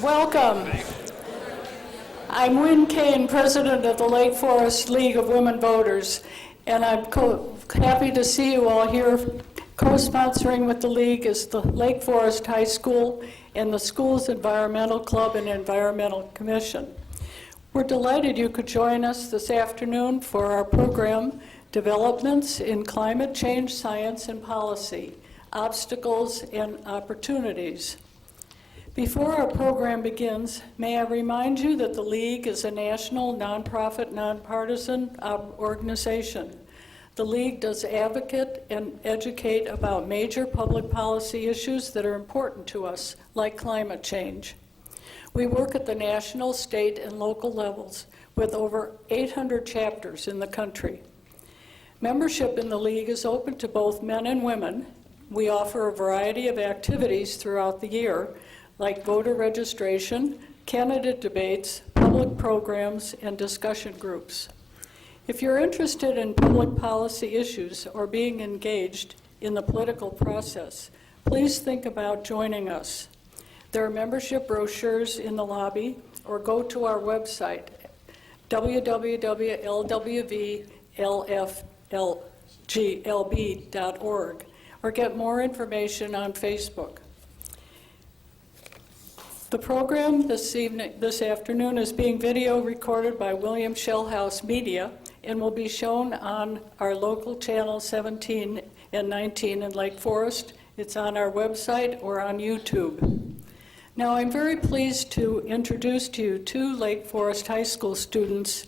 Welcome. I'm Wynn Kane, President of the Lake Forest League of Women Voters, and I'm happy to see you all here. Co-sponsoring with the League is the Lake Forest High School and the school's Environmental Club and Environmental Commission. We're delighted you could join us this afternoon for our program, Developments in Climate Change Science and Policy, Obstacles and Opportunities. Before our program begins, may I remind you that the League is a national, nonprofit, nonpartisan organization. The League does advocate and educate about major public policy issues that are important to us, like climate change. We work at the national, state, and local levels with over 800 chapters in the country. Membership in the League is open to both men and women. We offer a variety of activities throughout the year, like voter registration, candidate debates, public programs, and discussion groups. If you're interested in public policy issues or being engaged in the political process, please think about joining us. There are membership brochures in the lobby, or go to our website, www.lwvlfglb.org, or get more information on Facebook. The program this afternoon is being video recorded by William Shellhouse Media and will be shown on our local channel 17 and 19 in Lake Forest. It's on our website or on YouTube. Now, I'm very pleased to introduce to you two Lake Forest High School students,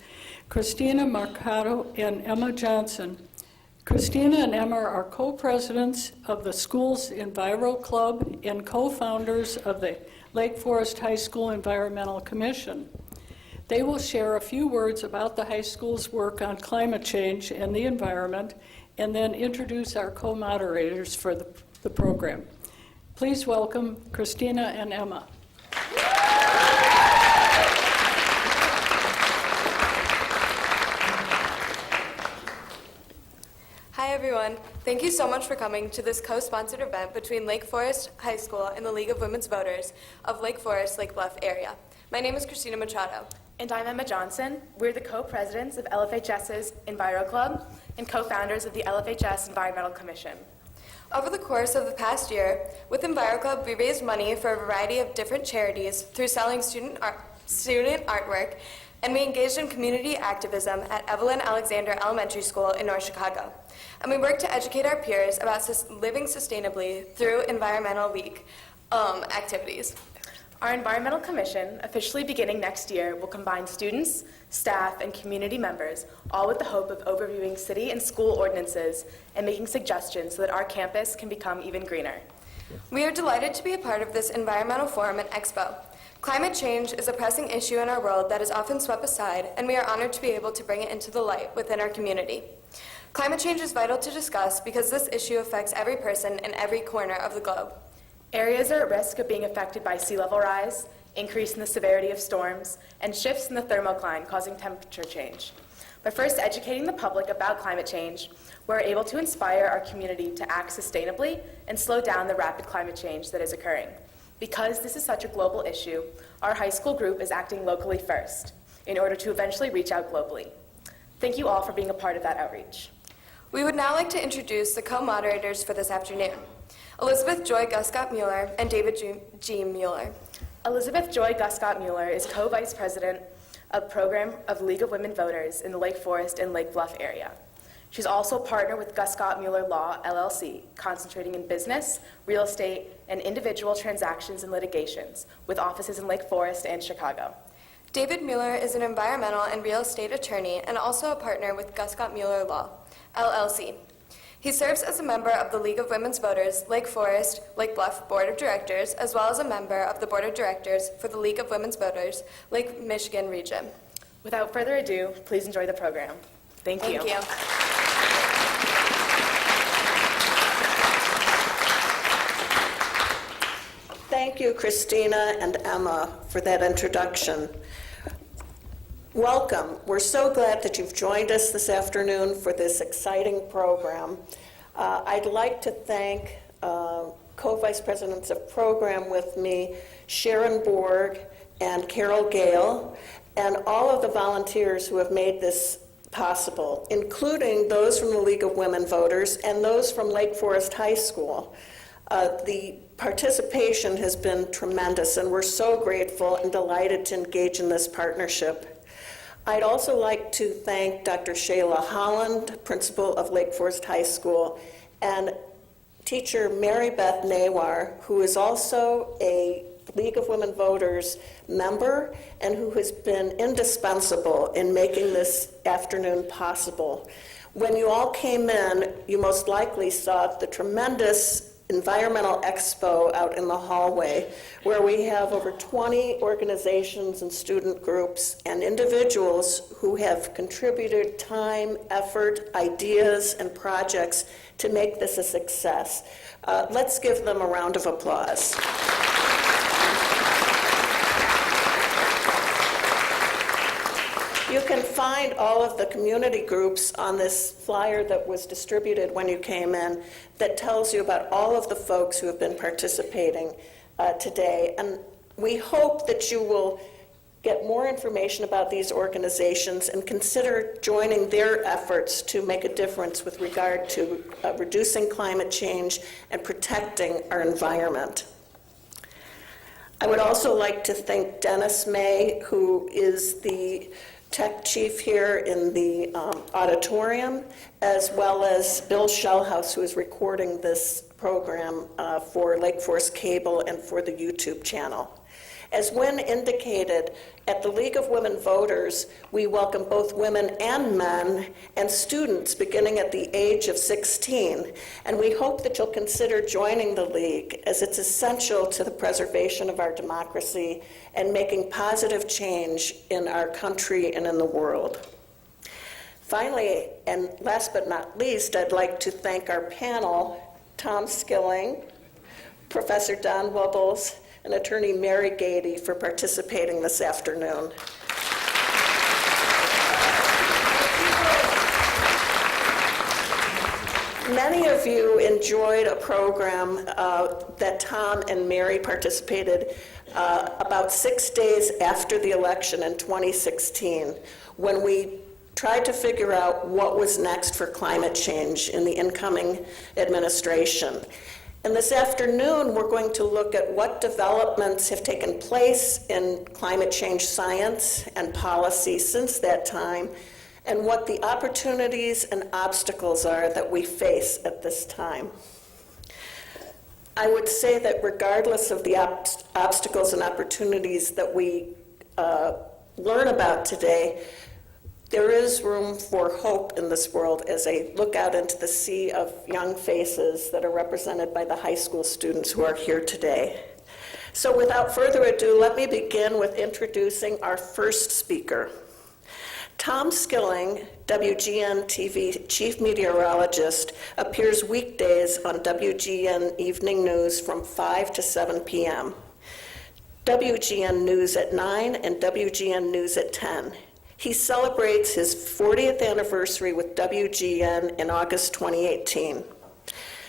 Christina Mercado and Emma Johnson. Christina and Emma are co-presidents of the school's Enviro Club and co-founders of the Lake Forest High School Environmental Commission. They will share a few words about the high school's work on climate change and the environment, and then introduce our co-moderators for the program. Please welcome Christina and Emma. Hi everyone. Thank you so much for coming to this co-sponsored event between Lake Forest High School and the League of Women's Voters of Lake Forest, Lake Bluff area. My name is Christina Machado. And I'm Emma Johnson. We're the co-presidents of LFHS's Enviro Club and co-founders of the LFHS Environmental Commission. Over the course of the past year, with Enviro Club, we raised money for a variety of different charities through selling student artwork, and we engaged in community activism at Evelyn Alexander Elementary School in North Chicago. And we work to educate our peers about living sustainably through Environmental Week activities. Our Environmental Commission, officially beginning next year, will combine students, staff, and community members, all with the hope of overviewing city and school ordinances and making suggestions so that our campus can become even greener. We are delighted to be a part of this environmental forum and expo. Climate change is a pressing issue in our world that is often swept aside, and we are honored to be able to bring it into the light within our community. Climate change is vital to discuss because this issue affects every person in every corner of the globe. Areas are at risk of being affected by sea level rise, increase in the severity of storms, and shifts in the thermocline causing temperature change. By first educating the public about climate change, we're able to inspire our community to act sustainably and slow down the rapid climate change that is occurring. Because this is such a global issue, our high school group is acting locally first in order to eventually reach out globally. Thank you all for being a part of that outreach. We would now like to introduce the co-moderators for this afternoon, Elizabeth Joy Guscott Mueller and David G. Mueller. Elizabeth Joy Guscott Mueller is co-vice president of Program of League of Women Voters in the Lake Forest and Lake Bluff area. She's also partner with Guscott Mueller Law, LLC, concentrating in business, real estate, and individual transactions and litigations, with offices in Lake Forest and Chicago. David Mueller is an environmental and real estate attorney and also a partner with Guscott Mueller Law, LLC. He serves as a member of the League of Women's Voters, Lake Forest, Lake Bluff Board of Directors, as well as a member of the Board of Directors for the League of Women's Voters, Lake Michigan Region. Without further ado, please enjoy the program. Thank you. Thank you. Thank you, Christina and Emma, for that introduction. Welcome. We're so glad that you've joined us this afternoon for this exciting program. I'd like to thank co-vice presidents of program with me, Sharon Borg and Carol Gale, and all of the volunteers who have made this possible, including those from the League of Women Voters and those from Lake Forest High School. The participation has been tremendous, and we're so grateful and delighted to engage in this partnership. I'd also like to thank Dr. Shayla Holland, principal of Lake Forest High School, and teacher Mary Beth Nawar, who is also a League of Women Voters member and who has been indispensable in making this afternoon possible. When you all came in, you most likely saw the tremendous environmental expo out in the hallway, where we have over 20 organizations and student groups and individuals who have contributed time, effort, ideas, and projects to make this a success. Let's give them a round of applause. You can find all of the community groups on this flyer that was distributed when you came in that tells you about all of the folks who have been participating today. And we hope that you will get more information about these organizations and consider joining their efforts to make a difference with regard to reducing climate change and protecting our environment. I would also like to thank Dennis May, who is the tech chief here in the auditorium, as well as Bill Shellhouse, who is recording this program for Lake Forest Cable and for the YouTube channel. As Wynn indicated, at the League of Women Voters, we welcome both women and men and students beginning at the age of 16. And we hope that you'll consider joining the League, as it's essential to the preservation of our democracy and making positive change in our country and in the world. Finally, and last but not least, I'd like to thank our panel, Tom Skilling, Professor Don Wubbles, and Attorney Mary Gady for participating this afternoon. Many of you enjoyed a program that Tom and Mary participated about 6 days after the election in 2016, when we tried to figure out what was next for climate change in the incoming administration. And this afternoon, we're going to look at what developments have taken place in climate change science and policy since that time, and what the opportunities and obstacles are that we face at this time. I would say that regardless of the obstacles and opportunities that we learn about today, there is room for hope in this world as I look out into the sea of young faces that are represented by the high school students who are here today. So without further ado, let me begin with introducing our first speaker. Tom Skilling, WGN-TV chief meteorologist, appears weekdays on WGN Evening News from 5 to 7 p.m., WGN News at 9, and WGN News at 10. He celebrates his 40th anniversary with WGN in August 2018.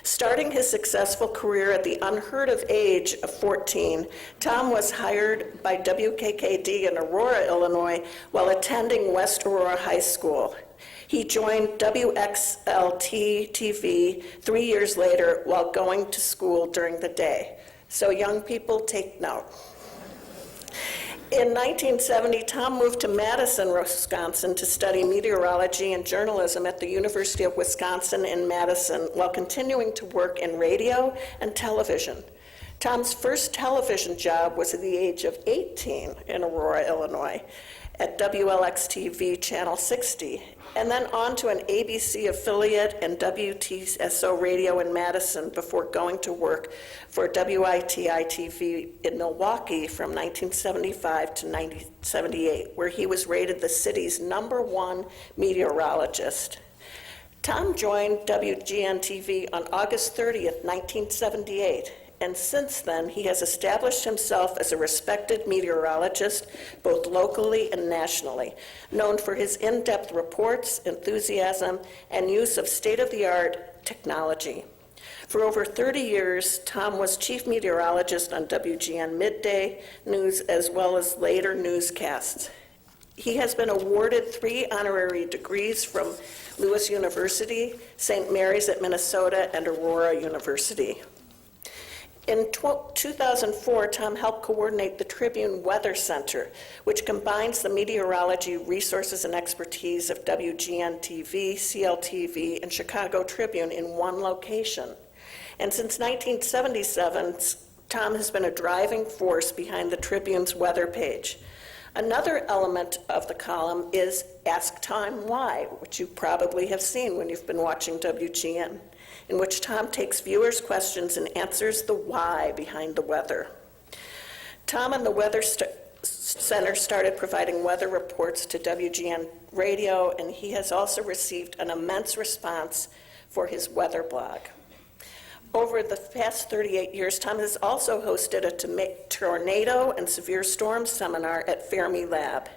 Starting his successful career at the unheard of age of 14, Tom was hired by WKKD in Aurora, Illinois, while attending West Aurora High School. He joined WXLT-TV 3 years later while going to school during the day. So young people, take note. In 1970, Tom moved to Madison, Wisconsin to study meteorology and journalism at the University of Wisconsin in Madison while continuing to work in radio and television. Tom's first television job was at the age of 18 in Aurora, Illinois at WLX-TV Channel 60, and then on to an ABC affiliate and WTSO radio in Madison before going to work for WITI-TV in Milwaukee from 1975 to 1978, where he was rated the city's #1 meteorologist. Tom joined WGN-TV on August 30th, 1978, and since then, he has established himself as a respected meteorologist, both locally and nationally, known for his in-depth reports, enthusiasm, and use of state-of-the-art technology. For over 30 years, Tom was chief meteorologist on WGN Midday News as well as later newscasts. He has been awarded 3 honorary degrees from Lewis University, St. Mary's at Minnesota, and Aurora University. In 2004, Tom helped coordinate the Tribune Weather Center, which combines the meteorology resources and expertise of WGN-TV, CLTV, and Chicago Tribune in one location. And since 1977, Tom has been a driving force behind the Tribune's weather page. Another element of the column is Ask Tom Why, which you probably have seen when you've been watching WGN, in which Tom takes viewers' questions and answers the why behind the weather. Tom and the Weather Center started providing weather reports to WGN Radio, and he has also received an immense response for his weather blog. Over the past 38 years, Tom has also hosted a tornado and severe storm seminar at Fermilab.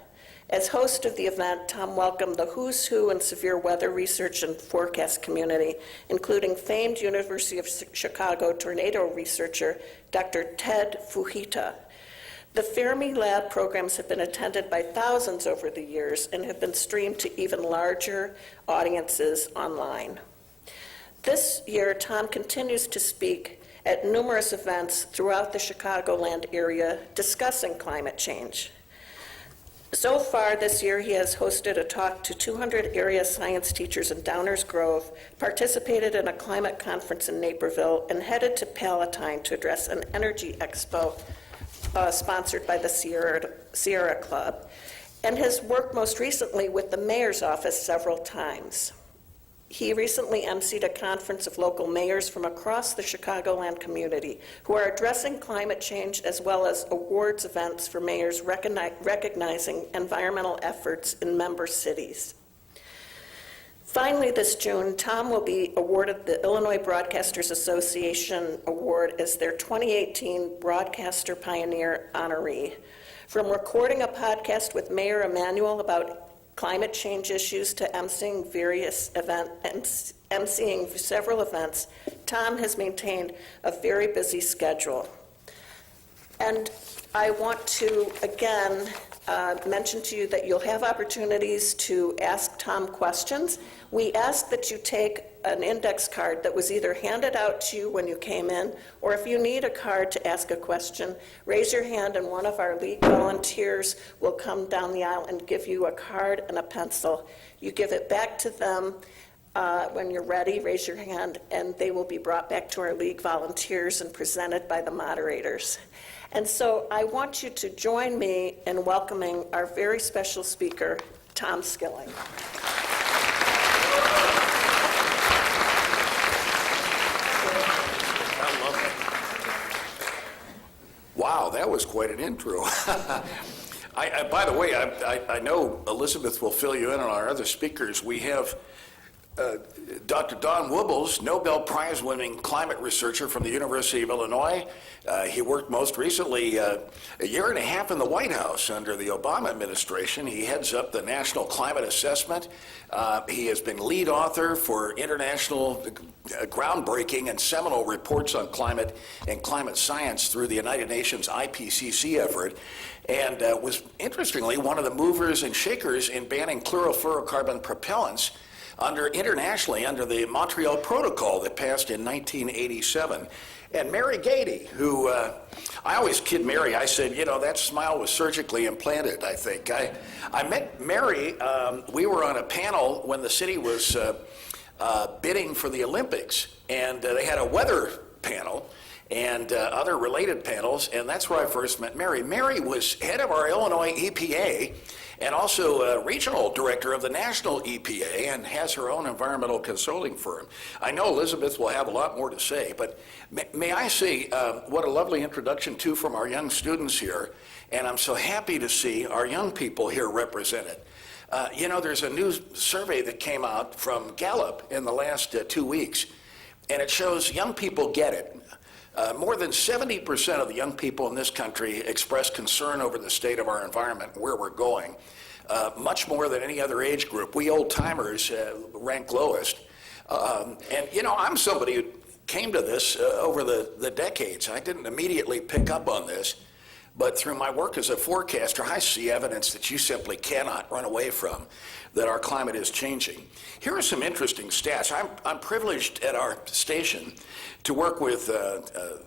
As host of the event, Tom welcomed the who's who in severe weather research and forecast community, including famed University of Chicago tornado researcher, Dr. Ted Fujita. The Fermilab programs have been attended by thousands over the years and have been streamed to even larger audiences online. This year, Tom continues to speak at numerous events throughout the Chicagoland area discussing climate change. So far this year, he has hosted a talk to 200 area science teachers in Downers Grove, participated in a climate conference in Naperville, and headed to Palatine to address an energy expo sponsored by the Sierra Club, and has worked most recently with the mayor's office several times. He recently emceed a conference of local mayors from across the Chicagoland community who are addressing climate change, as well as awards events for mayors recognizing environmental efforts in member cities. Finally, this June, Tom will be awarded the Illinois Broadcasters Association Award as their 2018 Broadcaster Pioneer honoree. From recording a podcast with Mayor Emanuel about climate change issues to emceeing several events, Tom has maintained a very busy schedule. And I want to, again, mention to you that you'll have opportunities to ask Tom questions. We ask that you take an index card that was either handed out to you when you came in, or if you need a card to ask a question, raise your hand and one of our league volunteers will come down the aisle and give you a card and a pencil. You give it back to them when you're ready, raise your hand, and they will be brought back to our league volunteers and presented by the moderators. And so I want you to join me in welcoming our very special speaker, Tom Skilling. Wow, that was quite an intro. By the way, I know Elizabeth will fill you in on our other speakers. We have Dr. Don Wubbles, Nobel Prize-winning climate researcher from the University of Illinois. He worked most recently a year and a half in the White House under the Obama administration. He heads up the National Climate Assessment. He has been lead author for international groundbreaking and seminal reports on climate and climate science through the United Nations IPCC effort, and was, interestingly, one of the movers and shakers in banning chlorofluorocarbon propellants internationally under the Montreal Protocol that passed in 1987. And Mary Gady, who, I always kid Mary, I said, you know, that smile was surgically implanted, I think. I met Mary, we were on a panel when the city was bidding for the Olympics, and they had a weather panel and other related panels, and that's where I first met Mary. Mary was head of our Illinois EPA, and also regional director of the national EPA, and has her own environmental consulting firm. I know Elizabeth will have a lot more to say, but may I say what a lovely introduction, too, from our young students here, and I'm so happy to see our young people here represented. You know, there's a new survey that came out from Gallup in the last 2 weeks, and it shows young people get it. More than 70% of the young people in this country express concern over the state of our environment, where we're going, much more than any other age group. We old-timers rank lowest. And, you know, I'm somebody who came to this over the decades. I didn't immediately pick up on this, but through my work as a forecaster, I see evidence that you simply cannot run away from, that our climate is changing. Here are some interesting stats. I'm privileged at our station to work with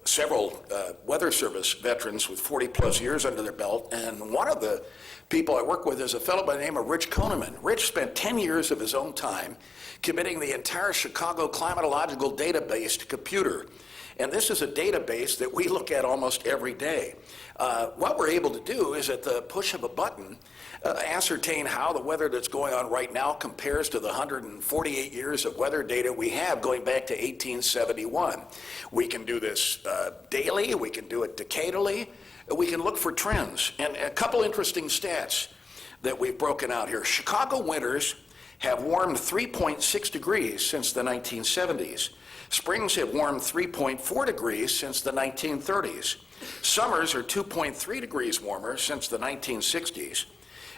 several Weather Service veterans with 40-plus years under their belt, and one of the people I work with is a fellow by the name of Rich Koneman. Rich spent 10 years of his own time committing the entire Chicago climatological database to computer. And this is a database that we look at almost every day. What we're able to do is at the push of a button, ascertain how the weather that's going on right now compares to the 148 years of weather data we have going back to 1871. We can do this daily, we can do it decadally, we can look for trends. And a couple interesting stats that we've broken out here. Chicago winters have warmed 3.6 degrees since the 1970s. Springs have warmed 3.4 degrees since the 1930s. Summers are 2.3 degrees warmer since the 1960s.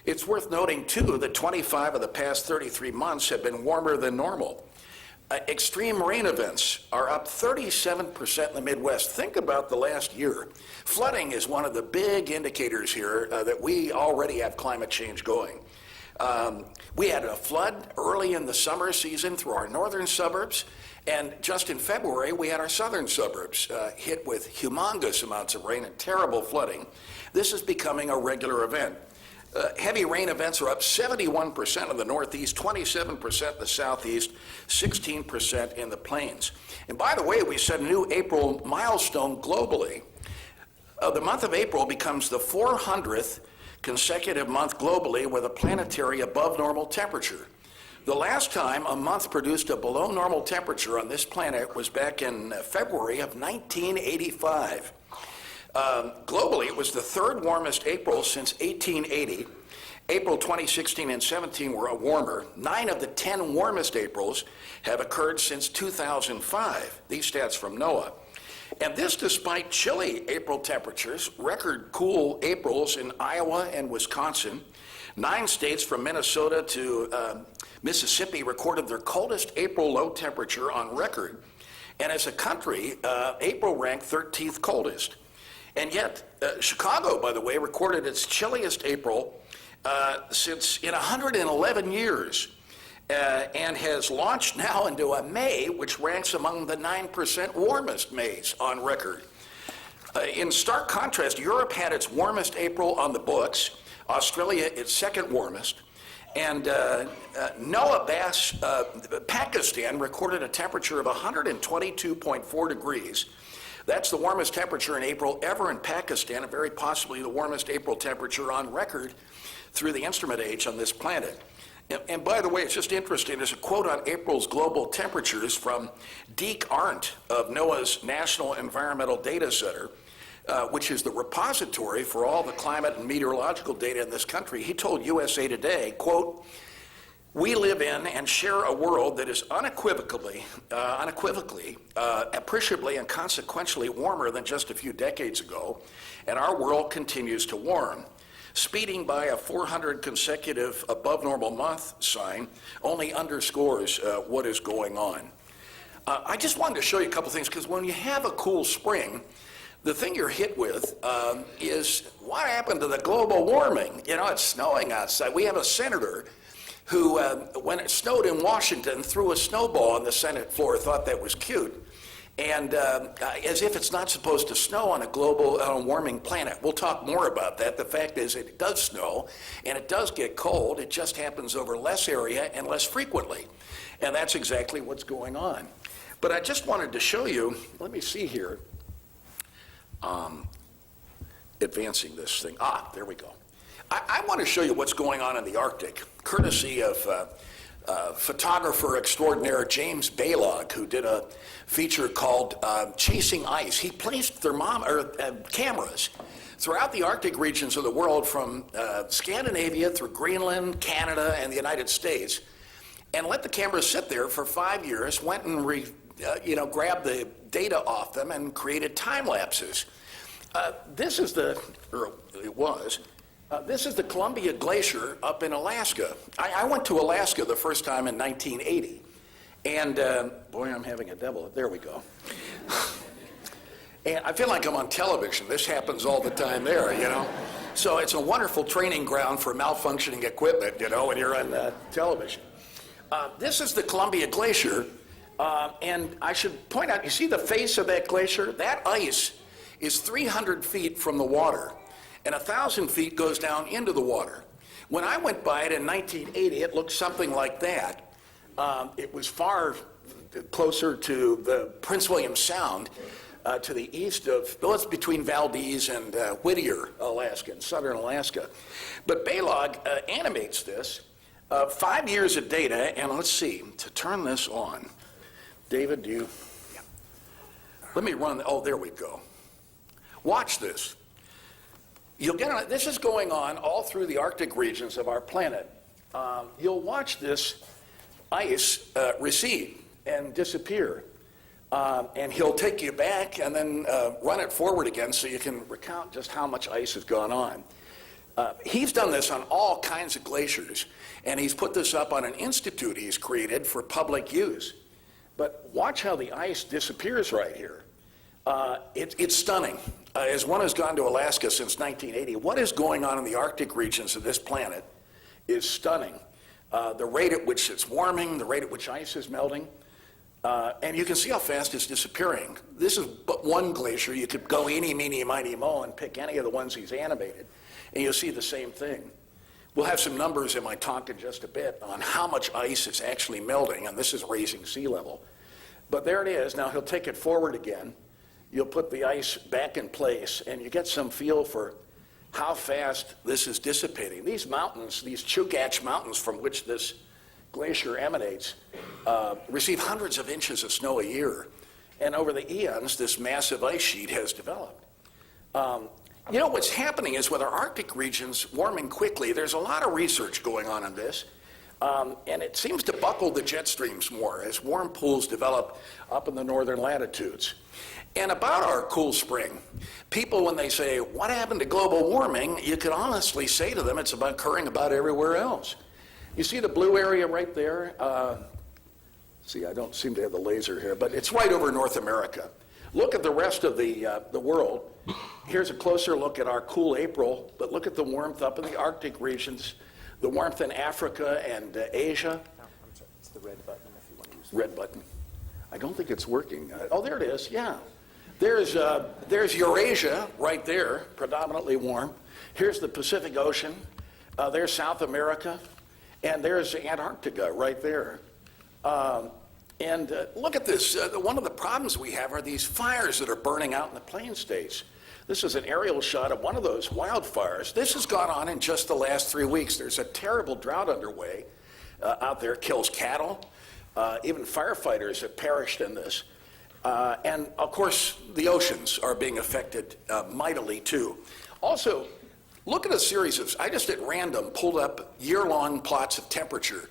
It's worth noting, too, that 25 of the past 33 months have been warmer than normal. Extreme rain events are up 37% in the Midwest. Think about the last year. Flooding is one of the big indicators here that we already have climate change going. We had a flood early in the summer season through our northern suburbs, and just in February, we had our southern suburbs hit with humongous amounts of rain and terrible flooding. This is becoming a regular event. Heavy rain events are up 71% in the Northeast, 27% in the Southeast, 16% in the Plains. And by the way, we set a new April milestone globally. The month of April becomes the 400th consecutive month globally with a planetary above normal temperature. The last time a month produced a below normal temperature on this planet was back in February of 1985. Globally, it was the third warmest April since 1880. April 2016 and 17 were warmer. 9 of the 10 warmest Aprils have occurred since 2005. These stats from NOAA. And this despite chilly April temperatures, record cool Aprils in Iowa and Wisconsin. 9 states from Minnesota to Mississippi recorded their coldest April low temperature on record. And as a country, April ranked 13th coldest. And yet, Chicago, by the way, recorded its chilliest April since in 111 years and has launched now into a May, which ranks among the 9% warmest Mays on record. In stark contrast, Europe had its warmest April on the books, Australia its second warmest, and NOAA Bass, Pakistan recorded a temperature of 122.4 degrees. That's the warmest temperature in April ever in Pakistan, and very possibly the warmest April temperature on record through the instrument age on this planet. And by the way, it's just interesting, there's a quote on April's global temperatures from Deke Arndt of NOAA's National Environmental Data Center, which is the repository for all the climate and meteorological data in this country. He told USA Today, quote, "We live in and share a world that is unequivocally, appreciably and consequentially warmer than just a few decades ago, and our world continues to warm. Speeding by a 400 consecutive above normal month sign only underscores what is going on." I just wanted to show you a couple things, because when you have a cool spring, the thing you're hit with is what happened to the global warming? You know, it's snowing outside. We have a senator who, when it snowed in Washington, threw a snowball on the Senate floor, thought that was cute. And as if it's not supposed to snow on a global warming planet. We'll talk more about that. The fact is it does snow, and it does get cold. It just happens over less area and less frequently. And that's exactly what's going on. But I just wanted to show you, let me see here, advancing this thing. There we go. I want to show you what's going on in the Arctic, courtesy of photographer extraordinaire James Balog, who did a feature called Chasing Ice. He placed cameras throughout the Arctic regions of the world, from Scandinavia through Greenland, Canada, and the United States, and let the cameras sit there for 5 years, went and grabbed the data off them and created time lapses. This is the Columbia Glacier up in Alaska. I went to Alaska the first time in 1980, And boy, I'm having a devil. There we go. And I feel like I'm on television. This happens all the time there, you know. So it's a wonderful training ground for malfunctioning equipment, you know, when you're on television. This is the Columbia Glacier. And I should point out, you see the face of that glacier? That ice is 300 feet from the water, and 1,000 feet goes down into the water. When I went by it in 1980, it looked something like that. It was far closer to the Prince William Sound, to the east of, well, it's between Valdez and Whittier, Alaska, in southern Alaska. But Balog animates this, 5 years of data, and let's see, to turn this on. David, do you? Yeah. Let me run, oh, there we go. Watch this. You'll get, this is going on all through the Arctic regions of our planet. You'll watch this ice recede and disappear. And he'll take you back and then run it forward again so you can recount just how much ice has gone on. He's done this on all kinds of glaciers, and he's put this up on an institute he's created for public use. But watch how the ice disappears right here. It's stunning. As one has gone to Alaska since 1980, what is going on in the Arctic regions of this planet is stunning. The rate at which it's warming, the rate at which ice is melting, and you can see how fast it's disappearing. This is but one glacier. You could go eeny, meeny, miny, mo, and pick any of the ones he's animated, and you'll see the same thing. We'll have some numbers in my talk in just a bit on how much ice is actually melting, and this is raising sea level. But there it is. Now he'll take it forward again. You'll put the ice back in place, and you get some feel for how fast this is dissipating. These mountains, these Chugach Mountains from which this glacier emanates, receive hundreds of inches of snow a year. And over the eons, this massive ice sheet has developed. You know, what's happening is with our Arctic regions warming quickly, there's a lot of research going on this. And it seems to buckle the jet streams more as warm pools develop up in the northern latitudes. And about our cool spring, people, when they say, what happened to global warming, you could honestly say to them it's occurring about everywhere else. You see the blue area right there? See, I don't seem to have the laser here, but it's right over North America. Look at the rest of the world. Here's a closer look at our cool April, but look at the warmth up in the Arctic regions, the warmth in Africa and Asia. Oh, I'm sorry, it's the red button if you want to use it. Red button. I don't think it's working. Oh, there it is, yeah. There's Eurasia right there, predominantly warm. Here's the Pacific Ocean. There's South America. And there's Antarctica right there. And look at this. One of the problems we have are these fires that are burning out in the plain states. This is an aerial shot of one of those wildfires. This has gone on in just the last 3 weeks. There's a terrible drought underway out there. It kills cattle. Even firefighters have perished in this. And of course, the oceans are being affected mightily too. Also, look at a series of, I just at random pulled up year-long plots of temperature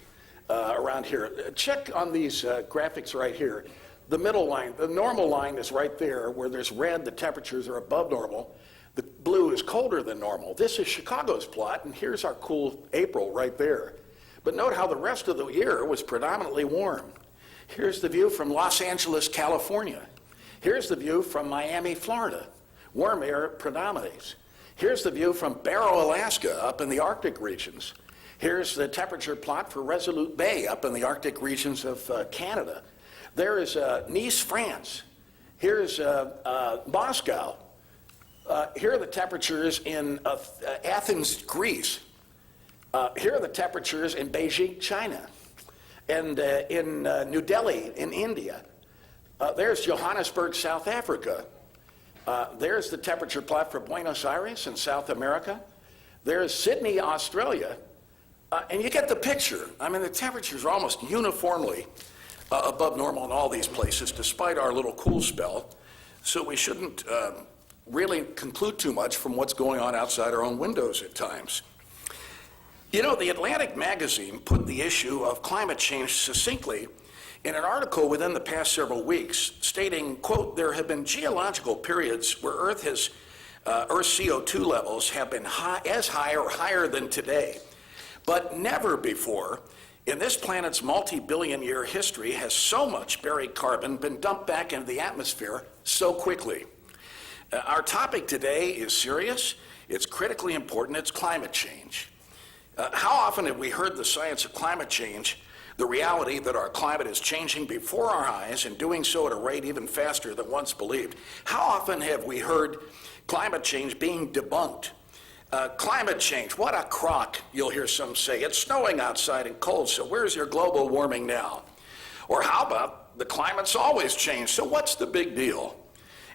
around here. Check on these graphics right here. The middle line, the normal line is right there where there's red, the temperatures are above normal. The blue is colder than normal. This is Chicago's plot, and here's our cool April right there. But note how the rest of the year was predominantly warm. Here's the view from Los Angeles, California. Here's the view from Miami, Florida. Warm air predominates. Here's the view from Barrow, Alaska, up in the Arctic regions. Here's the temperature plot for Resolute Bay, up in the Arctic regions of Canada. There is Nice, France. Here's Moscow. Here are the temperatures in Athens, Greece. Here are the temperatures in Beijing, China. And in New Delhi, in India. There's Johannesburg, South Africa. There's the temperature plot for Buenos Aires in South America. There's Sydney, Australia. And you get the picture. I mean, the temperatures are almost uniformly above normal in all these places, despite our little cool spell. So we shouldn't really conclude too much from what's going on outside our own windows at times. You know, the Atlantic magazine put the issue of climate change succinctly in an article within the past several weeks, stating, quote, there have been geological periods where Earth's CO2 levels have been as high or higher than today, but never before In this planet's multi-billion-year history, has so much buried carbon been dumped back into the atmosphere so quickly? Our topic today is serious, it's critically important, it's climate change. How often have we heard the science of climate change, the reality that our climate is changing before our eyes and doing so at a rate even faster than once believed? How often have we heard climate change being debunked? Climate change, what a crock, you'll hear some say. It's snowing outside and cold, so where's your global warming now? Or how about the climate's always changed, so what's the big deal?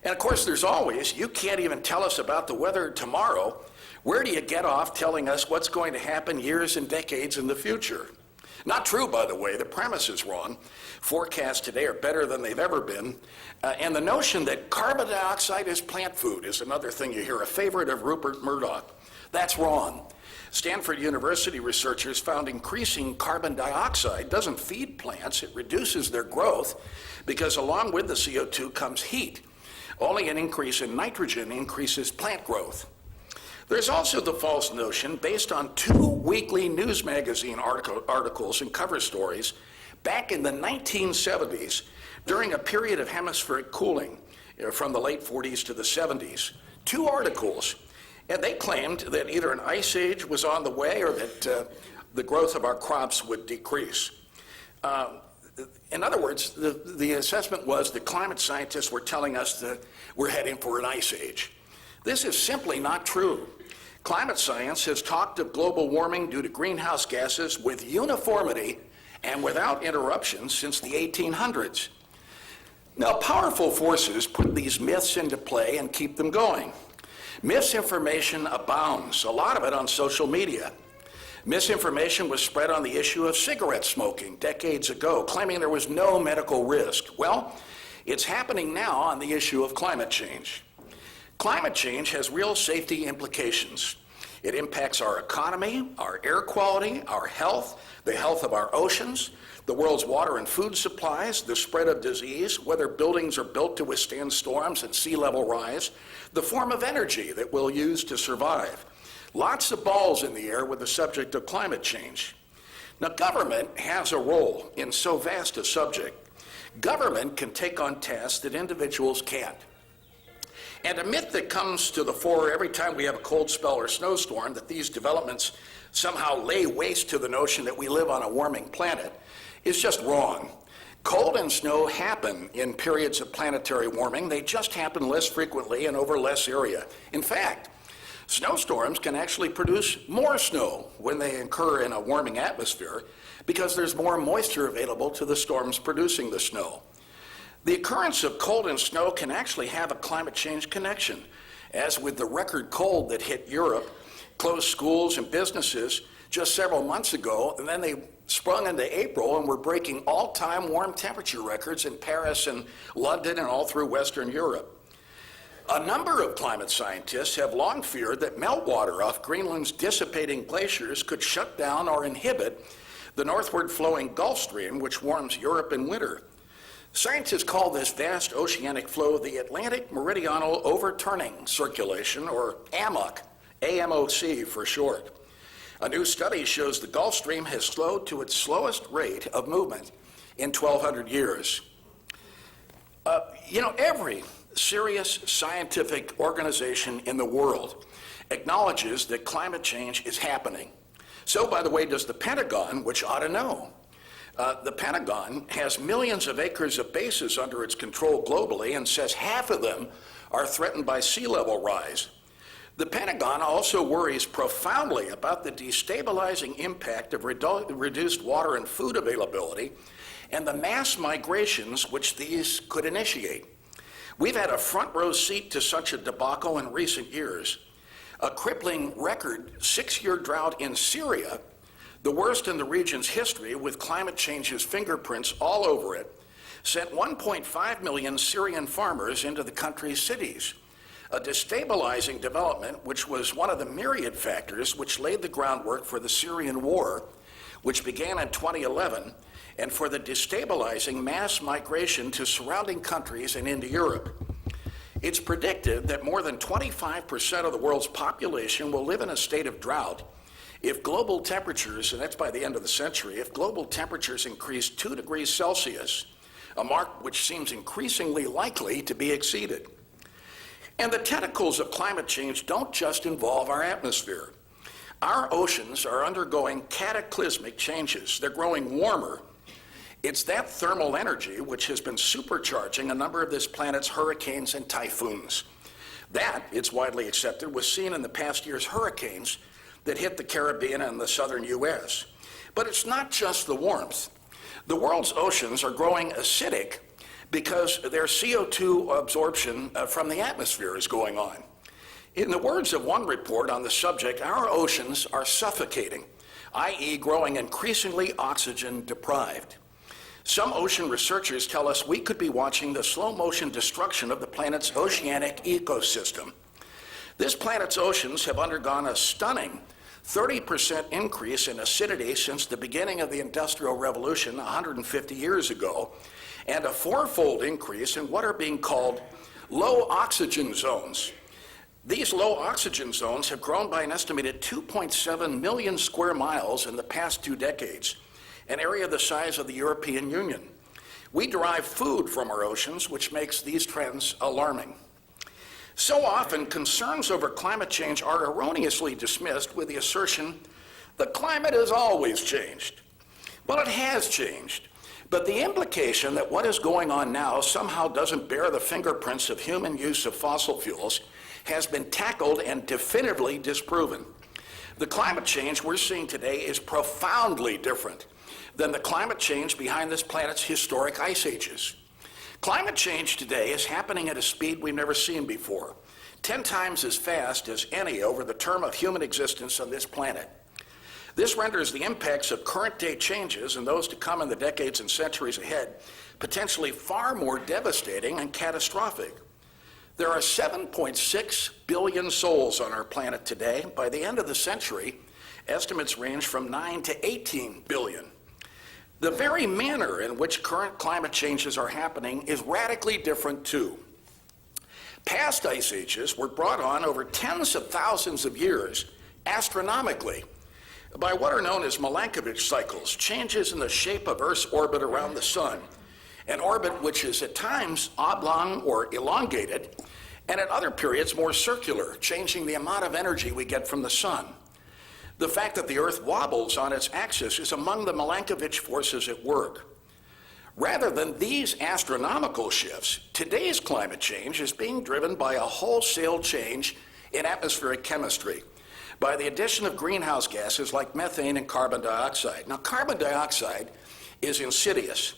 And of course, there's always, you can't even tell us about the weather tomorrow. Where do you get off telling us what's going to happen years and decades in the future? Not true, by the way. The premise is wrong. Forecasts today are better than they've ever been. And the notion that carbon dioxide is plant food is another thing you hear, a favorite of Rupert Murdoch. That's wrong. Stanford University researchers found increasing carbon dioxide doesn't feed plants, it reduces their growth because along with the CO2 comes heat. Only an increase in nitrogen increases plant growth. There's also the false notion, based on 2 weekly news magazine articles and cover stories back in the 1970s during a period of hemispheric cooling from the late 40s to the 70s. 2 articles. And they claimed that either an ice age was on the way or that the growth of our crops would decrease. In other words, the assessment was that climate scientists were telling us that we're heading for an ice age. This is simply not true. Climate science has talked of global warming due to greenhouse gases with uniformity and without interruption since the 1800s. Now, powerful forces put these myths into play and keep them going. Misinformation abounds, a lot of it on social media. Misinformation was spread on the issue of cigarette smoking decades ago, claiming there was no medical risk. Well, it's happening now on the issue of climate change. Climate change has real safety implications. It impacts our economy, our air quality, our health, the health of our oceans, the world's water and food supplies, the spread of disease, whether buildings are built to withstand storms and sea level rise, the form of energy that we'll use to survive. Lots of balls in the air with the subject of climate change. Now, government has a role in so vast a subject. Government can take on tasks that individuals can't. And a myth that comes to the fore every time we have a cold spell or snowstorm, that these developments somehow lay waste to the notion that we live on a warming planet, is just wrong. Cold and snow happen in periods of planetary warming. They just happen less frequently and over less area. In fact, snowstorms can actually produce more snow when they occur in a warming atmosphere because there's more moisture available to the storms producing the snow. The occurrence of cold and snow can actually have a climate change connection, as with the record cold that hit Europe, closed schools and businesses just several months ago, and then they sprung into April and were breaking all-time warm temperature records in Paris and London and all through Western Europe. A number of climate scientists have long feared that meltwater off Greenland's dissipating glaciers could shut down or inhibit the northward flowing Gulf Stream, which warms Europe in winter. Scientists call this vast oceanic flow the Atlantic Meridional Overturning Circulation, or AMOC, AMOC for short. A new study shows the Gulf Stream has slowed to its slowest rate of movement in 1,200 years. Every serious scientific organization in the world acknowledges that climate change is happening. So, by the way, does the Pentagon, which ought to know. The Pentagon has millions of acres of bases under its control globally and says half of them are threatened by sea level rise. The Pentagon also worries profoundly about the destabilizing impact of reduced water and food availability and the mass migrations which these could initiate. We've had a front row seat to such a debacle in recent years. A crippling record 6-year drought in Syria, the worst in the region's history with climate change's fingerprints all over it, sent 1.5 million Syrian farmers into the country's cities. A destabilizing development which was one of the myriad factors which laid the groundwork for the Syrian war, which began in 2011, and for the destabilizing mass migration to surrounding countries and into Europe. It's predicted that more than 25% of the world's population will live in a state of drought, If global temperatures, and that's by the end of the century, if global temperatures increase 2 degrees Celsius, a mark which seems increasingly likely to be exceeded. And the tentacles of climate change don't just involve our atmosphere. Our oceans are undergoing cataclysmic changes. They're growing warmer. It's that thermal energy which has been supercharging a number of this planet's hurricanes and typhoons. That, it's widely accepted, was seen in the past year's hurricanes that hit the Caribbean and the southern U.S. But it's not just the warmth. The world's oceans are growing acidic because their CO2 absorption from the atmosphere is going on. In the words of one report on the subject, our oceans are suffocating, i.e. growing increasingly oxygen deprived. Some ocean researchers tell us we could be watching the slow-motion destruction of the planet's oceanic ecosystem. This planet's oceans have undergone a stunning 30% increase in acidity since the beginning of the Industrial Revolution 150 years ago, and a fourfold increase in what are being called low oxygen zones. These low oxygen zones have grown by an estimated 2.7 million square miles in the past 2 decades, an area the size of the European Union. We derive food from our oceans, which makes these trends alarming. So often, concerns over climate change are erroneously dismissed with the assertion, the climate has always changed. Well, it has changed, but the implication that what is going on now somehow doesn't bear the fingerprints of human use of fossil fuels has been tackled and definitively disproven. The climate change we're seeing today is profoundly different than the climate change behind this planet's historic ice ages. Climate change today is happening at a speed we've never seen before, 10 times as fast as any over the term of human existence on this planet. This renders the impacts of current-day changes and those to come in the decades and centuries ahead potentially far more devastating and catastrophic. There are 7.6 billion souls on our planet today. By the end of the century, estimates range from 9 to 18 billion. The very manner in which current climate changes are happening is radically different too. Past ice ages were brought on over tens of thousands of years, astronomically, by what are known as Milankovitch cycles, changes in the shape of Earth's orbit around the sun, an orbit which is at times oblong or elongated, and at other periods more circular, changing the amount of energy we get from the sun. The fact that the Earth wobbles on its axis is among the Milankovitch forces at work. Rather than these astronomical shifts, today's climate change is being driven by a wholesale change in atmospheric chemistry, by the addition of greenhouse gases like methane and carbon dioxide. Now, carbon dioxide is insidious.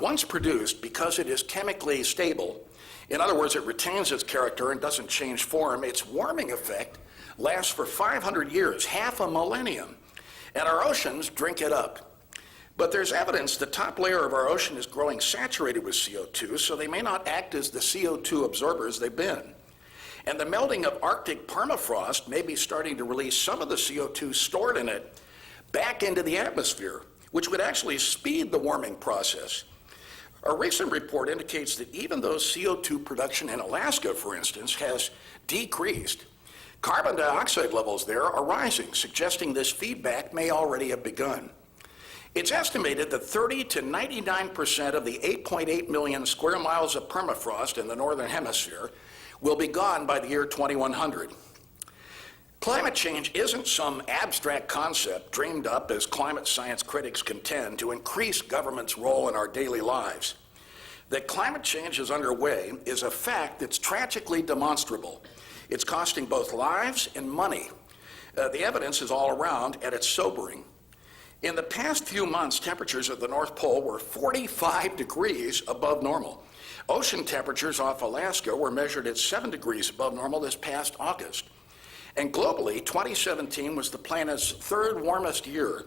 Once produced, because it is chemically stable, in other words, it retains its character and doesn't change form, its warming effect lasts for 500 years, half a millennium, and our oceans drink it up. But there's evidence the top layer of our ocean is growing saturated with CO2, so they may not act as the CO2 absorbers they've been. And the melting of Arctic permafrost may be starting to release some of the CO2 stored in it back into the atmosphere, which would actually speed the warming process. A recent report indicates that even though CO2 production in Alaska, for instance, has decreased, carbon dioxide levels there are rising, suggesting this feedback may already have begun. It's estimated that 30 to 99% of the 8.8 million square miles of permafrost in the Northern Hemisphere will be gone by the year 2100. Climate change isn't some abstract concept dreamed up, as climate science critics contend, to increase government's role in our daily lives. That climate change is underway is a fact that's tragically demonstrable. It's costing both lives and money. The evidence is all around, and it's sobering. In the past few months, temperatures at the North Pole were 45 degrees above normal. Ocean temperatures off Alaska were measured at 7 degrees above normal this past August. And globally, 2017 was the planet's third warmest year.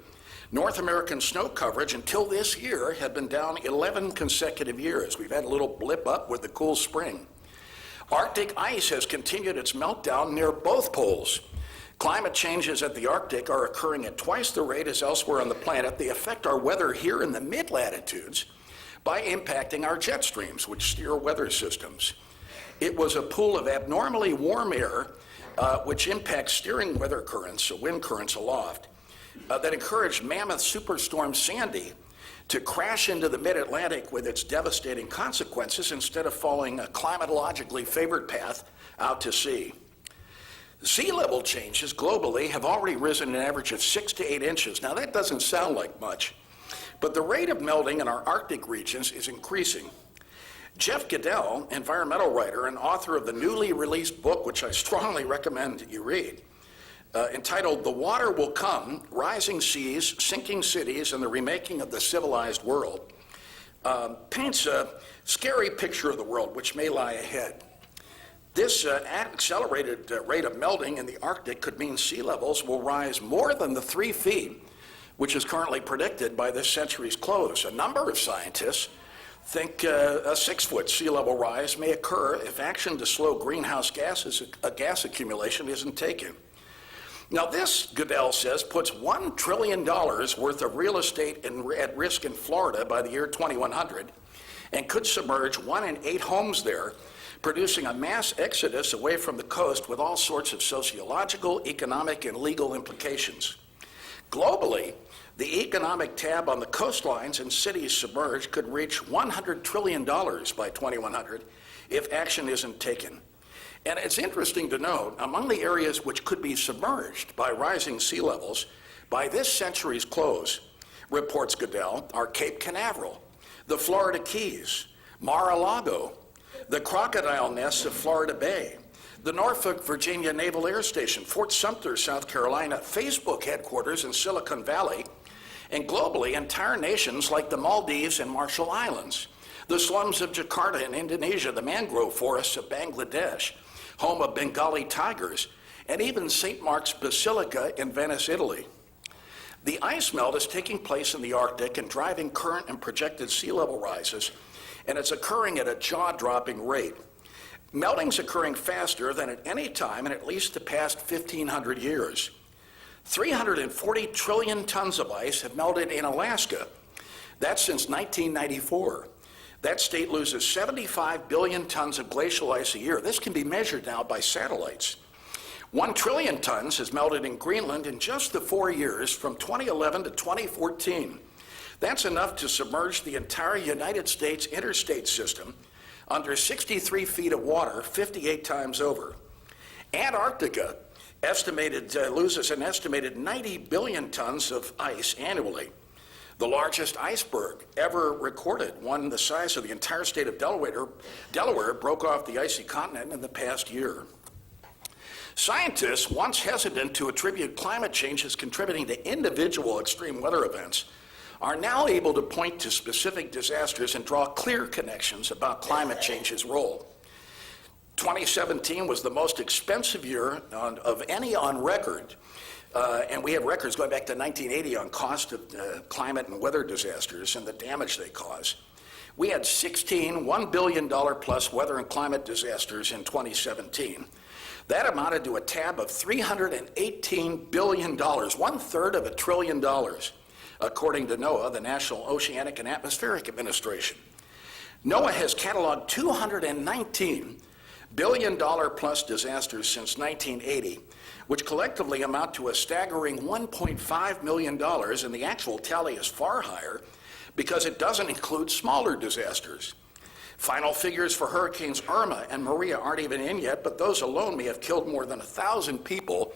North American snow coverage until this year had been down 11 consecutive years. We've had a little blip up with the cool spring. Arctic ice has continued its meltdown near both poles. Climate changes at the Arctic are occurring at twice the rate as elsewhere on the planet. They affect our weather here in the mid-latitudes by impacting our jet streams, which steer weather systems. It was a pool of abnormally warm air which impacts steering weather currents, or wind currents aloft, that encouraged mammoth superstorm Sandy to crash into the mid-Atlantic with its devastating consequences instead of following a climatologically favored path out to sea. Sea level changes globally have already risen an average of 6 to 8 inches. Now that doesn't sound like much, but the rate of melting in our Arctic regions is increasing. Jeff Goodell, environmental writer and author of the newly released book, which I strongly recommend you read, entitled The Water Will Come, Rising Seas, Sinking Cities, and the Remaking of the Civilized World, paints a scary picture of the world which may lie ahead. This accelerated rate of melting in the Arctic could mean sea levels will rise more than the 3 feet, which is currently predicted by this century's close. A number of scientists think a 6-foot sea level rise may occur if action to slow greenhouse gas accumulation isn't taken. Now this, Goodell says, puts $1 trillion worth of real estate at risk in Florida by the year 2100 and could submerge 1 in 8 homes there, producing a mass exodus away from the coast with all sorts of sociological, economic, and legal implications. Globally, the economic tab on the coastlines and cities submerged could reach $100 trillion by 2100 if action isn't taken. And it's interesting to note, among the areas which could be submerged by rising sea levels by this century's close, reports Goodell, are Cape Canaveral, the Florida Keys, Mar-a-Lago, the Crocodile Nests of Florida Bay, the Norfolk, Virginia Naval Air Station, Fort Sumter, South Carolina, Facebook headquarters in Silicon Valley, and globally, entire nations like the Maldives and Marshall Islands, the slums of Jakarta in Indonesia, the mangrove forests of Bangladesh, home of Bengali tigers, and even St. Mark's Basilica in Venice, Italy. The ice melt is taking place in the Arctic and driving current and projected sea level rises, and it's occurring at a jaw-dropping rate. Melting's occurring faster than at any time in at least the past 1,500 years. 340 trillion tons of ice have melted in Alaska. That's since 1994. That state loses 75 billion tons of glacial ice a year. This can be measured now by satellites. 1 trillion tons has melted in Greenland in just the 4 years from 2011 to 2014. That's enough to submerge the entire United States interstate system under 63 feet of water 58 times over. Antarctica loses an estimated 90 billion tons of ice annually. The largest iceberg ever recorded, one the size of the entire state of Delaware, broke off the icy continent in the past year. Scientists, once hesitant to attribute climate change as contributing to individual extreme weather events, are now able to point to specific disasters and draw clear connections about climate change's role. 2017 was the most expensive year of any on record, and we have records going back to 1980 on cost of climate and weather disasters and the damage they cause. We had 16 $1 billion plus weather and climate disasters in 2017. That amounted to a tab of $318 billion, 1/3 of $1 trillion, according to NOAA, the National Oceanic and Atmospheric Administration. NOAA has cataloged 219 billion-dollar-plus disasters since 1980, which collectively amount to a staggering $1.5 million, and the actual tally is far higher because it doesn't include smaller disasters. Final figures for Hurricanes Irma and Maria aren't even in yet, but those alone may have killed more than 1,000 people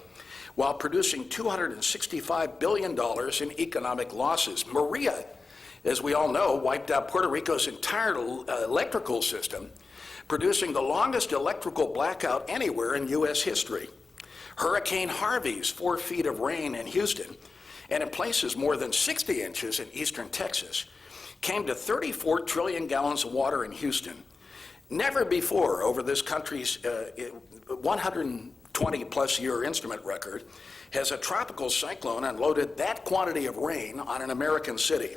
while producing $265 billion in economic losses. Maria, as we all know, wiped out Puerto Rico's entire electrical system, producing the longest electrical blackout anywhere in U.S. history. Hurricane Harvey's 4 feet of rain in Houston, and in places more than 60 inches in eastern Texas, came to 34 trillion gallons of water in Houston. Never before over this country's 120-plus year instrument record has a tropical cyclone unloaded that quantity of rain on an American city.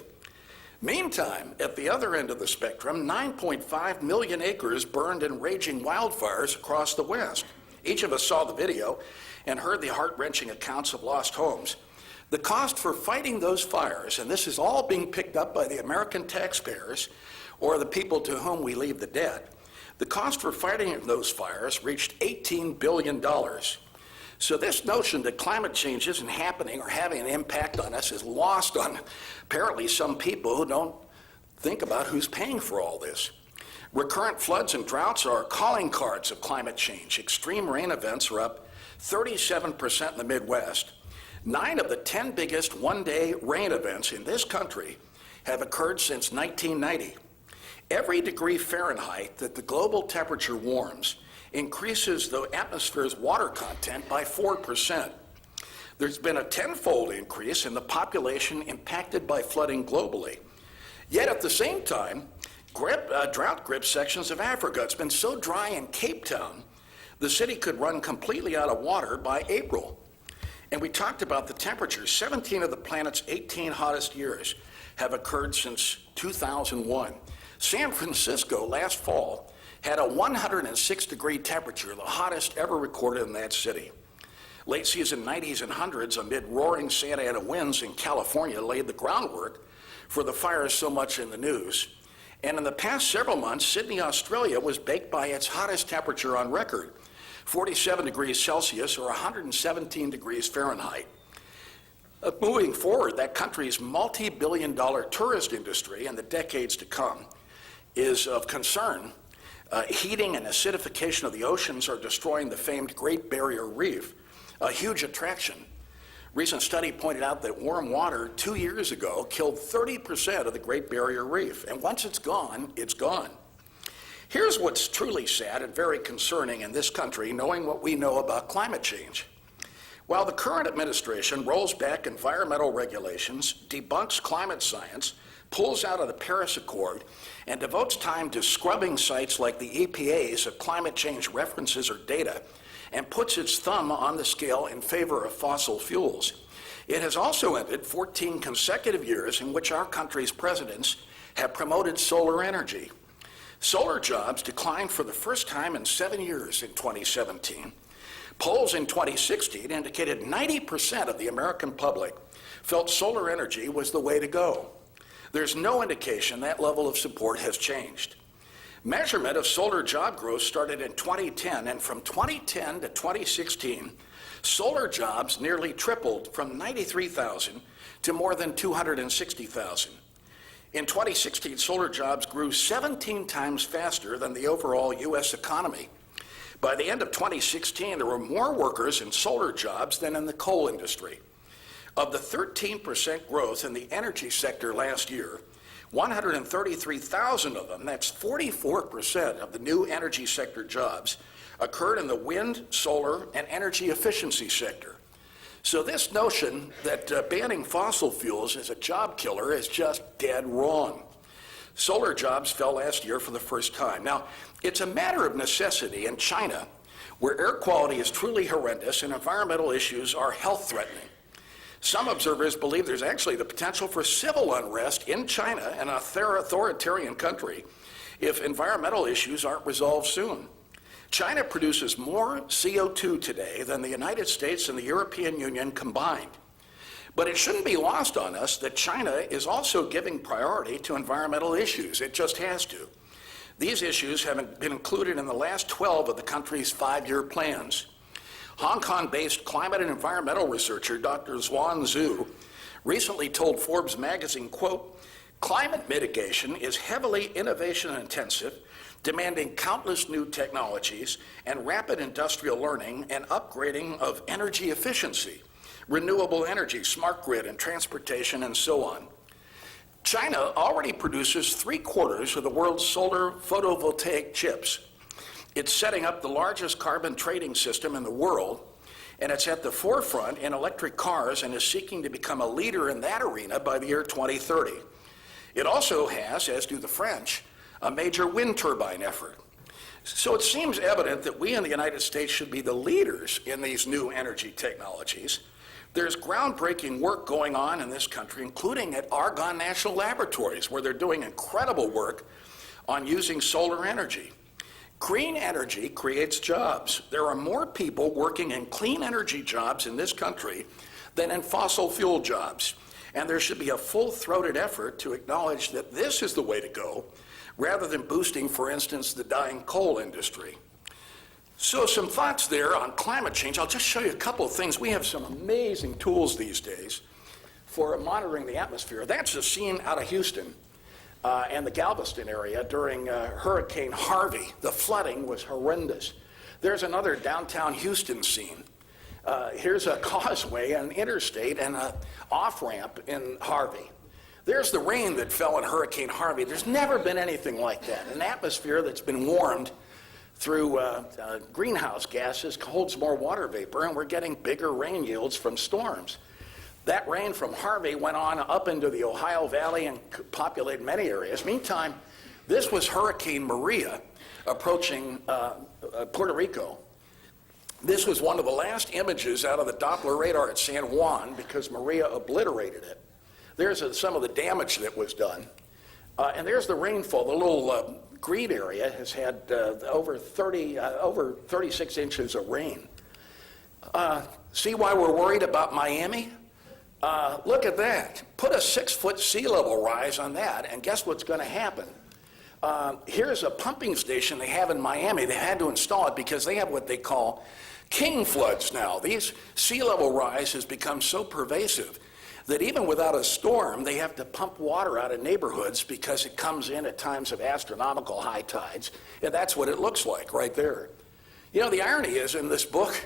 Meantime, at the other end of the spectrum, 9.5 million acres burned in raging wildfires across the West. Each of us saw the video and heard the heart-wrenching accounts of lost homes. The cost for fighting those fires, and this is all being picked up by the American taxpayers or the people to whom we leave the debt, the cost for fighting those fires reached $18 billion. So this notion that climate change isn't happening or having an impact on us is lost on apparently some people who don't think about who's paying for all this. Recurrent floods and droughts are calling cards of climate change. Extreme rain events are up 37% in the Midwest. 9 of the 10 biggest one-day rain events in this country have occurred since 1990. Every degree Fahrenheit that the global temperature warms increases the atmosphere's water content by 4%. There's been a tenfold increase in the population impacted by flooding globally. Yet at the same time, drought-gripped sections of Africa, it's been so dry in Cape Town, the city could run completely out of water by April. And we talked about the temperatures. 17 of the planet's 18 hottest years have occurred since 2001. San Francisco last fall had a 106-degree temperature, the hottest ever recorded in that city. Late season 90s and 100s amid roaring Santa Ana winds in California laid the groundwork for the fires so much in the news. And in the past several months, Sydney, Australia was baked by its hottest temperature on record, 47 degrees Celsius or 117 degrees Fahrenheit. Moving forward, that country's multi-billion-dollar tourist industry in the decades to come is of concern. Heating and acidification of the oceans are destroying the famed Great Barrier Reef, a huge attraction. Recent study pointed out that warm water 2 years ago killed 30% of the Great Barrier Reef, and once it's gone, it's gone. Here's what's truly sad and very concerning in this country, knowing what we know about climate change. While the current administration rolls back environmental regulations, debunks climate science, pulls out of the Paris Accord, and devotes time to scrubbing sites like the EPA's of climate change references or data, and puts its thumb on the scale in favor of fossil fuels, it has also ended 14 consecutive years in which our country's presidents have promoted solar energy. Solar jobs declined for the first time in 7 years in 2017. Polls in 2016 indicated 90% of the American public felt solar energy was the way to go. There's no indication that level of support has changed. Measurement of solar job growth started in 2010, and from 2010 to 2016, solar jobs nearly tripled from 93,000 to more than 260,000. In 2016, solar jobs grew 17 times faster than the overall U.S. economy. By the end of 2016, there were more workers in solar jobs than in the coal industry. Of the 13% growth in the energy sector last year, 133,000 of them, that's 44% of the new energy sector jobs, occurred in the wind, solar, and energy efficiency sector. So this notion that banning fossil fuels is a job killer is just dead wrong. Solar jobs fell last year for the first time. Now, it's a matter of necessity in China, where air quality is truly horrendous and environmental issues are health-threatening. Some observers believe there's actually the potential for civil unrest in China, an authoritarian country, if environmental issues aren't resolved soon. China produces more CO2 today than the United States and the European Union combined. But it shouldn't be lost on us that China is also giving priority to environmental issues. It just has to. These issues have been included in the last 12 of the country's 5-year plans. Hong Kong-based climate and environmental researcher Dr. Xuan Zhu recently told Forbes magazine, quote, "Climate mitigation is heavily innovation-intensive, demanding countless new technologies and rapid industrial learning and upgrading of energy efficiency, renewable energy, smart grid, and transportation, and so on." China already produces 3/4 of the world's solar photovoltaic chips. It's setting up the largest carbon trading system in the world, and it's at the forefront in electric cars and is seeking to become a leader in that arena by the year 2030. It also has, as do the French, a major wind turbine effort. So it seems evident that we in the United States should be the leaders in these new energy technologies. There's groundbreaking work going on in this country, including at Argonne National Laboratories, where they're doing incredible work on using solar energy. Green energy creates jobs. There are more people working in clean energy jobs in this country than in fossil fuel jobs. And there should be a full-throated effort to acknowledge that this is the way to go, rather than boosting, for instance, the dying coal industry. So some thoughts there on climate change. I'll just show you a couple of things. We have some amazing tools these days for monitoring the atmosphere. That's a scene out of Houston and the Galveston area during Hurricane Harvey. The flooding was horrendous. There's another downtown Houston scene. Here's a causeway, an interstate, and an off-ramp in Harvey. There's the rain that fell in Hurricane Harvey. There's never been anything like that. An atmosphere that's been warmed through greenhouse gases holds more water vapor, and we're getting bigger rain yields from storms. That rain from Harvey went on up into the Ohio Valley and populated many areas. Meantime, this was Hurricane Maria approaching Puerto Rico. This was one of the last images out of the Doppler radar at San Juan because Maria obliterated it. There's some of the damage that was done. And there's the rainfall. The little green area has had over 36 inches of rain. See why we're worried about Miami? Look at that. Put a 6-foot sea level rise on that, and guess what's going to happen? Here's a pumping station they have in Miami. They had to install it because they have what they call king floods now. These sea level rise has become so pervasive that even without a storm, they have to pump water out of neighborhoods because it comes in at times of astronomical high tides. And that's what it looks like right there. You know, the irony is in this book,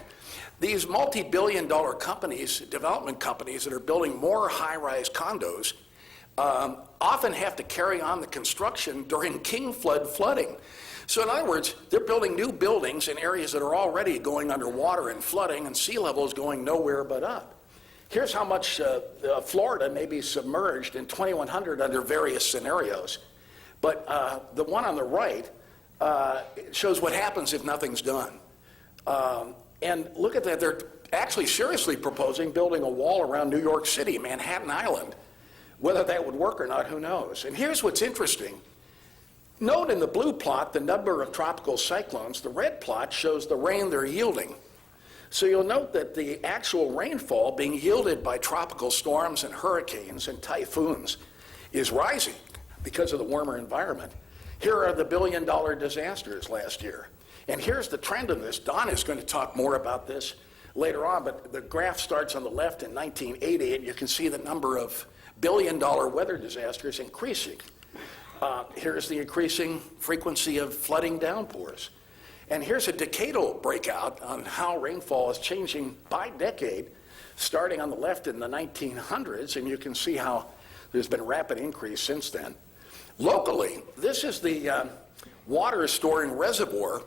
these multi-billion-dollar companies, development companies that are building more high-rise condos, often have to carry on the construction during king flooding. So in other words, they're building new buildings in areas that are already going underwater and flooding, and sea level is going nowhere but up. Here's how much Florida may be submerged in 2100 under various scenarios. But the one on the right shows what happens if nothing's done. And look at that. They're actually seriously proposing building a wall around New York City, Manhattan Island. Whether that would work or not, who knows? And here's what's interesting. Note in the blue plot the number of tropical cyclones. The red plot shows the rain they're yielding. So you'll note that the actual rainfall being yielded by tropical storms and hurricanes and typhoons is rising because of the warmer environment. Here are the billion-dollar disasters last year. And here's the trend in this. Don is going to talk more about this later on, but the graph starts on the left in 1980, and you can see the number of billion-dollar weather disasters increasing. Here's the increasing frequency of flooding downpours. And here's a decadal breakout on how rainfall is changing by decade, starting on the left in the 1900s, and you can see how there's been rapid increase since then. Locally, this is the water storing reservoir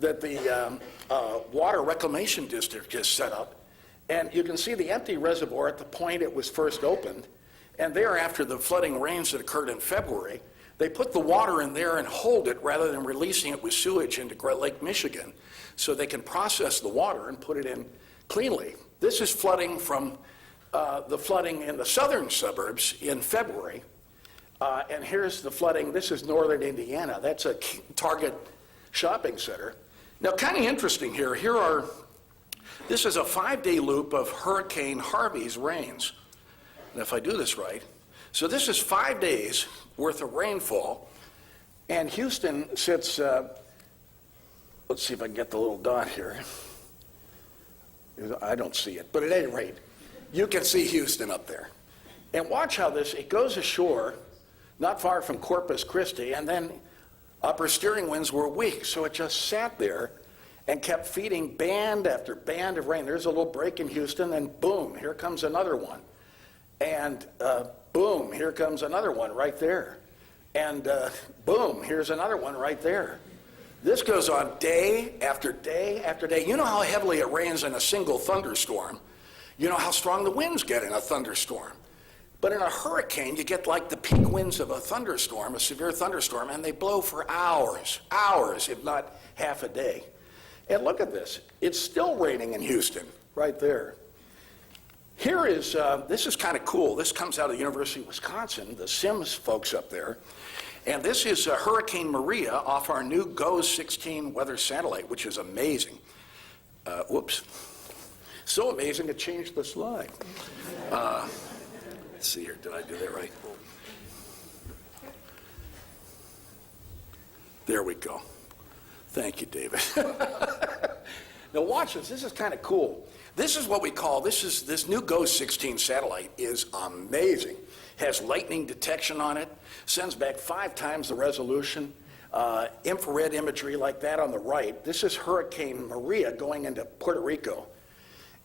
that the Water Reclamation District has set up. And you can see the empty reservoir at the point it was first opened. And thereafter, the flooding rains that occurred in February, they put the water in there and hold it rather than releasing it with sewage into Lake Michigan so they can process the water and put it in cleanly. This is flooding from the flooding in the southern suburbs in February. And here's the flooding. This is northern Indiana. That's a Target shopping center. Now, kind of interesting here. This is a 5-day loop of Hurricane Harvey's rains. And if I do this right, so this is 5 days worth of rainfall, and Houston sits, let's see if I can get the little dot here. I don't see it, but at any rate, you can see Houston up there. And watch how it goes ashore, not far from Corpus Christi, and then upper steering winds were weak, so it just sat there and kept feeding band after band of rain. There's a little break in Houston, and boom, here comes another one. And boom, here comes another one right there. And boom, here's another one right there. This goes on day after day after day. You know how heavily it rains in a single thunderstorm. You know how strong the winds get in a thunderstorm. But in a hurricane, you get like the peak winds of a thunderstorm, a severe thunderstorm, and they blow for hours, if not half a day. And look at this. It's still raining in Houston, right there. Here is, this is kind of cool. This comes out of the University of Wisconsin, the Sims folks up there. And this is Hurricane Maria off our new GOES-16 weather satellite, which is amazing. Whoops. So amazing it changed the slide. Let's see here, did I do that right? There we go. Thank you, David. Now watch this. This is kind of cool. This is what we call, this new GOES 16 satellite is amazing. Has lightning detection on it, sends back 5 times the resolution, infrared imagery like that on the right. This is Hurricane Maria going into Puerto Rico.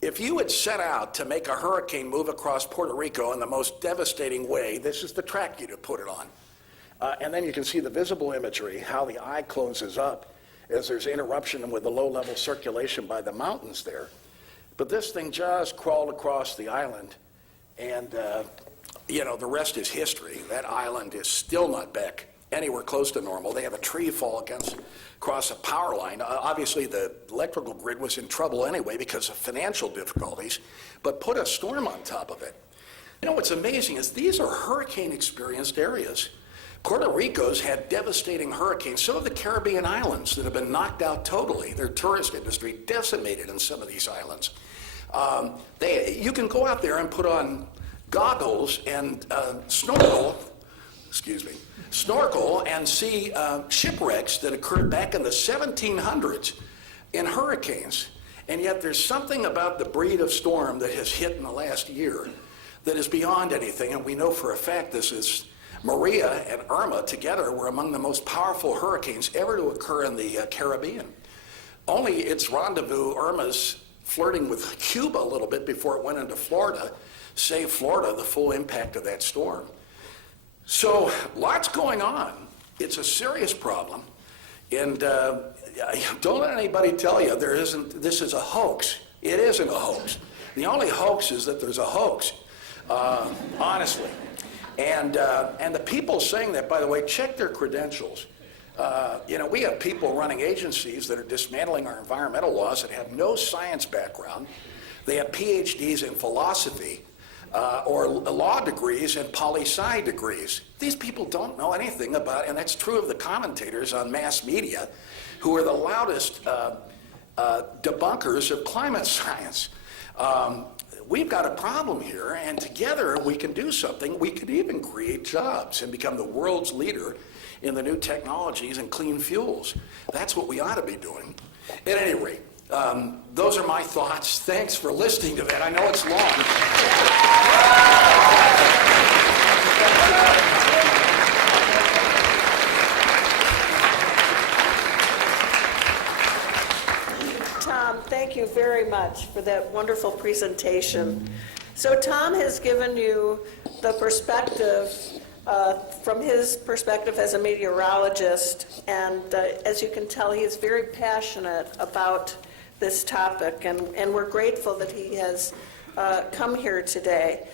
If you had set out to make a hurricane move across Puerto Rico in the most devastating way, this is the track you'd have put it on. And then you can see the visible imagery, how the eye closes up as there's interruption with the low-level circulation by the mountains there. But this thing just crawled across the island, and the rest is history. That island is still not back anywhere close to normal. They have a tree fall across a power line. Obviously, the electrical grid was in trouble anyway because of financial difficulties, but put a storm on top of it. You know, what's amazing is these are hurricane-experienced areas. Puerto Rico's had devastating hurricanes. So have the Caribbean islands that have been knocked out totally. Their tourist industry decimated in some of these islands. You can go out there and put on goggles and snorkel and see shipwrecks that occurred back in the 1700s in hurricanes. And yet there's something about the breed of storm that has hit in the last year that is beyond anything. And we know for a fact this is Maria and Irma together were among the most powerful hurricanes ever to occur in the Caribbean. Only its rendezvous, Irma's flirting with Cuba a little bit before it went into Florida, saved Florida the full impact of that storm. So lots going on. It's a serious problem. And don't let anybody tell you this is a hoax. It isn't a hoax. The only hoax is that there's a hoax, honestly. And the people saying that, by the way, check their credentials. We have people running agencies that are dismantling our environmental laws that have no science background. They have PhDs in philosophy or law degrees and poli-sci degrees. These people don't know anything about, and that's true of the commentators on mass media, who are the loudest debunkers of climate science. We've got a problem here, and together we can do something. We could even create jobs and become the world's leader in the new technologies and clean fuels. That's what we ought to be doing. At any rate, those are my thoughts. Thanks for listening to that. I know it's long. Tom, thank you very much for that wonderful presentation. So Tom has given you the perspective from his perspective as a meteorologist, and as you can tell, he is very passionate about this topic, and we're grateful that he has come here today.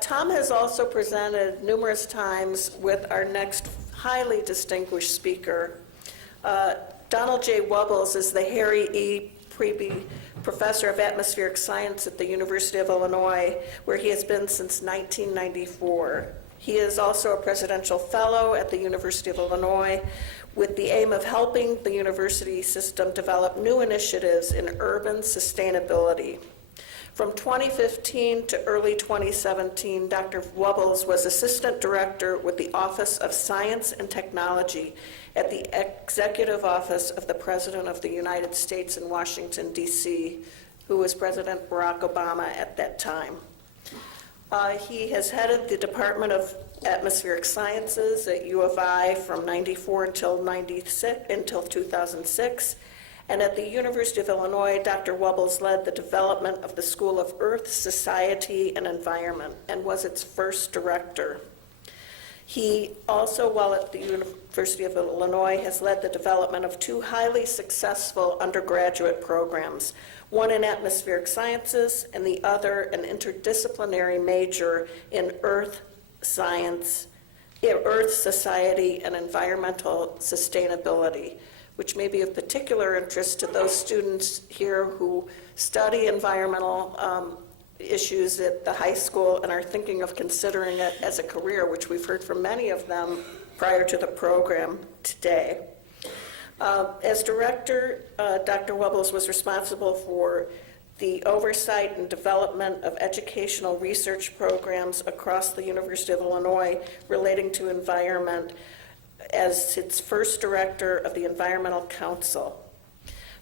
Tom has also presented numerous times with our next highly distinguished speaker. Donald J. Wubbles is the Harry E. Priebe Professor of Atmospheric Science at the University of Illinois, where he has been since 1994. He is also a presidential fellow at the University of Illinois with the aim of helping the university system develop new initiatives in urban sustainability. From 2015 to early 2017, Dr. Wubbles was Assistant Director with the Office of Science and Technology at the Executive Office of the President of the United States in Washington, D.C., who was President Barack Obama at that time. He has headed the Department of Atmospheric Sciences at U of I from 94 until 2006. And at the University of Illinois, Dr. Wubbles led the development of the School of Earth, Society, and Environment and was its first director. He also, while at the University of Illinois, has led the development of 2 highly successful undergraduate programs, one in atmospheric sciences and the other an interdisciplinary major in earth science, earth, society, and environmental sustainability, which may be of particular interest to those students here who study environmental issues at the high school and are thinking of considering it as a career, which we've heard from many of them prior to the program today. As director, Dr. Wubbles was responsible for the oversight and development of educational research programs across the University of Illinois relating to environment, as its first director of the Environmental Council.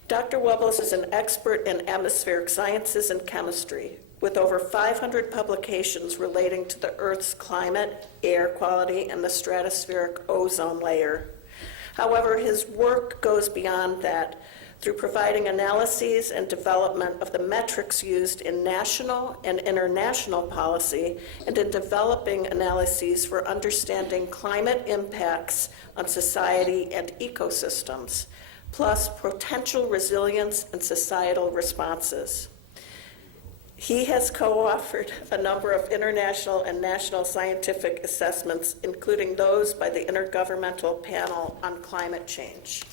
Dr. Wubbels is an expert in atmospheric sciences and chemistry, with over 500 publications relating to the Earth's climate, air quality, and the stratospheric ozone layer. However, his work goes beyond that through providing analyses and development of the metrics used in national and international policy, and in developing analyses for understanding climate impacts on society and ecosystems, plus potential resilience and societal responses. He has co-authored a number of international and national scientific assessments, including those by the Intergovernmental Panel on Climate Change.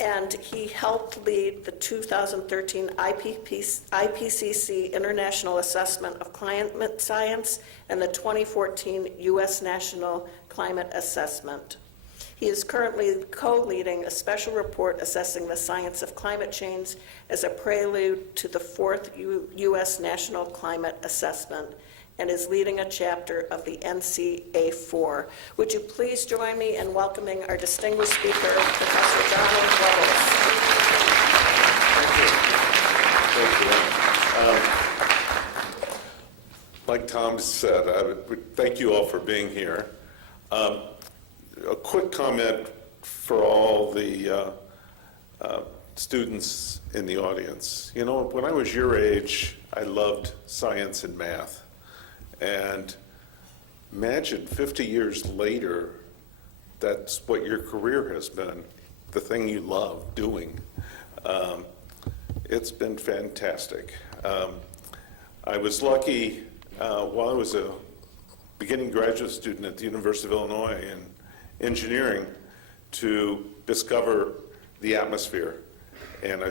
And he helped lead the 2013 IPCC International Assessment of Climate Science and the 2014 U.S. National Climate Assessment. He is currently co-leading a special report assessing the science of climate change as a prelude to the fourth U.S. National Climate Assessment, and is leading a chapter of the NCA4. Would you please join me in welcoming our distinguished speaker, Professor Donald Wubbels. Thank you. Like Tom said, I would thank you all for being here. A quick comment for all the students in the audience. You know, when I was your age, I loved science and math. And imagine 50 years later, that's what your career has been, the thing you love doing. It's been fantastic. I was lucky while I was a beginning graduate student at the University of Illinois in engineering to discover the atmosphere. And I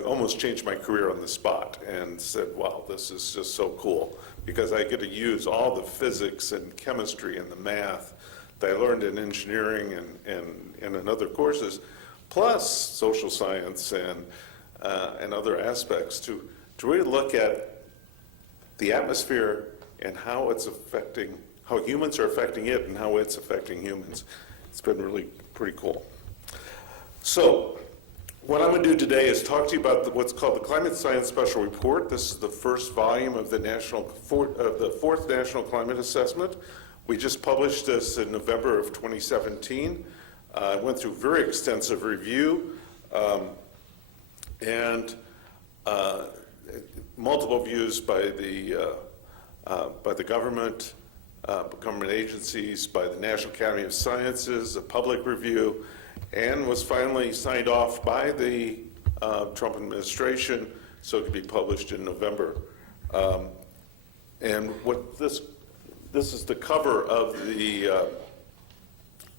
almost changed my career on the spot and said, wow, this is just so cool, because I get to use all the physics and chemistry and the math that I learned in engineering and in other courses, plus social science and other aspects to really look at the atmosphere and how it's affecting, how humans are affecting it and how it's affecting humans. It's been really pretty cool. So, what I'm going to do today is talk to you about what's called the Climate Science Special Report. This is the first volume of the fourth National Climate Assessment. We just published this in November of 2017. I went through very extensive review and multiple views by the government, government agencies, by the National Academy of Sciences, a public review, and was finally signed off by the Trump administration so it could be published in November. And what this is the cover of the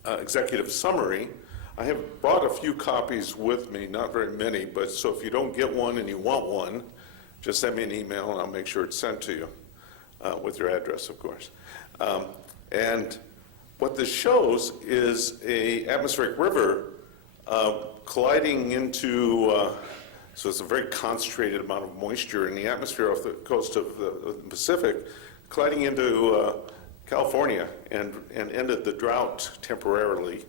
executive summary. I have brought a few copies with me, not very many, but so if you don't get one and you want one, just send me an email and I'll make sure it's sent to you with your address, of course. And what this shows is a atmospheric river colliding into, so it's a very concentrated amount of moisture in the atmosphere off the coast of the Pacific, colliding into California and ended the drought temporarily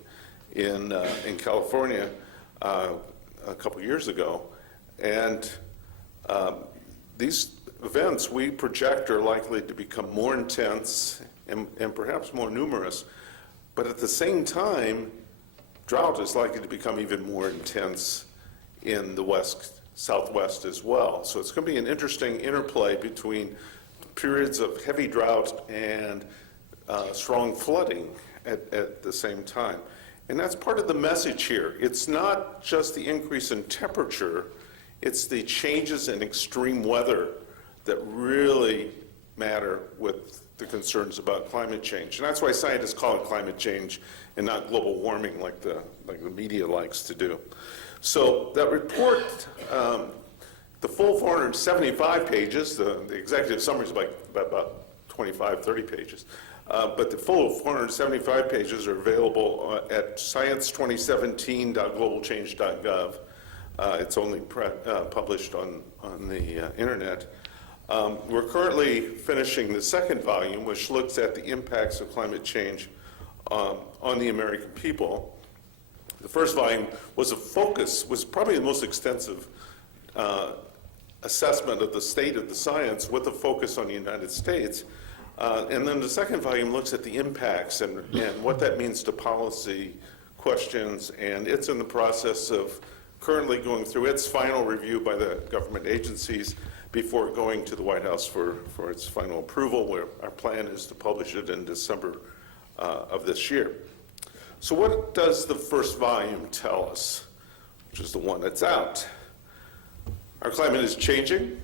in California a couple years ago. And these events we project are likely to become more intense and perhaps more numerous. But at the same time, drought is likely to become even more intense in the southwest as well. So it's going to be an interesting interplay between periods of heavy drought and strong flooding at the same time. And that's part of the message here. It's not just the increase in temperature, it's the changes in extreme weather that really matter with the concerns about climate change. And that's why scientists call it climate change and not global warming like the media likes to do. So that report, the full 475 pages, the executive summary is about 25, 30 pages, but the full 475 pages are available at science2017.globalchange.gov. It's only published on the internet. We're currently finishing the second volume, which looks at the impacts of climate change on the American people. The first volume was probably the most extensive assessment of the state of the science with a focus on the United States. And then the second volume looks at the impacts and what that means to policy questions, and it's in the process of currently going through its final review by the government agencies before going to the White House for its final approval, where our plan is to publish it in December of this year. So what does the first volume tell us, which is the one that's out? Our climate is changing.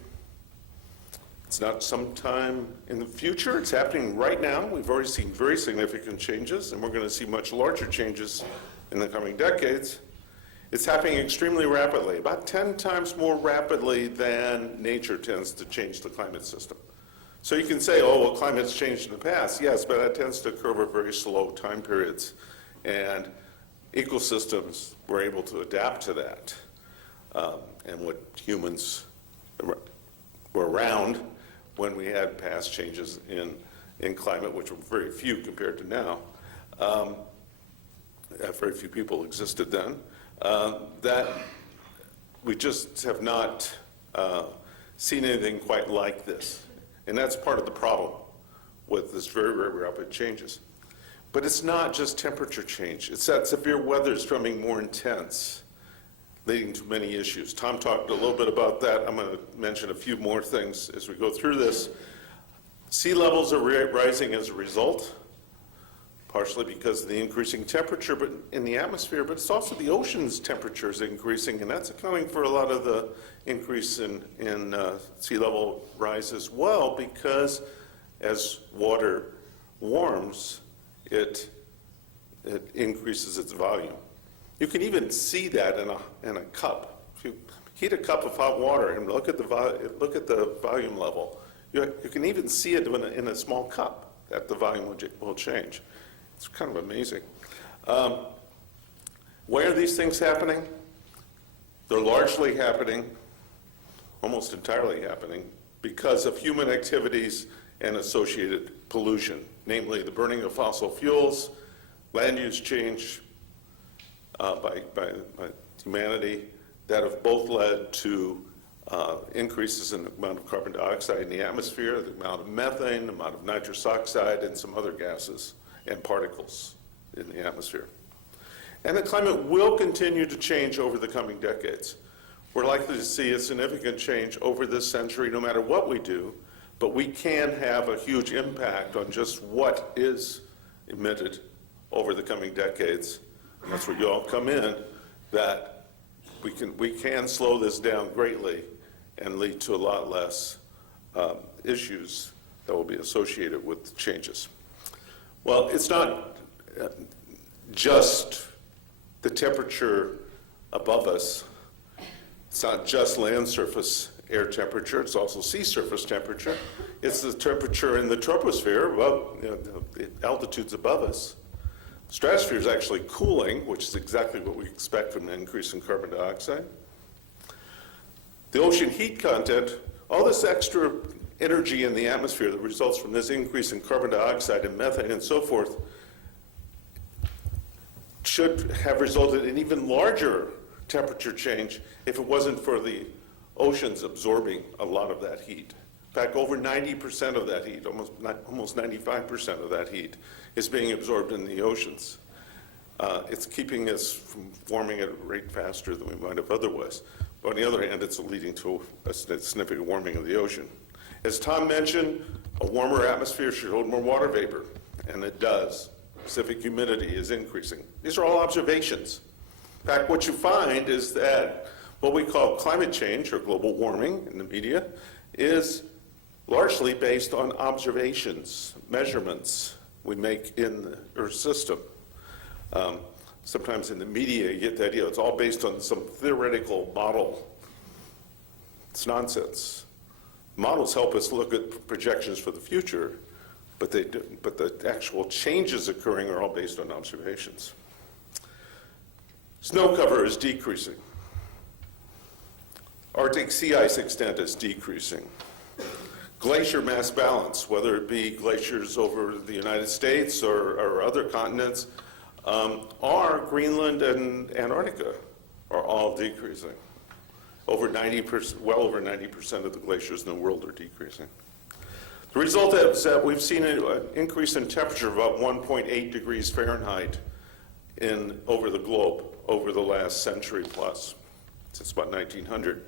It's not sometime in the future. It's happening right now. We've already seen very significant changes, and we're going to see much larger changes in the coming decades. It's happening extremely rapidly, about 10 times more rapidly than nature tends to change the climate system. So you can say, oh, well, climate's changed in the past. Yes, but that tends to occur over very slow time periods. And ecosystems were able to adapt to that. And what humans were around when we had past changes in climate, which were very few compared to now. Very few people existed then. That we just have not seen anything quite like this. And that's part of the problem with this very, very rapid changes. But it's not just temperature change. It's that severe weather is becoming more intense, leading to many issues. Tom talked a little bit about that. I'm going to mention a few more things as we go through this. Sea levels are rising as a result, partially because of the increasing temperature but in the atmosphere, but it's also the ocean's temperature is increasing, and that's accounting for a lot of the increase in sea level rise as well, because as water warms, it increases its volume. You can even see that in a cup. If you heat a cup of hot water and look at the volume level, you can even see it in a small cup, that the volume will change. It's kind of amazing. Where are these things happening? They're largely happening, almost entirely happening, because of human activities and associated pollution, namely the burning of fossil fuels, land use change by humanity, that have both led to increases in the amount of carbon dioxide in the atmosphere, the amount of methane, the amount of nitrous oxide, and some other gases and particles in the atmosphere. And the climate will continue to change over the coming decades. We're likely to see a significant change over this century no matter what we do, but we can have a huge impact on just what is emitted over the coming decades. And that's where you all come in, that we can slow this down greatly and lead to a lot less issues that will be associated with changes. Well, it's not just the temperature above us. It's not just land surface air temperature. It's also sea surface temperature. It's the temperature in the troposphere, above, the altitudes above us. The stratosphere is actually cooling, which is exactly what we expect from an increase in carbon dioxide. The ocean heat content, all this extra energy in the atmosphere that results from this increase in carbon dioxide and methane and so forth should have resulted in even larger temperature change if it wasn't for the oceans absorbing a lot of that heat. In fact, over 90% of that heat, almost 95% of that heat, is being absorbed in the oceans. It's keeping us from warming at a rate faster than we might have otherwise. But on the other hand, it's leading to a significant warming of the ocean. As Tom mentioned, a warmer atmosphere should hold more water vapor, and it does. Specific humidity is increasing. These are all observations. In fact, what you find is that what we call climate change or global warming in the media is largely based on observations, measurements we make in the Earth system. Sometimes in the media you get the idea it's all based on some theoretical model. It's nonsense. Models help us look at projections for the future, but the actual changes occurring are all based on observations. Snow cover is decreasing. Arctic sea ice extent is decreasing. glacier mass balance, whether it be glaciers over the United States or other continents, or Greenland and Antarctica are all decreasing. Over 90%, well over 90% of the glaciers in the world are decreasing. The result is that we've seen an increase in temperature of about 1.8 degrees Fahrenheit over the globe over the last century plus, since about 1900.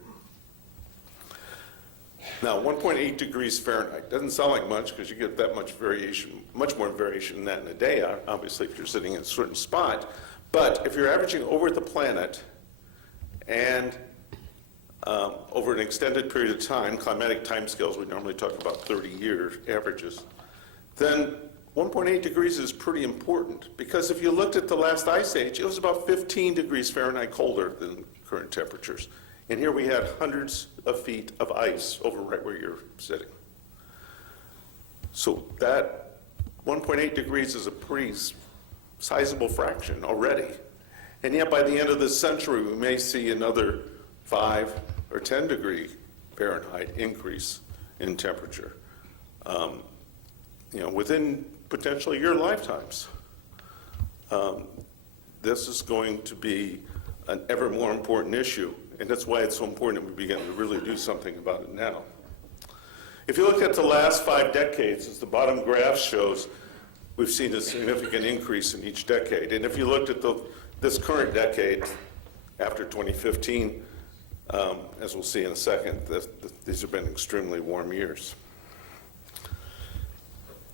Now, 1.8 degrees Fahrenheit doesn't sound like much because you get that much variation, much more variation than that in a day, obviously, if you're sitting in a certain spot. But if you're averaging over the planet and over an extended period of time, climatic timescales, we normally talk about 30-year averages, then 1.8 degrees is pretty important, because if you looked at the last ice age, it was about 15 degrees Fahrenheit colder than current temperatures. And here we had hundreds of feet of ice over right where you're sitting. So that 1.8 degrees is a pretty sizable fraction already. And yet by the end of this century, we may see another 5 or 10 degree Fahrenheit increase in temperature, within potentially your lifetimes. This is going to be an ever more important issue, and that's why it's so important that we begin to really do something about it now. If you look at the last 5 decades, as the bottom graph shows, we've seen a significant increase in each decade. And if you looked at this current decade, after 2015, as we'll see in a second, these have been extremely warm years.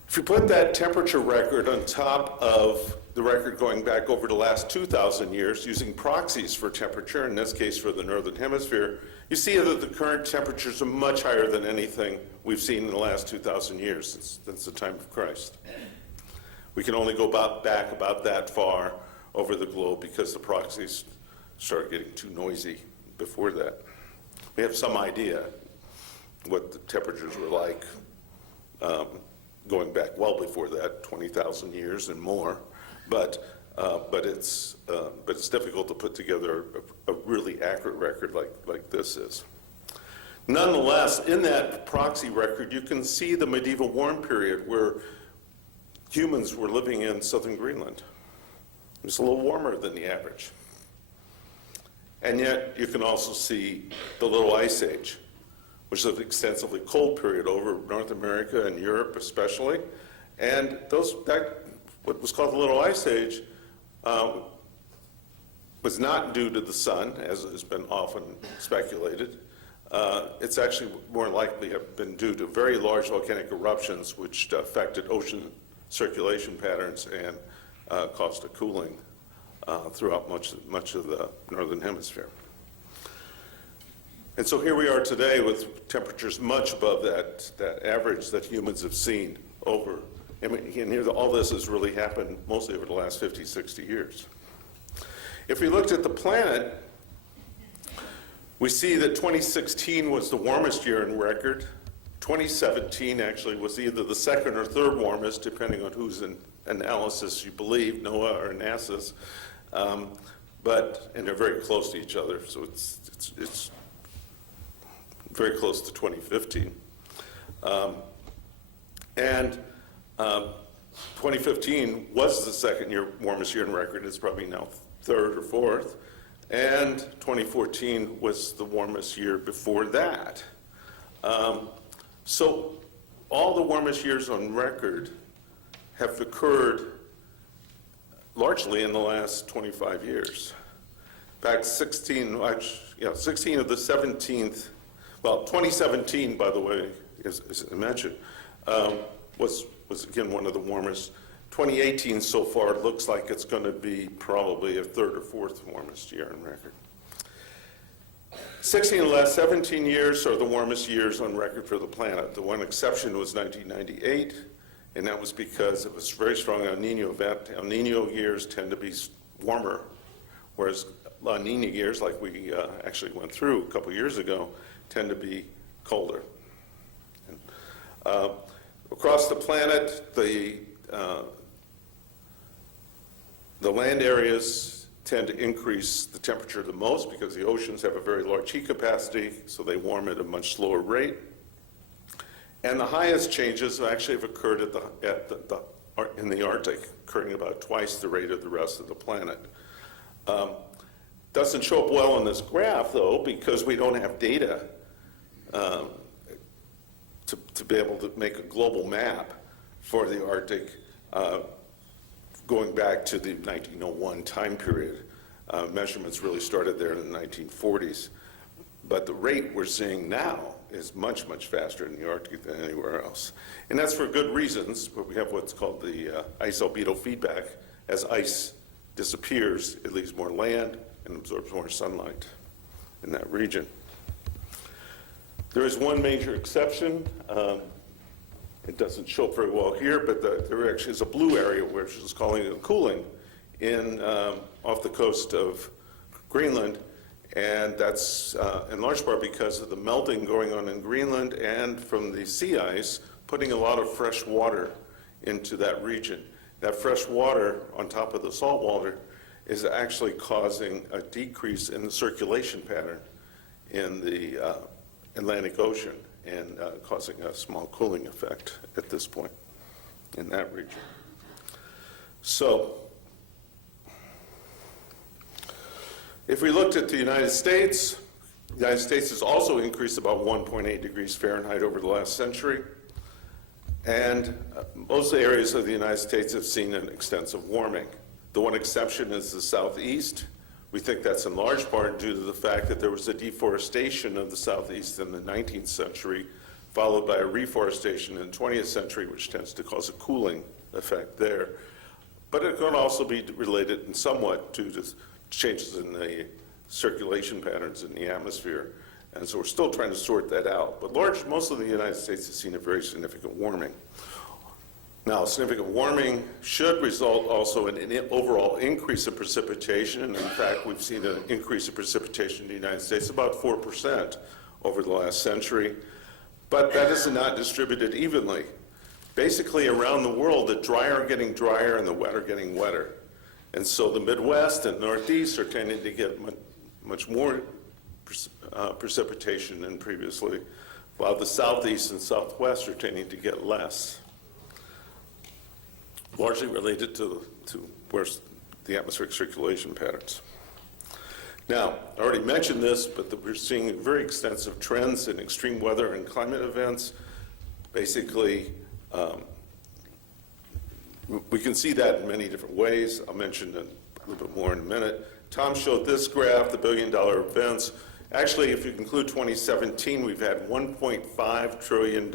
If you put that temperature record on top of the record going back over the last 2,000 years using proxies for temperature, in this case for the Northern Hemisphere, you see that the current temperatures are much higher than anything we've seen in the last 2,000 years since the time of Christ. We can only go back about that far over the globe because the proxies started getting too noisy before that. We have some idea what the temperatures were like going back well before that, 20,000 years and more, but it's difficult to put together a really accurate record like this is. Nonetheless, in that proxy record, you can see the medieval warm period where humans were living in southern Greenland. It was a little warmer than the average. And yet, you can also see the Little Ice Age, which is an extensively cold period over North America and Europe especially. And what was called the Little Ice Age was not due to the sun, as has been often speculated. It's actually more likely have been due to very large volcanic eruptions which affected ocean circulation patterns and caused a cooling throughout much of the Northern Hemisphere. And so here we are today with temperatures much above that average that humans have seen over. And here, all this has really happened mostly over the last 50, 60 years. If we looked at the planet, we see that 2016 was the warmest year in record. 2017 actually was either the second or third warmest, depending on whose analysis you believe, NOAA or NASA's. And they're very close to each other, so it's very close to 2015. 2015 was the second warmest year in record. It's probably now third or fourth. And 2014 was the warmest year before that. So all the warmest years on record have occurred largely in the last 25 years. In fact, 16 of the 17th, 2017, by the way, as I mentioned, was again one of the warmest. 2018 so far looks like it's going to be probably a third or fourth warmest year in record. 16 of the last 17 years are the warmest years on record for the planet. The one exception was 1998, and that was because of a very strong El Nino event. El Nino years tend to be warmer, whereas La Nina years, like we actually went through a couple years ago, tend to be colder. Across the planet, the land areas tend to increase the temperature the most because the oceans have a very large heat capacity, so they warm at a much slower rate. And the highest changes actually have occurred in the Arctic, occurring about twice the rate of the rest of the planet. Doesn't show up well on this graph, though, because we don't have data to be able to make a global map for the Arctic going back to the 1901 time period. Measurements really started there in the 1940s. But the rate we're seeing now is much, much faster in the Arctic than anywhere else. And that's for good reasons, but we have what's called the ice albedo feedback. As ice disappears, it leaves more land and absorbs more sunlight in that region. There is one major exception. It doesn't show up very well here, but there actually is a blue area, which is calling it cooling, off the coast of Greenland. And that's in large part because of the melting going on in Greenland and from the sea ice, putting a lot of fresh water into that region. That fresh water on top of the salt water is actually causing a decrease in the circulation pattern in the Atlantic Ocean and causing a small cooling effect at this point in that region. So, if we looked at the United States has also increased about 1.8 degrees Fahrenheit over the last century. And most areas of the United States have seen an extensive warming. The one exception is the Southeast. We think that's in large part due to the fact that there was a deforestation of the Southeast in the 19th century, followed by a reforestation in the 20th century, which tends to cause a cooling effect there. But it can also be related in somewhat to changes in the circulation patterns in the atmosphere. And so we're still trying to sort that out. But most of the United States has seen a very significant warming. Now, significant warming should result also in an overall increase in precipitation. And in fact, we've seen an increase in precipitation in the United States about 4% over the last century. But that is not distributed evenly. Basically, around the world, the drier are getting drier and the wet are getting wetter. And so the Midwest and Northeast are tending to get much more precipitation than previously, while the Southeast and Southwest are tending to get less, largely related to where's the atmospheric circulation patterns. Now, I already mentioned this, but we're seeing very extensive trends in extreme weather and climate events. Basically, we can see that in many different ways. I'll mention a little bit more in a minute. Tom showed this graph, the billion-dollar events. Actually, if you include 2017, we've had $1.5 trillion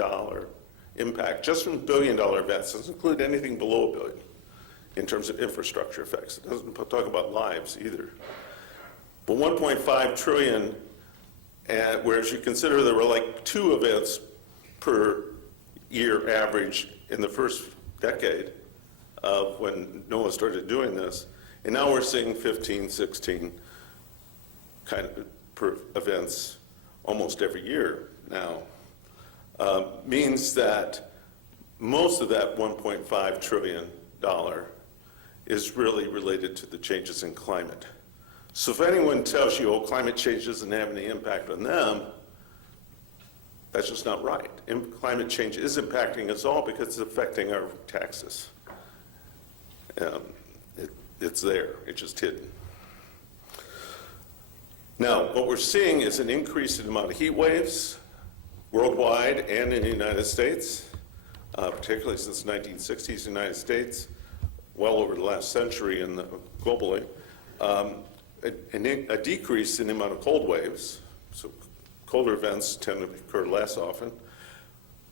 impact just from billion-dollar events. It doesn't include anything below $1 billion in terms of infrastructure effects. It doesn't talk about lives either. But 1.5 trillion, whereas you consider there were like 2 events per year average in the first decade of when NOAA started doing this. And now we're seeing 15, 16 kind of per events almost every year now. Means that most of that $1.5 trillion is really related to the changes in climate. So if anyone tells you, oh, climate change doesn't have any impact on them, that's just not right. Climate change is impacting us all because it's affecting our taxes. It's there, it's just hidden. Now, what we're seeing is an increase in the amount of heat waves worldwide and in the United States, particularly since the 1960s in the United States, well over the last century globally. A decrease in the amount of cold waves, so colder events tend to occur less often.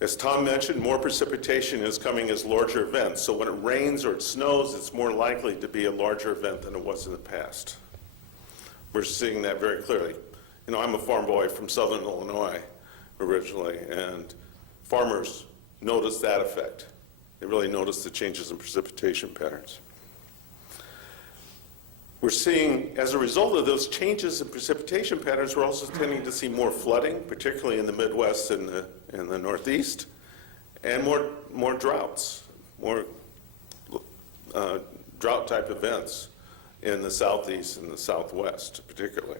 As Tom mentioned, more precipitation is coming as larger events. So when it rains or it snows, it's more likely to be a larger event than it was in the past. We're seeing that very clearly. You know, I'm a farm boy from southern Illinois originally, and farmers notice that effect. They really notice the changes in precipitation patterns. We're seeing, as a result of those changes in precipitation patterns, we're also tending to see more flooding, particularly in the Midwest and the Northeast, and more droughts, more drought-type events in the Southeast and the Southwest, particularly.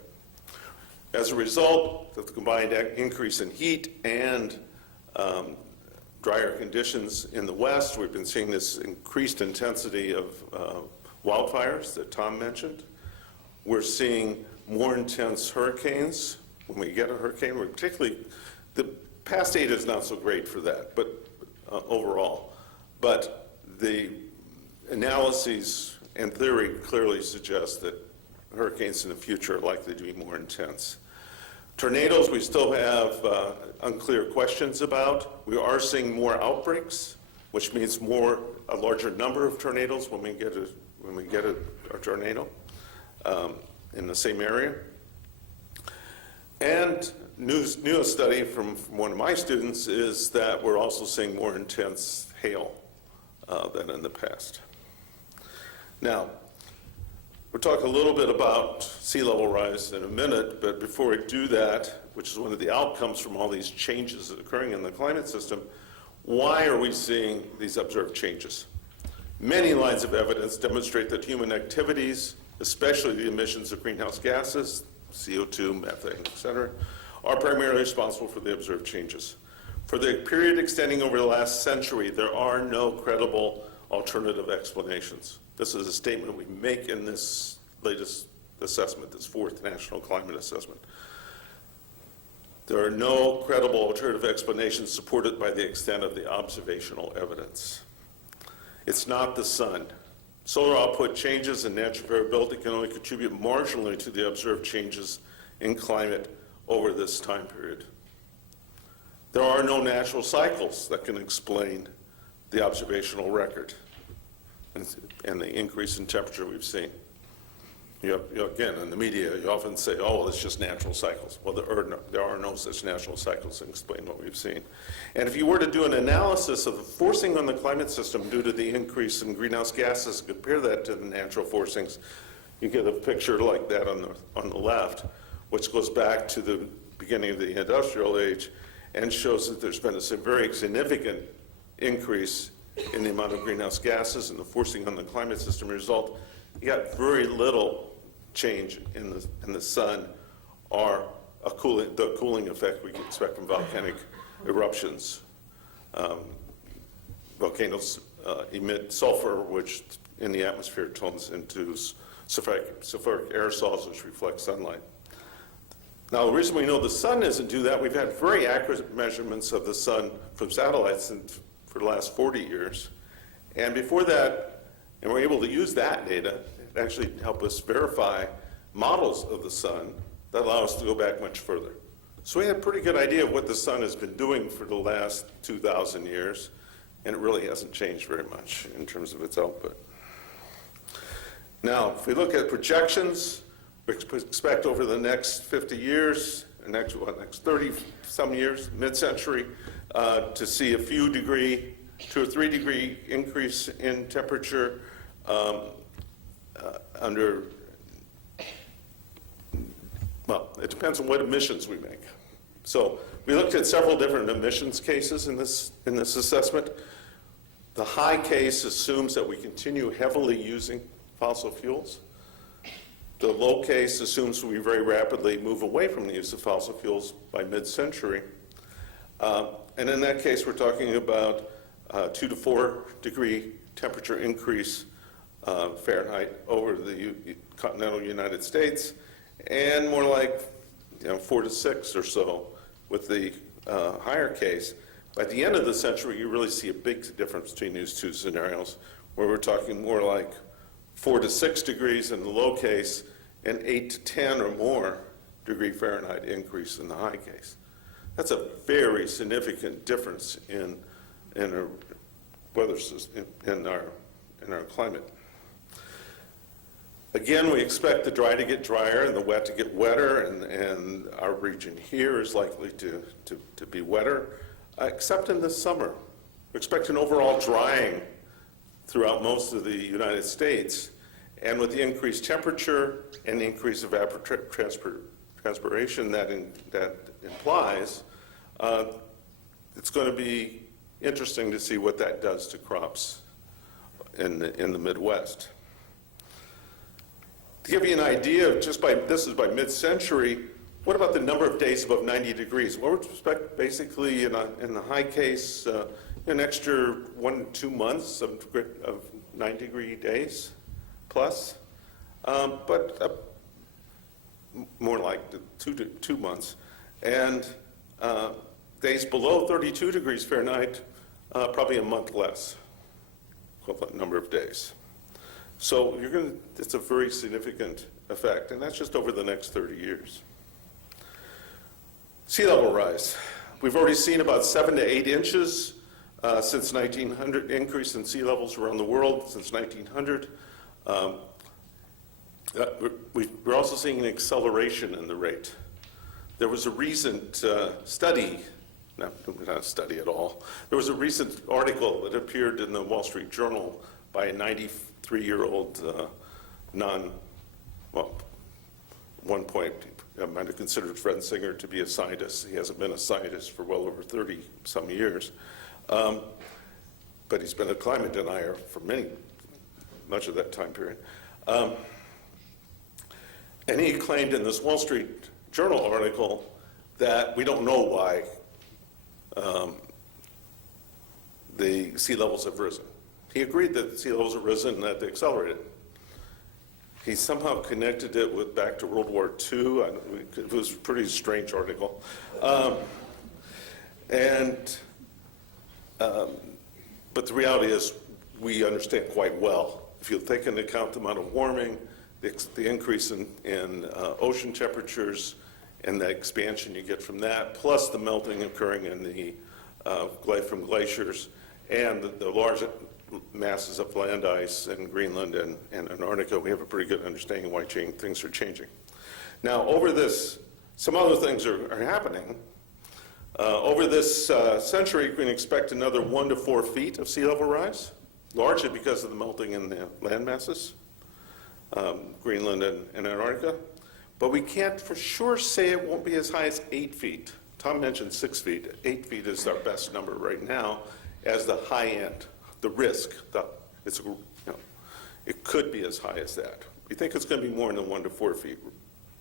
As a result of the combined increase in heat and drier conditions in the west. We've been seeing this increased intensity of wildfires that Tom mentioned. We're seeing more intense hurricanes. When we get a hurricane, we're particularly, the past data is not so great for that, but overall. But the analyses and theory clearly suggest that hurricanes in the future are likely to be more intense. Tornadoes, we still have unclear questions about. We are seeing more outbreaks, which means a larger number of tornadoes when we get a tornado in the same area. And newest study from one of my students is that we're also seeing more intense hail than in the past. Now, we'll talk a little bit about sea level rise in a minute, but before we do that, which is one of the outcomes from all these changes occurring in the climate system, why are we seeing these observed changes? Many lines of evidence demonstrate that human activities, especially the emissions of greenhouse gases, CO2, methane, et cetera, are primarily responsible for the observed changes. For the period extending over the last century, there are no credible alternative explanations. This is a statement we make in this latest assessment, this fourth National Climate Assessment. There are no credible alternative explanations supported by the extent of the observational evidence. It's not the sun. Solar output changes and natural variability can only contribute marginally to the observed changes in climate over this time period. There are no natural cycles that can explain the observational record and the increase in temperature we've seen. Again, in the media, you often say, oh, well, it's just natural cycles. Well, there are no such natural cycles that explain what we've seen. And if you were to do an analysis of the forcing on the climate system due to the increase in greenhouse gases, compare that to the natural forcings, you get a picture like that on the left, which goes back to the beginning of the industrial age and shows that there's been a very significant increase in the amount of greenhouse gases and the forcing on the climate system result. You got very little change in the sun or the cooling effect we can expect from volcanic eruptions. Volcanoes emit sulfur, which in the atmosphere turns into sulfuric aerosols, which reflect sunlight. Now, the reason we know the sun doesn't do that, we've had very accurate measurements of the sun from satellites for the last 40 years. And before that, and we're able to use that data to actually help us verify models of the sun that allow us to go back much further. So we have a pretty good idea of what the sun has been doing for the last 2,000 years, and it really hasn't changed very much in terms of its output. Now, if we look at projections, we expect over the next 50 years, next 30-some years, mid-century, to see a 2 or 3 degree increase in temperature it depends on what emissions we make. So we looked at several different emissions cases in this assessment. The high case assumes that we continue heavily using fossil fuels. The low case assumes we very rapidly move away from the use of fossil fuels by mid-century. And in that case, we're talking about 2 to 4 degree temperature increase Fahrenheit over the continental United States, and more like 4 to 6 or so with the higher case. By the end of the century, you really see a big difference between these two scenarios, where we're talking more like 4 to 6 degrees in the low case and 8 to 10 or more degree Fahrenheit increase in the high case. That's a very significant difference in our weather system, in our climate. Again, we expect the dry to get drier and the wet to get wetter, and our region here is likely to be wetter, except in the summer. We expect an overall drying throughout most of the United States, and with the increased temperature and the increase of transpiration that implies, it's going to be interesting to see what that does to crops in the Midwest. To give you an idea of this is by mid-century, what about the number of days above 90 degrees? Well, we expect basically in the high case, an extra 1 to 2 months of 90-degree days plus, but more like 2 months. And days below 32 degrees Fahrenheit, probably a month less, equivalent number of days. So it's a very significant effect, and that's just over the next 30 years. Sea level rise. We've already seen about 7 to 8 inches since 1900, increase in sea levels around the world since 1900. We're also seeing an acceleration in the rate. There was a recent study, not a study at all, there was a recent article that appeared in the Wall Street Journal by a 93-year-old one point, I might have considered Fred Singer to be a scientist. He hasn't been a scientist for well over 30-some years. But he's been a climate denier for much of that time period. And he claimed in this Wall Street Journal article that we don't know why the sea levels have risen. He agreed that sea levels have risen and that they accelerated. He somehow connected it back to World War II. It was a pretty strange article. But the reality is we understand quite well. If you take into account the amount of warming, the increase in ocean temperatures, and the expansion you get from that, plus the melting occurring in the from glaciers, and the large masses of land ice in Greenland and Antarctica, we have a pretty good understanding of why things are changing. Now, over this, some other things are happening. Over this century, we can expect another 1 to 4 feet of sea level rise, largely because of the melting in the land masses, Greenland and Antarctica. But we can't for sure say it won't be as high as 8 feet. Tom mentioned 6 feet. 8 feet is our best number right now as the high end. The risk, it could be as high as that. We think it's going to be more in the 1 to 4 feet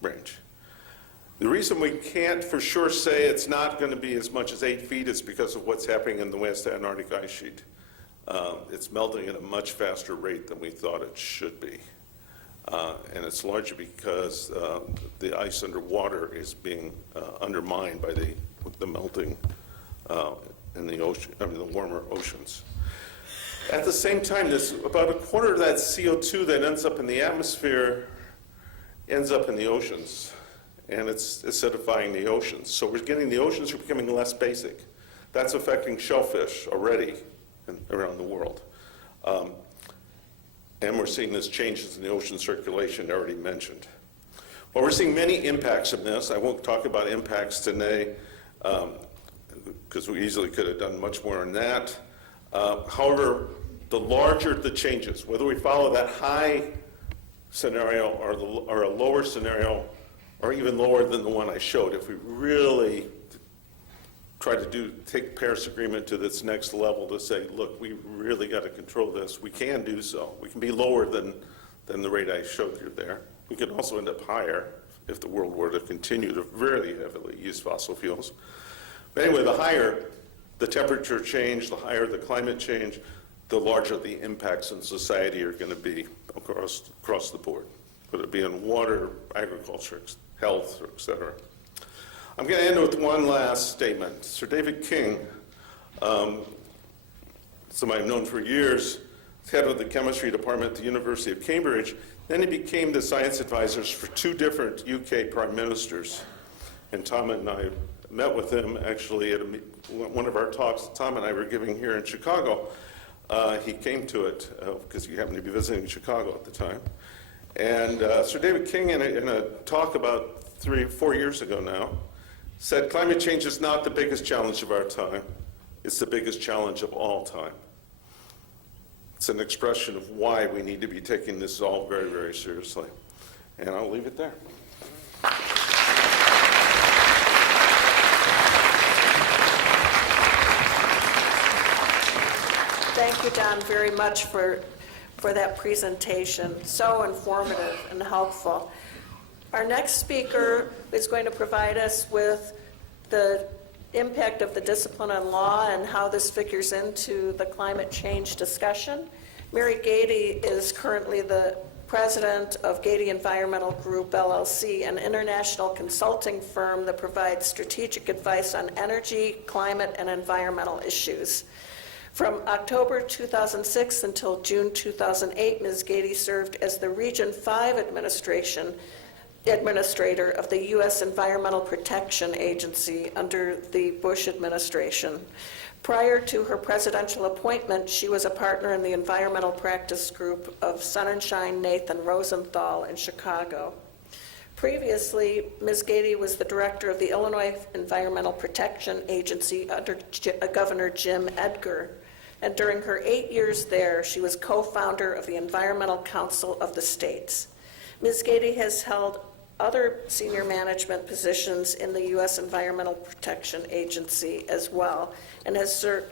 range. The reason we can't for sure say it's not going to be as much as 8 feet is because of what's happening in the West Antarctic ice sheet. It's melting at a much faster rate than we thought it should be. And it's largely because the ice underwater is being undermined by the melting in the ocean, the warmer oceans. At the same time, there's about a quarter of that CO2 that ends up in the atmosphere ends up in the oceans, and it's acidifying the oceans. So the oceans are becoming less basic. That's affecting shellfish already around the world. And we're seeing this changes in the ocean circulation I already mentioned. Well, we're seeing many impacts of this. I won't talk about impacts today because we easily could have done much more on that. However, the larger the changes, whether we follow that high scenario or a lower scenario, or even lower than the one I showed, if we really try to take Paris Agreement to this next level to say, look, we really got to control this, we can do so. We can be lower than the rate I showed you there. We could also end up higher if the world were to continue to very heavily use fossil fuels. But anyway, the higher the temperature change, the higher the climate change, the larger the impacts in society are going to be across the board, whether it be in water, agriculture, health, et cetera. I'm going to end with one last statement. Sir David King, somebody I've known for years, head of the chemistry department at the University of Cambridge. Then he became the science advisors for 2 different UK prime ministers. And Tom and I met with him actually at one of our talks Tom and I were giving here in Chicago. He came to it because he happened to be visiting Chicago at the time. And Sir David King, in a talk about 3 or 4 years ago now, said climate change is not the biggest challenge of our time. It's the biggest challenge of all time. It's an expression of why we need to be taking this all very, very seriously. And I'll leave it there. Thank you, Don, very much for that presentation. So informative and helpful. Our next speaker is going to provide us with the impact of the discipline on law and how this figures into the climate change discussion. Mary Gady is currently the president of Gady Environmental Group, LLC, an international consulting firm that provides strategic advice on energy, climate, and environmental issues. From October 2006 until June 2008, Ms. Gady served as the Region 5 Administrator of the U.S. Environmental Protection Agency under the Bush administration. Prior to her presidential appointment, she was a partner in the environmental practice group of Sonnenschein Nathan Rosenthal in Chicago. Previously, Ms. Gady was the director of the Illinois Environmental Protection Agency under Governor Jim Edgar. And during her 8 years there, she was co-founder of the Environmental Council of the States. Ms. Gady has held other senior management positions in the U.S. Environmental Protection Agency as well, and has served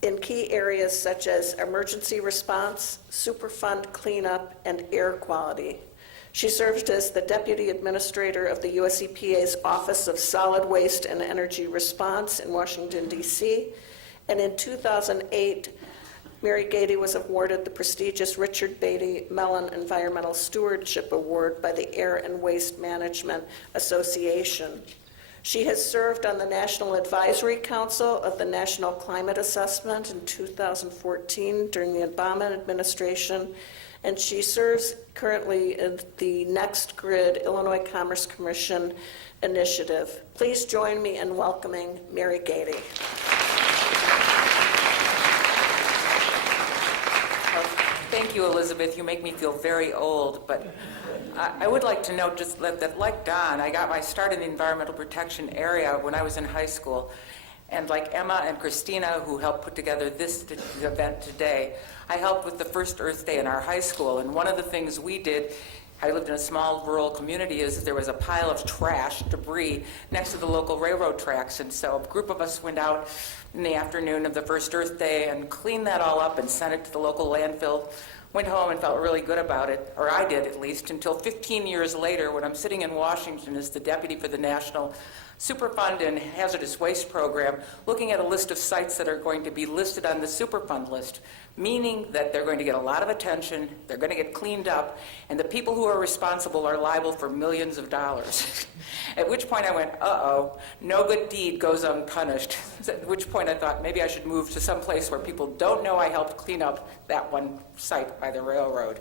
in key areas such as emergency response, Superfund cleanup, and air quality. She served as the Deputy Administrator of the U.S. EPA's Office of Solid Waste and Energy Response in Washington, D.C., and in 2008, Mary Gady was awarded the prestigious Richard Beatty Mellon Environmental Stewardship Award by the Air and Waste Management Association. She has served on the National Advisory Council of the National Climate Assessment in 2014 during the Obama administration, and she serves currently in the Next Grid Illinois Commerce Commission initiative. Please join me in welcoming Mary Gady. Thank you, Elizabeth. You make me feel very old, but I would like to note just that, like Don, I got my start in the environmental protection area when I was in high school. And like Emma and Christina, who helped put together this event today, I helped with the first Earth Day in our high school. And one of the things we did, I lived in a small rural community, is there was a pile of trash, debris, next to the local railroad tracks. And so a group of us went out in the afternoon of the first Earth Day and cleaned that all up and sent it to the local landfill. Went home and felt really good about it, or I did at least, until 15 years later when I'm sitting in Washington as the deputy for the National Superfund and Hazardous Waste Program, looking at a list of sites that are going to be listed on the Superfund list, meaning that they're going to get a lot of attention, they're going to get cleaned up, and the people who are responsible are liable for millions of dollars. At which point I went, uh-oh, no good deed goes unpunished. At which point I thought maybe I should move to some place where people don't know I helped clean up that one site by the railroad.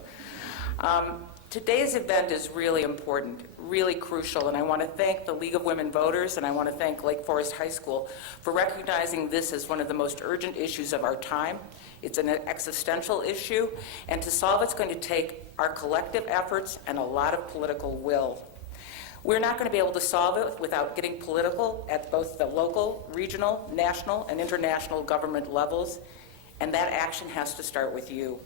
Today's event is really important, really crucial, and I want to thank the League of Women Voters and I want to thank Lake Forest High School for recognizing this as one of the most urgent issues of our time. It's an existential issue, and to solve it's going to take our collective efforts and a lot of political will. We're not going to be able to solve it without getting political at both the local, regional, national, and international government levels, and that action has to start with you.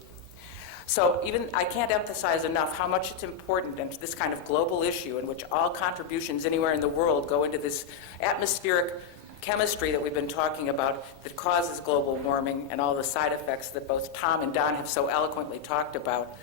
So even I can't emphasize enough how much it's important into this kind of global issue in which all contributions anywhere in the world go into this atmospheric chemistry that we've been talking about that causes global warming and all the side effects that both Tom and Don have so eloquently talked about.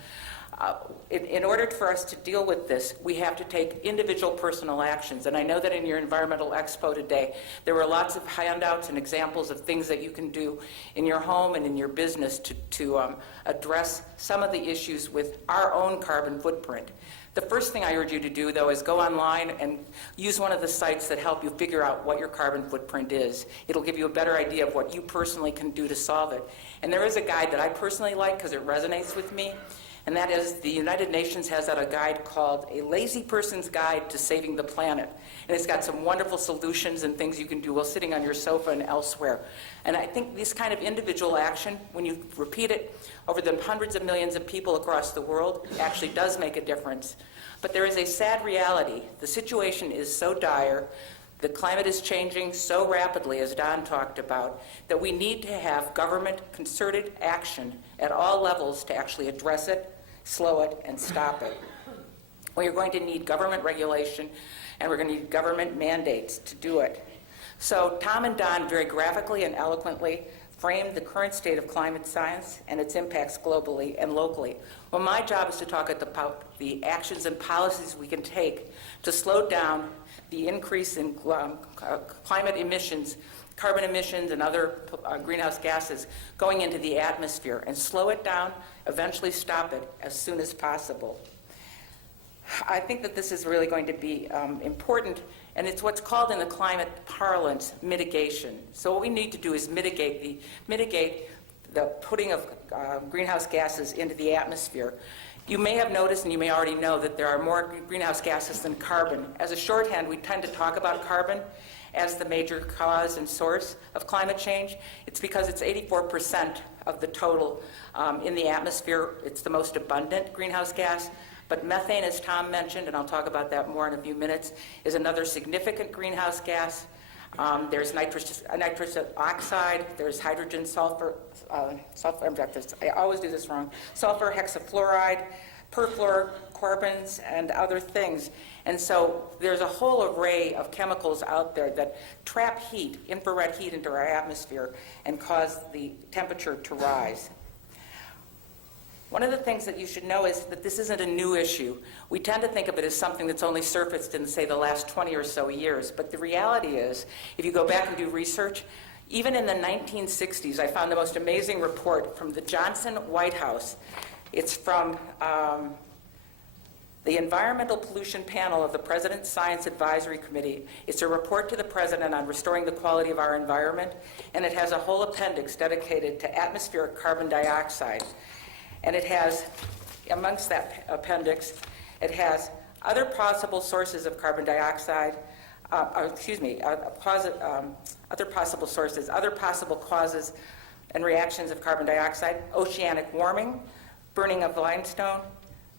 In order for us to deal with this, we have to take individual personal actions. And I know that in your environmental expo today, there were lots of handouts and examples of things that you can do in your home and in your business to address some of the issues with our own carbon footprint. The first thing I urge you to do, though, is go online and use one of the sites that help you figure out what your carbon footprint is. It'll give you a better idea of what you personally can do to solve it. And there is a guide that I personally like because it resonates with me. And that is, the United Nations has out a guide called A Lazy Person's Guide to Saving the Planet. And it's got some wonderful solutions and things you can do while sitting on your sofa and elsewhere. And I think this kind of individual action, when you repeat it over the hundreds of millions of people across the world, actually does make a difference. But there is a sad reality. The situation is so dire, the climate is changing so rapidly, as Don talked about, that we need to have government concerted action at all levels to actually address it, slow it, and stop it. We are going to need government regulation, and we're going to need government mandates to do it. So Tom and Don very graphically and eloquently framed the current state of climate science and its impacts globally and locally. Well, my job is to talk about the actions and policies we can take to slow down the increase in climate emissions, carbon emissions and other greenhouse gases going into the atmosphere, and slow it down, eventually stop it as soon as possible. I think that this is really going to be important, and it's what's called in the climate parlance mitigation. So what we need to do is mitigate the putting of greenhouse gases into the atmosphere. You may have noticed, and you may already know, that there are more greenhouse gases than carbon. As a shorthand, we tend to talk about carbon as the major cause and source of climate change. It's because it's 84% of the total in the atmosphere. It's the most abundant greenhouse gas. But methane, as Tom mentioned, and I'll talk about that more in a few minutes, is another significant greenhouse gas. There's nitrous oxide, there's hydrogen sulfur, I always do this wrong, sulfur hexafluoride, perfluorocarbons, and other things. And so there's a whole array of chemicals out there that trap heat, infrared heat, into our atmosphere and cause the temperature to rise. One of the things that you should know is that this isn't a new issue. We tend to think of it as something that's only surfaced in, say, the last 20 or so years. But the reality is, if you go back and do research, even in the 1960s, I found the most amazing report from the Johnson White House. It's from the Environmental Pollution Panel of the President's Science Advisory Committee. It's a report to the President on restoring the quality of our environment, and it has a whole appendix dedicated to atmospheric carbon dioxide. And it has, amongst that appendix, it has other possible sources of carbon dioxide, other possible sources, other possible causes and reactions of carbon dioxide, oceanic warming, burning of limestone.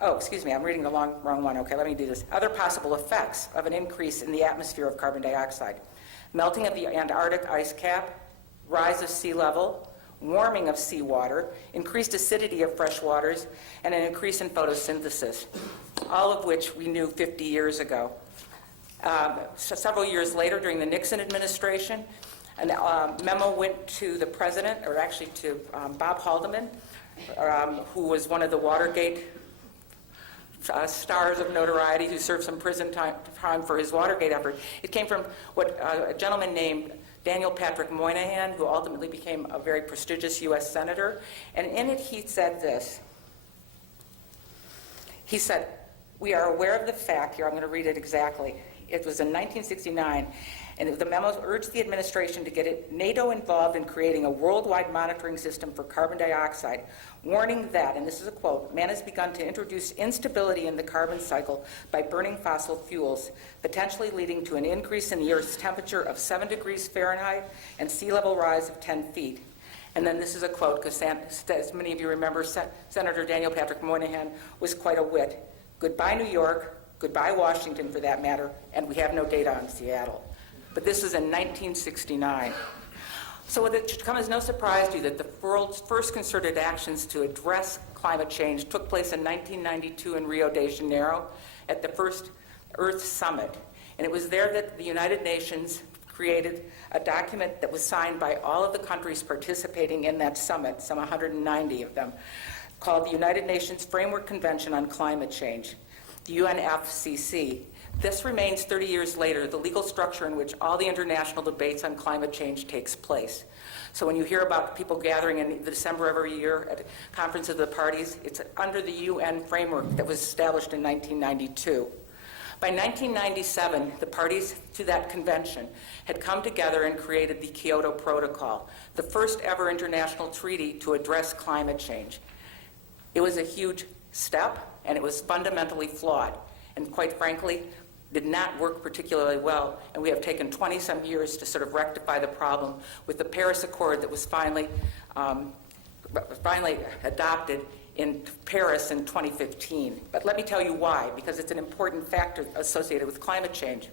Oh, excuse me, I'm reading the wrong one. Okay, let me do this. Other possible effects of an increase in the atmosphere of carbon dioxide. Melting of the Antarctic ice cap, rise of sea level, warming of seawater, increased acidity of fresh waters, and an increase in photosynthesis, all of which we knew 50 years ago. Several years later, during the Nixon administration, a memo went to the president, or actually to Bob Haldeman, who was one of the Watergate stars of notoriety, who served some prison time for his Watergate effort. It came from a gentleman named Daniel Patrick Moynihan, who ultimately became a very prestigious U.S. senator. And in it, he said this. He said, "We are aware of the fact," here I'm going to read it exactly. It was in 1969, and the memo urged the administration to get NATO involved in creating a worldwide monitoring system for carbon dioxide, warning that, and this is a quote, "man has begun to introduce instability in the carbon cycle by burning fossil fuels, potentially leading to an increase in the Earth's temperature of 7 degrees Fahrenheit and sea level rise of 10 feet. And then this is a quote, because as many of you remember, Senator Daniel Patrick Moynihan was quite a wit. "Goodbye, New York, goodbye, Washington, for that matter, and we have no data on Seattle." But this is in 1969. So it should come as no surprise to you that the world's first concerted actions to address climate change took place in 1992 in Rio de Janeiro at the first Earth Summit. And it was there that the United Nations created a document that was signed by all of the countries participating in that summit, some 190 of them, called the United Nations Framework Convention on Climate Change, the UNFCCC. This remains 30 years later the legal structure in which all the international debates on climate change takes place. So when you hear about people gathering in December every year at Conference of the Parties, it's under the UN framework that was established in 1992. By 1997, the parties to that convention had come together and created the Kyoto Protocol, the first ever international treaty to address climate change. It was a huge step, and it was fundamentally flawed, and quite frankly, did not work particularly well, and we have taken 20-some years to sort of rectify the problem with the Paris Accord that was finally adopted in Paris in 2015. But let me tell you why, because it's an important factor associated with climate change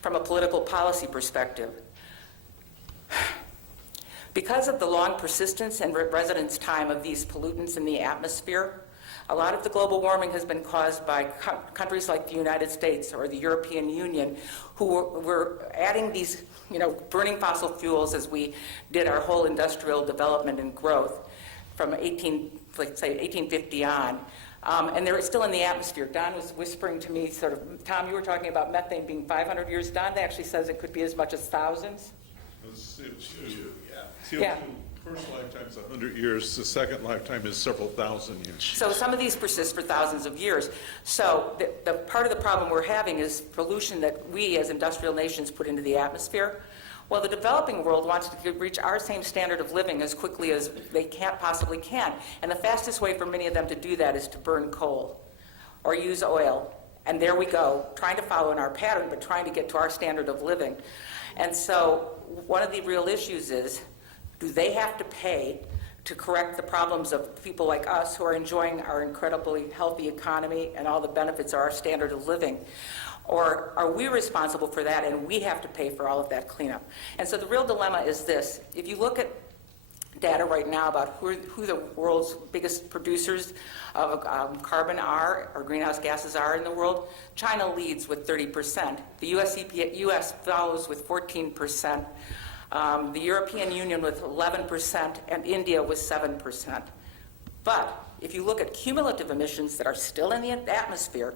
from a political policy perspective. Because of the long persistence and residence time of these pollutants in the atmosphere, a lot of the global warming has been caused by countries like the United States or the European Union, who were adding these, burning fossil fuels as we did our whole industrial development and growth from 1850 on. And they're still in the atmosphere. Don was whispering to me, sort of, Tom, you were talking about methane being 500 years. Don actually says it could be as much as thousands. CO2, Yeah. first lifetime is 100 years, the second lifetime is several thousand years. So some of these persist for thousands of years. So the part of the problem we're having is pollution that we as industrial nations put into the atmosphere. Well, the developing world wants to reach our same standard of living as quickly as they possibly can. And the fastest way for many of them to do that is to burn coal or use oil. And there we go, trying to follow in our pattern, but trying to get to our standard of living. And so one of the real issues is, do they have to pay to correct the problems of people like us who are enjoying our incredibly healthy economy and all the benefits of our standard of living? Or are we responsible for that and we have to pay for all of that cleanup? And so the real dilemma is this. If you look at data right now about who the world's biggest producers of carbon are, or greenhouse gases are in the world, China leads with 30%. The US follows with 14%. The European Union with 11%, and India with 7%. But if you look at cumulative emissions that are still in the atmosphere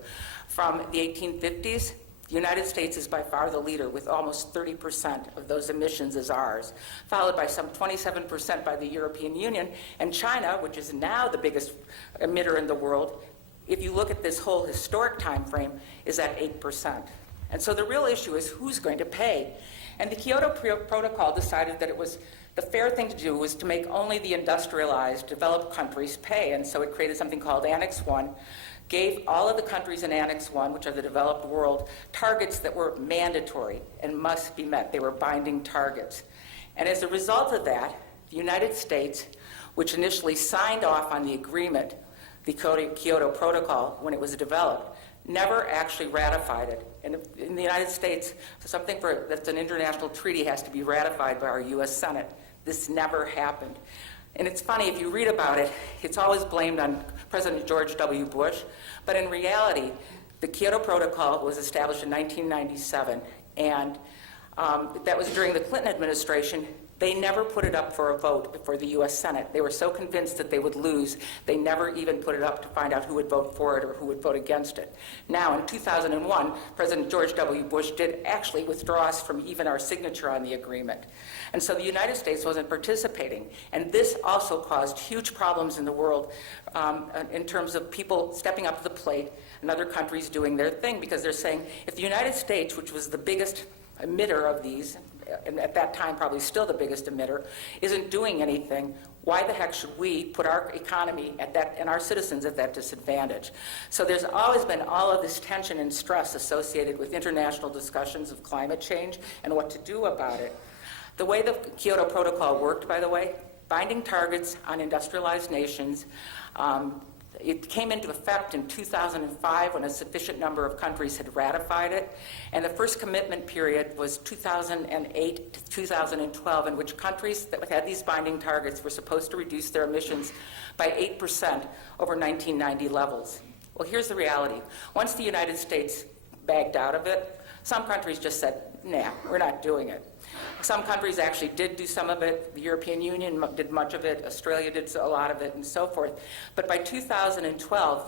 from the 1850s, the United States is by far the leader with almost 30% of those emissions as ours, followed by some 27% by the European Union, and China, which is now the biggest emitter in the world, if you look at this whole historic time frame, is at 8%. And so the real issue is who's going to pay? And the Kyoto Protocol decided that it was the fair thing to do was to make only the industrialized, developed countries pay. And so it created something called Annex 1, gave all of the countries in Annex 1, which are the developed world, targets that were mandatory and must be met. They were binding targets. And as a result of that, the United States, which initially signed off on the agreement, the Kyoto Protocol, when it was developed, never actually ratified it. And in the United States, something that's an international treaty has to be ratified by our U.S. Senate. This never happened. And it's funny, if you read about it, it's always blamed on President George W. Bush, but in reality, the Kyoto Protocol was established in 1997, and that was during the Clinton administration. They never put it up for a vote before the U.S. Senate. They were so convinced that they would lose, they never even put it up to find out who would vote for it or who would vote against it. Now, in 2001, President George W. Bush did actually withdraw us from even our signature on the agreement. And so the United States wasn't participating. And this also caused huge problems in the world in terms of people stepping up to the plate and other countries doing their thing, because they're saying, if the United States, which was the biggest emitter of these, and at that time probably still the biggest emitter, isn't doing anything, why the heck should we put our economy at that and our citizens at that disadvantage? So there's always been all of this tension and stress associated with international discussions of climate change and what to do about it. The way the Kyoto Protocol worked, by the way, binding targets on industrialized nations, it came into effect in 2005 when a sufficient number of countries had ratified it, and the first commitment period was 2008 to 2012, in which countries that had these binding targets were supposed to reduce their emissions by 8% over 1990 levels. Well, here's the reality. Once the United States bagged out of it, some countries just said, nah, we're not doing it. Some countries actually did do some of it. The European Union did much of it. Australia did a lot of it, and so forth. But by 2012,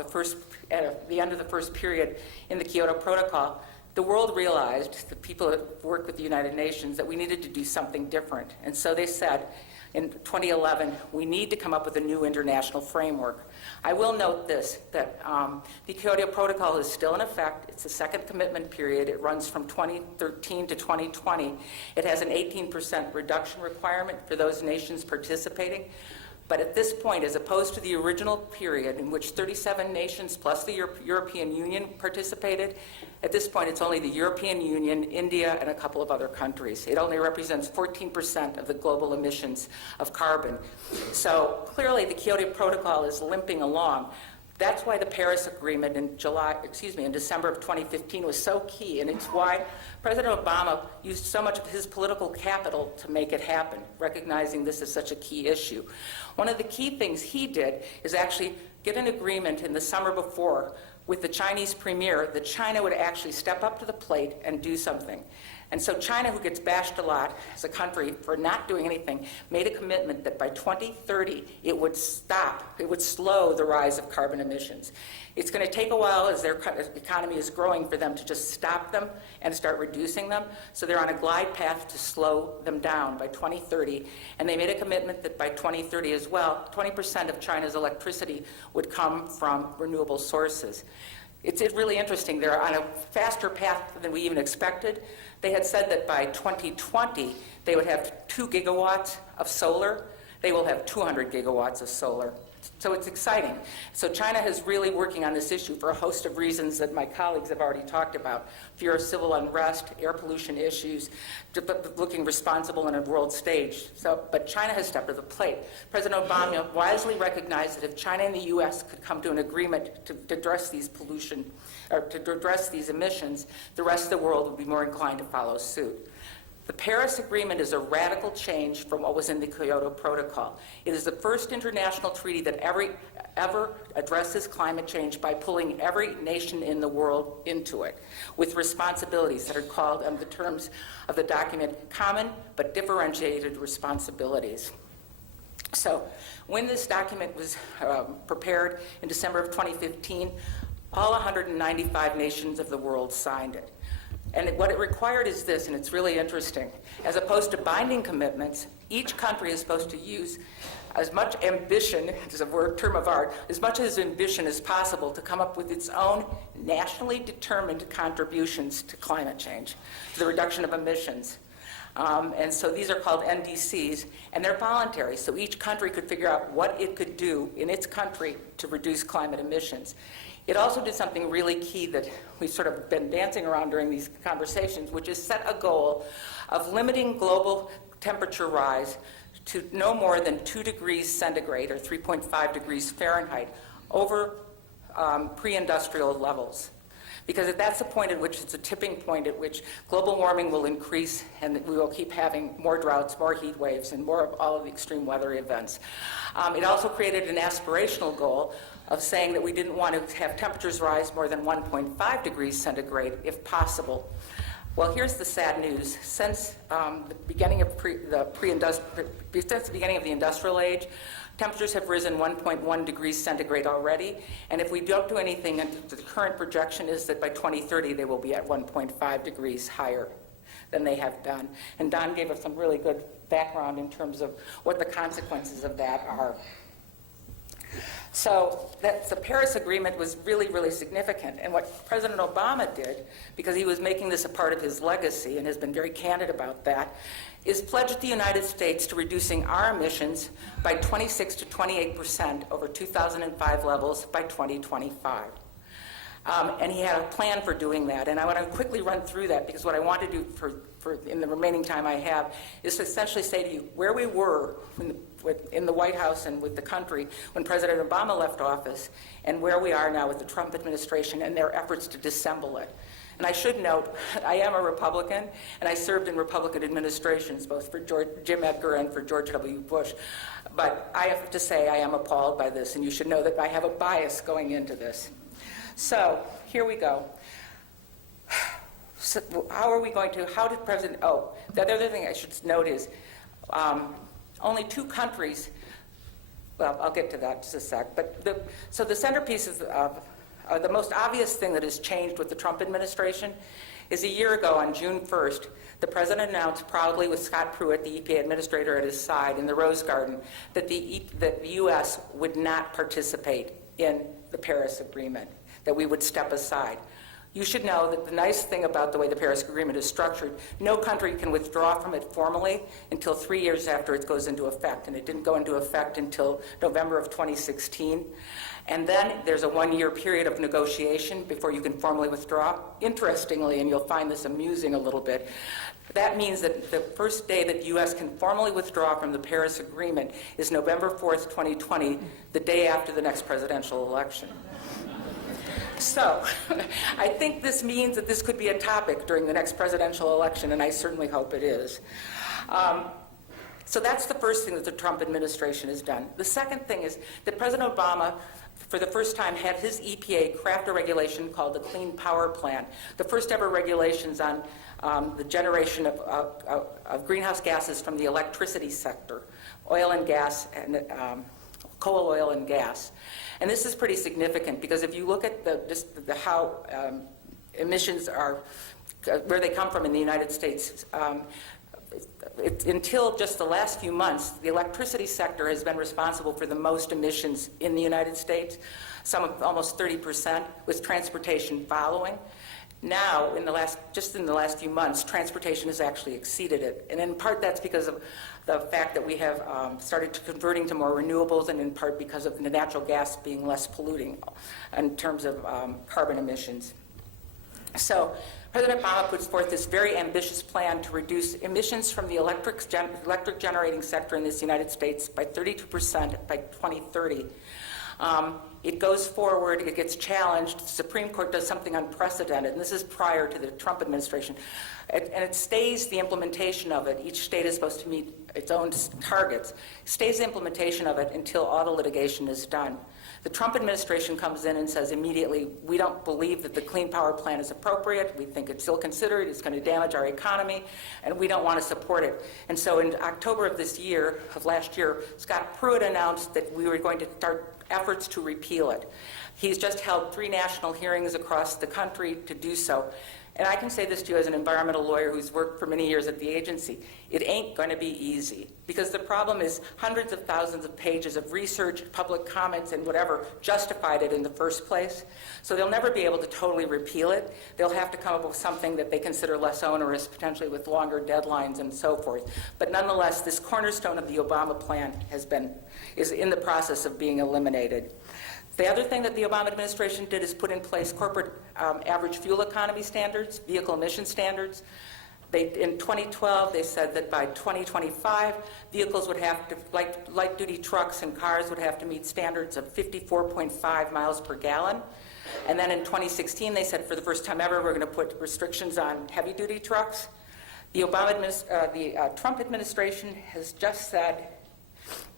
the end of the first period in the Kyoto Protocol, the world realized, the people that work with the United Nations, that we needed to do something different. And so they said, in 2011, we need to come up with a new international framework. I will note this, that the Kyoto Protocol is still in effect. It's a second commitment period. It runs from 2013 to 2020. It has an 18% reduction requirement for those nations participating. But at this point, as opposed to the original period in which 37 nations plus the European Union participated, at this point it's only the European Union, India, and a couple of other countries. It only represents 14% of the global emissions of carbon. So clearly the Kyoto Protocol is limping along. That's why the Paris Agreement in December of 2015 was so key, and it's why President Obama used so much of his political capital to make it happen, recognizing this is such a key issue. One of the key things he did is actually get an agreement in the summer before with the Chinese premier that China would actually step up to the plate and do something. And so China, who gets bashed a lot as a country for not doing anything, made a commitment that by 2030 it would slow the rise of carbon emissions. It's going to take a while as their economy is growing for them to just stop them and start reducing them. So they're on a glide path to slow them down by 2030. And they made a commitment that by 2030 as well, 20% of China's electricity would come from renewable sources. It's really interesting. They're on a faster path than we even expected. They had said that by 2020, they would have 2 gigawatts of solar. They will have 200 gigawatts of solar. So it's exciting. So China is really working on this issue for a host of reasons that my colleagues have already talked about. Fear of civil unrest, air pollution issues, looking responsible on a world stage. But China has stepped to the plate. President Obama wisely recognized that if China and the U.S. could come to an agreement to address these pollution, or to address these emissions, the rest of the world would be more inclined to follow suit. The Paris Agreement is a radical change from what was in the Kyoto Protocol. It is the first international treaty that ever addresses climate change by pulling every nation in the world into it, with responsibilities that are called, in the terms of the document, common but differentiated responsibilities. So when this document was prepared in December of 2015, all 195 nations of the world signed it. And what it required is this, and it's really interesting. As opposed to binding commitments, each country is supposed to use as much ambition, it's a term of art, as much as ambition as possible to come up with its own nationally determined contributions to climate change, to the reduction of emissions. And so these are called NDCs, and they're voluntary, so each country could figure out what it could do in its country to reduce climate emissions. It also did something really key that we've sort of been dancing around during these conversations, which is set a goal of limiting global temperature rise to no more than 2 degrees centigrade, or 3.5 degrees Fahrenheit, over pre-industrial levels. Because that's the point at which it's a tipping point at which global warming will increase, and we will keep having more droughts, more heat waves, and more of all of the extreme weather events. It also created an aspirational goal of saying that we didn't want to have temperatures rise more than 1.5 degrees centigrade if possible. Well, here's the sad news. Since the beginning of the industrial age, temperatures have risen 1.1 degrees centigrade already, and if we don't do anything, the current projection is that by 2030 they will be at 1.5 degrees higher than they have been. And Don gave us some really good background in terms of what the consequences of that are. So the Paris Agreement was really, really significant. And what President Obama did, because he was making this a part of his legacy and has been very candid about that, is pledge the United States to reducing our emissions by 26 to 28% over 2005 levels by 2025. And he had a plan for doing that. And I want to quickly run through that, because what I want to do in the remaining time I have is to essentially say to you where we were in the White House and with the country when President Obama left office, and where we are now with the Trump administration and their efforts to dissemble it. And I should note, I am a Republican, and I served in Republican administrations, both for Jim Edgar and for George W. Bush. But I have to say I am appalled by this, and you should know that I have a bias going into this. So here we go. So how did President, the other thing I should note is only 2 countries, well, I'll get to that in just a sec, but so the centerpiece is the most obvious thing that has changed with the Trump administration is a year ago on June 1st, the president announced proudly with Scott Pruitt, the EPA administrator at his side in the Rose Garden, that the U.S. would not participate in the Paris Agreement, that we would step aside. You should know that the nice thing about the way the Paris Agreement is structured, no country can withdraw from it formally until 3 years after it goes into effect, and it didn't go into effect until November of 2016. And then there's a 1-year period of negotiation before you can formally withdraw. Interestingly, and you'll find this amusing a little bit, that means that the first day that the U.S. can formally withdraw from the Paris Agreement is November 4th, 2020, the day after the next presidential election. So I think this means that this could be a topic during the next presidential election, and I certainly hope it is. So that's the first thing that the Trump administration has done. The second thing is that President Obama, for the first time, had his EPA craft a regulation called the Clean Power Plan, the first ever regulations on the generation of greenhouse gases from the electricity sector, oil and gas, and coal, oil, and gas. And this is pretty significant because if you look at how emissions are, where they come from in the United States, until just the last few months, the electricity sector has been responsible for the most emissions in the United States, some of almost 30%, with transportation following. Now, just in the last few months, transportation has actually exceeded it. And in part that's because of the fact that we have started converting to more renewables, and in part because of the natural gas being less polluting in terms of carbon emissions. So President Obama puts forth this very ambitious plan to reduce emissions from the electric generating sector in this United States by 32% by 2030. It goes forward, it gets challenged, the Supreme Court does something unprecedented, and this is prior to the Trump administration, and it stays the implementation of it. Each state is supposed to meet its own targets. It stays the implementation of it until all the litigation is done. The Trump administration comes in and says immediately, we don't believe that the Clean Power Plan is appropriate, we think it's ill-considered, it's going to damage our economy, and we don't want to support it. And so in October of last year, Scott Pruitt announced that we were going to start efforts to repeal it. He's just held 3 national hearings across the country to do so. And I can say this to you as an environmental lawyer who's worked for many years at the agency, it ain't going to be easy, because the problem is hundreds of thousands of pages of research, public comments, and whatever justified it in the first place. So they'll never be able to totally repeal it. They'll have to come up with something that they consider less onerous, potentially with longer deadlines and so forth. But nonetheless, this cornerstone of the Obama plan is in the process of being eliminated. The other thing that the Obama administration did is put in place corporate average fuel economy standards, vehicle emission standards. In 2012, they said that by 2025, vehicles would have to, light-duty trucks and cars would have to meet standards of 54.5 miles per gallon. And then in 2016, they said for the first time ever, we're going to put restrictions on heavy-duty trucks. The Trump administration has just said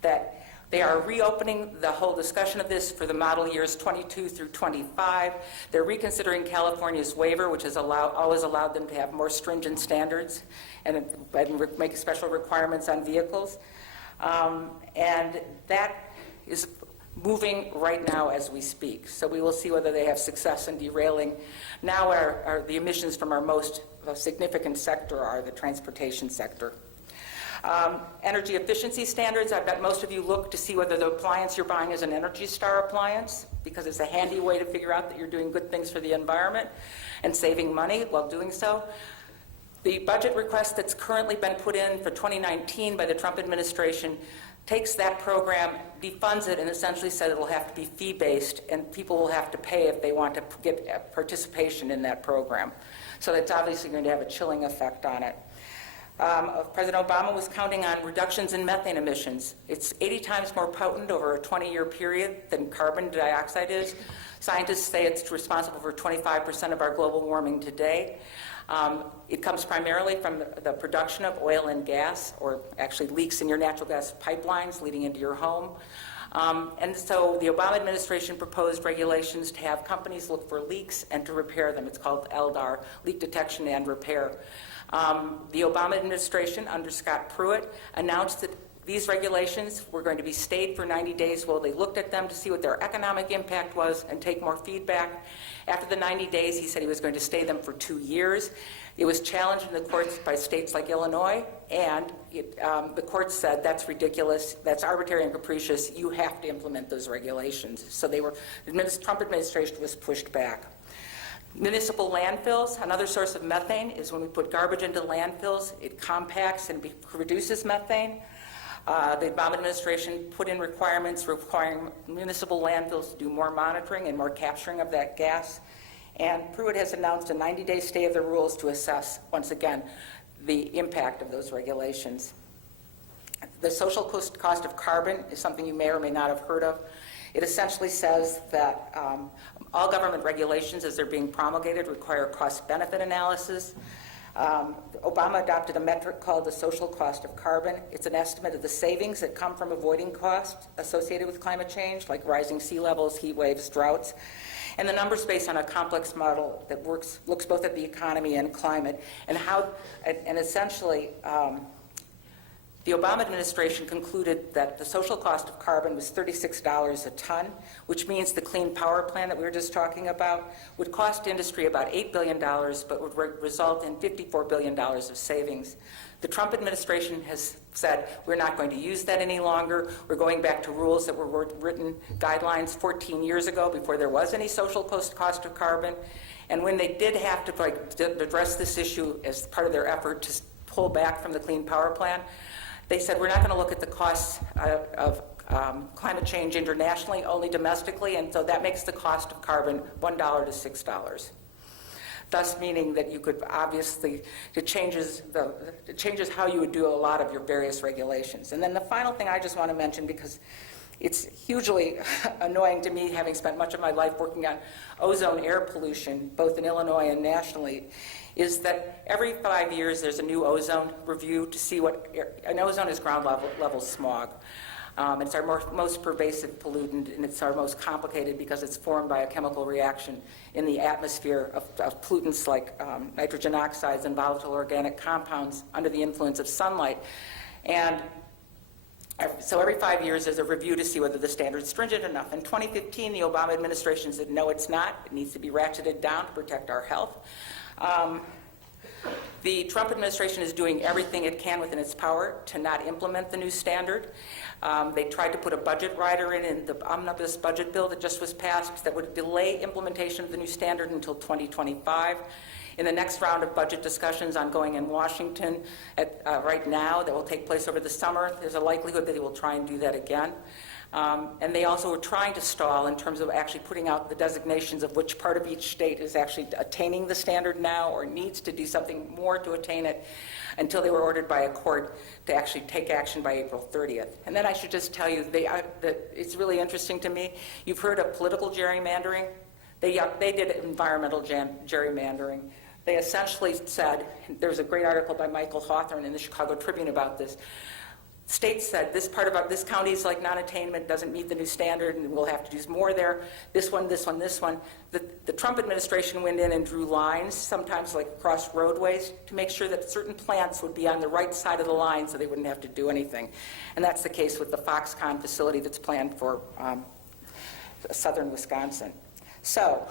that they are reopening the whole discussion of this for the model years 22 through 25. They're reconsidering California's waiver, which has always allowed them to have more stringent standards and make special requirements on vehicles. And that is moving right now as we speak. So we will see whether they have success in derailing. Now the emissions from our most significant sector are the transportation sector. Energy efficiency standards, I bet most of you look to see whether the appliance you're buying is an Energy Star appliance, because it's a handy way to figure out that you're doing good things for the environment and saving money while doing so. The budget request that's currently been put in for 2019 by the Trump administration takes that program, defunds it, and essentially said it will have to be fee-based, and people will have to pay if they want to get participation in that program. So that's obviously going to have a chilling effect on it. President Obama was counting on reductions in methane emissions. It's 80 times more potent over a 20-year period than carbon dioxide is. Scientists say it's responsible for 25% of our global warming today. It comes primarily from the production of oil and gas, or actually leaks in your natural gas pipelines leading into your home. And so the Obama administration proposed regulations to have companies look for leaks and to repair them. It's called LDAR, leak detection and repair. The Obama administration, under Scott Pruitt, announced that these regulations were going to be stayed for 90 days while they looked at them to see what their economic impact was and take more feedback. After the 90 days, he said he was going to stay them for 2 years. It was challenged in the courts by states like Illinois, and the courts said that's ridiculous, that's arbitrary and capricious, you have to implement those regulations. So the Trump administration was pushed back. Municipal landfills, another source of methane is when we put garbage into landfills, it compacts and reduces methane. The Obama administration put in requirements requiring municipal landfills to do more monitoring and more capturing of that gas. And Pruitt has announced a 90-day stay of the rules to assess, once again, the impact of those regulations. The social cost of carbon is something you may or may not have heard of. It essentially says that all government regulations, as they're being promulgated, require cost-benefit analysis. Obama adopted a metric called the social cost of carbon. It's an estimate of the savings that come from avoiding costs associated with climate change, like rising sea levels, heat waves, droughts. And the numbers based on a complex model that looks both at the economy and climate, and essentially, the Obama administration concluded that the social cost of carbon was $36 a ton, which means the clean power plan that we were just talking about would cost industry about $8 billion, but would result in $54 billion of savings. The Trump administration has said, we're not going to use that any longer. We're going back to rules that were written, guidelines 14 years ago before there was any social cost of carbon. And when they did have to address this issue as part of their effort to pull back from the Clean Power Plan, they said, we're not going to look at the costs of climate change internationally, only domestically, and so that makes the cost of carbon $1 to $6. Thus meaning that you could obviously, it changes how you would do a lot of your various regulations. And then the final thing I just want to mention, because it's hugely annoying to me, having spent much of my life working on ozone air pollution, both in Illinois and nationally, is that every 5 years there's a new ozone review to see and ozone is ground level smog. It's our most pervasive pollutant, and it's our most complicated because it's formed by a chemical reaction in the atmosphere of pollutants like nitrogen oxides and volatile organic compounds under the influence of sunlight. And so every 5 years there's a review to see whether the standard's stringent enough. In 2015, the Obama administration said, no, it's not. It needs to be ratcheted down to protect our health. The Trump administration is doing everything it can within its power to not implement the new standard. They tried to put a budget rider in the omnibus budget bill that just was passed that would delay implementation of the new standard until 2025. In the next round of budget discussions ongoing in Washington right now that will take place over the summer, there's a likelihood that they will try and do that again. And they also were trying to stall in terms of actually putting out the designations of which part of each state is actually attaining the standard now or needs to do something more to attain it until they were ordered by a court to actually take action by April 30th. And then I should just tell you that it's really interesting to me. You've heard of political gerrymandering. They did environmental gerrymandering. They essentially said, there was a great article by Michael Hawthorne in the Chicago Tribune about this. States said this part about this county is like non-attainment, doesn't meet the new standard, and we'll have to do more there. This one, this one, this one. The Trump administration went in and drew lines, sometimes like across roadways, to make sure that certain plants would be on the right side of the line so they wouldn't have to do anything. And that's the case with the Foxconn facility that's planned for southern Wisconsin. So,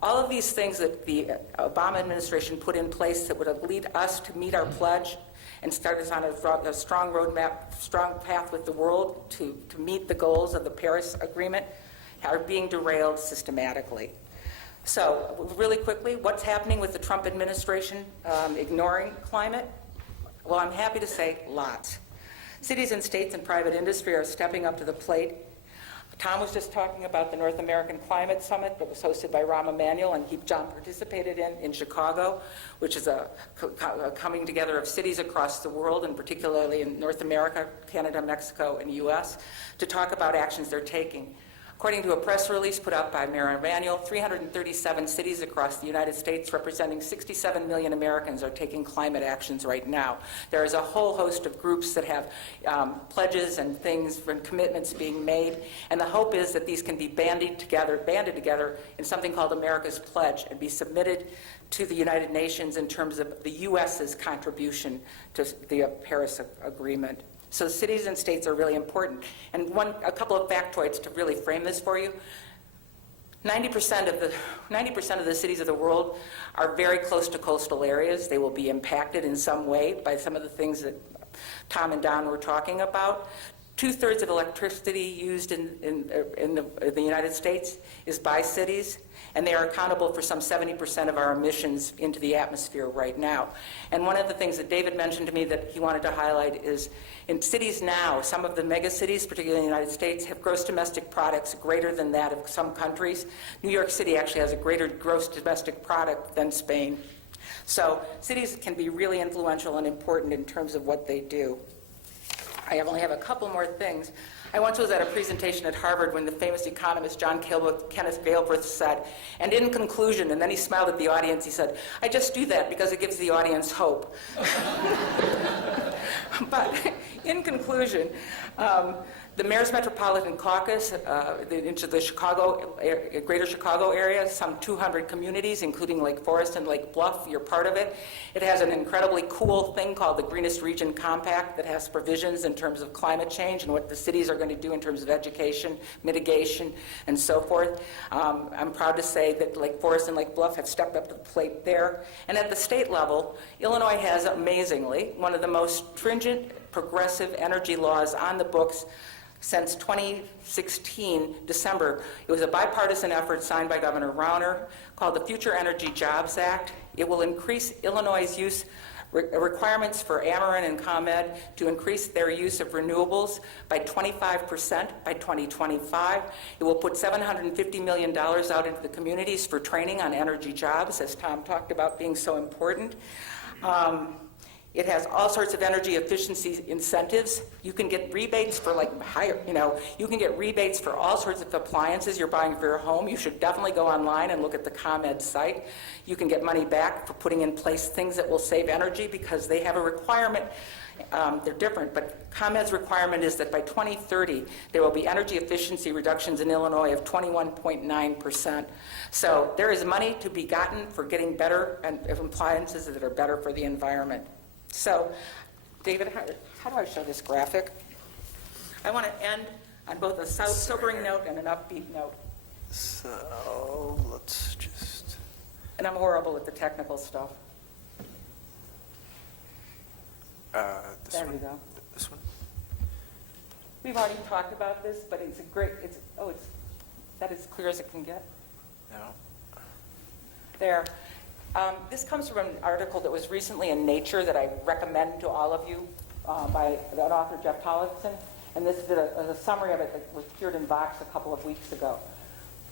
all of these things that the Obama administration put in place that would lead us to meet our pledge and start us on a strong roadmap, strong path with the world to meet the goals of the Paris Agreement are being derailed systematically. So really quickly, what's happening with the Trump administration ignoring climate? Well, I'm happy to say lots. Cities and states and private industry are stepping up to the plate. Tom was just talking about the North American Climate Summit that was hosted by Rahm Emanuel and John participated in Chicago, which is a coming together of cities across the world, and particularly in North America, Canada, Mexico, and U.S., to talk about actions they're taking. According to a press release put out by Mayor Emanuel, 337 cities across the United States representing 67 million Americans are taking climate actions right now. There is a whole host of groups that have pledges and things and commitments being made, and the hope is that these can be banded together in something called America's Pledge and be submitted to the United Nations in terms of the U.S.'s contribution to the Paris Agreement. So cities and states are really important. And a couple of factoids to really frame this for you. 90% of the cities of the world are very close to coastal areas. They will be impacted in some way by some of the things that Tom and Don were talking about. 2/3 of electricity used in the United States is by cities, and they are accountable for some 70% of our emissions into the atmosphere right now. And one of the things that David mentioned to me that he wanted to highlight is in cities now, some of the mega cities, particularly in the United States, have gross domestic products greater than that of some countries. New York City actually has a greater gross domestic product than Spain. So cities can be really influential and important in terms of what they do. I only have a couple more things. I once was at a presentation at Harvard when the famous economist John Kenneth Galbraith said, and in conclusion, and then he smiled at the audience, he said, I just do that because it gives the audience hope. But in conclusion, the Mayor's Metropolitan Caucus into the greater Chicago area, some 200 communities, including Lake Forest and Lake Bluff, you're part of it. It has an incredibly cool thing called the Greenest Region Compact that has provisions in terms of climate change and what the cities are going to do in terms of education, mitigation, and so forth. I'm proud to say that Lake Forest and Lake Bluff have stepped up to the plate there. And at the state level, Illinois has, amazingly, one of the most stringent progressive energy laws on the books since 2016, December. It was a bipartisan effort signed by Governor Rauner called the Future Energy Jobs Act. It will increase Illinois' use requirements for Ameren and ComEd to increase their use of renewables by 25% by 2025. It will put $750 million out into the communities for training on energy jobs, as Tom talked about being so important. It has all sorts of energy efficiency incentives. You can get rebates for you can get rebates for all sorts of appliances you're buying for your home. You should definitely go online and look at the ComEd site. You can get money back for putting in place things that will save energy because they have a requirement. They're different, but ComEd's requirement is that by 2030, there will be energy efficiency reductions in Illinois of 21.9%. So there is money to be gotten for getting better and appliances that are better for the environment. So, David, how do I show this graphic? I want to end on both a sobering note and an upbeat note. So let's just. And I'm horrible at the technical stuff. This There one. you go. This one. We've already talked about this, but it's that as clear as it can get. No. There. This comes from an article that was recently in Nature that I recommend to all of you by an author, Jeff Tolleson, and this is a summary of it that was appeared in Vox a couple of weeks ago.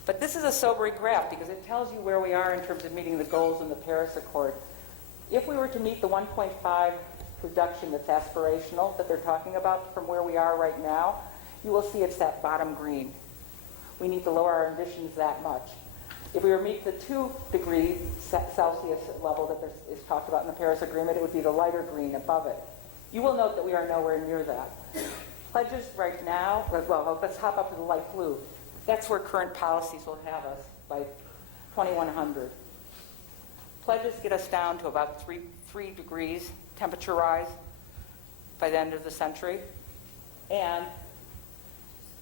But this is a sobering graph because it tells you where we are in terms of meeting the goals in the Paris Accord. If we were to meet the 1.5 reduction that's aspirational that they're talking about from where we are right now, you will see it's that bottom green. We need to lower our ambitions that much. If we were to meet the 2 degrees Celsius level that is talked about in the Paris Agreement, it would be the lighter green above it. You will note that we are nowhere near that. Pledges right now, well, let's hop up to the light blue. That's where current policies will have us by 2100. Pledges get us down to about 3 degrees temperature rise by the end of the century. And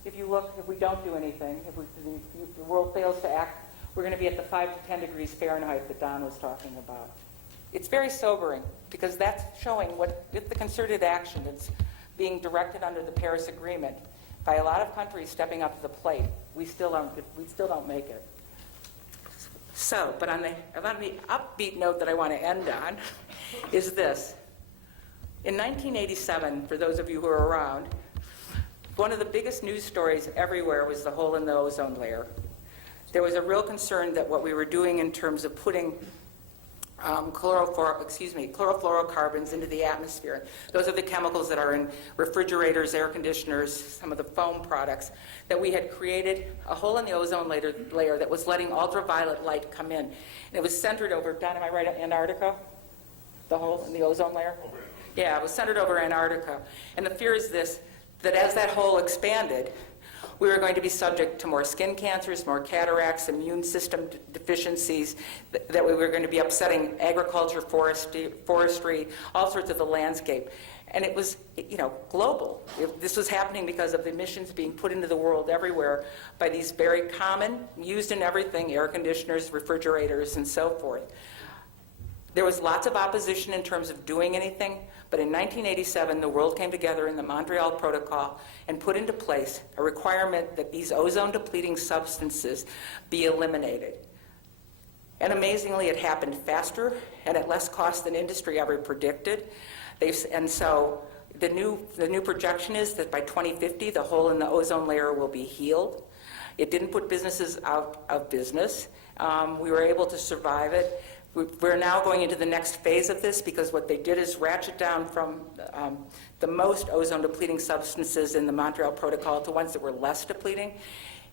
if you look, if we don't do anything, if the world fails to act, we're going to be at the 5 to 10 degrees Fahrenheit that Don was talking about. It's very sobering because that's showing what, with the concerted action that's being directed under the Paris Agreement by a lot of countries stepping up to the plate, we still don't make it. So, but on the upbeat note that I want to end on is this. In 1987, for those of you who are around, one of the biggest news stories everywhere was the hole in the ozone layer. There was a real concern that what we were doing in terms of putting chlorofluorocarbons into the atmosphere. Those are the chemicals that are in refrigerators, air conditioners, some of the foam products, that we had created a hole in the ozone layer that was letting ultraviolet light come in. And it was centered over, Don, am I right, Antarctica? The hole in the ozone layer? Yeah, it was centered over Antarctica. And the fear is this, that as that hole expanded, we were going to be subject to more skin cancers, more cataracts, immune system deficiencies, that we were going to be upsetting agriculture, forestry, all sorts of the landscape. And it was, global. This was happening because of the emissions being put into the world everywhere by these very common, used in everything, air conditioners, refrigerators, and so forth. There was lots of opposition in terms of doing anything, but in 1987, the world came together in the Montreal Protocol and put into place a requirement that these ozone-depleting substances be eliminated. And amazingly, it happened faster and at less cost than industry ever predicted. And so the new projection is that by 2050, the hole in the ozone layer will be healed. It didn't put businesses out of business. We were able to survive it. We're now going into the next phase of this because what they did is ratchet down from the most ozone-depleting substances in the Montreal Protocol to ones that were less depleting.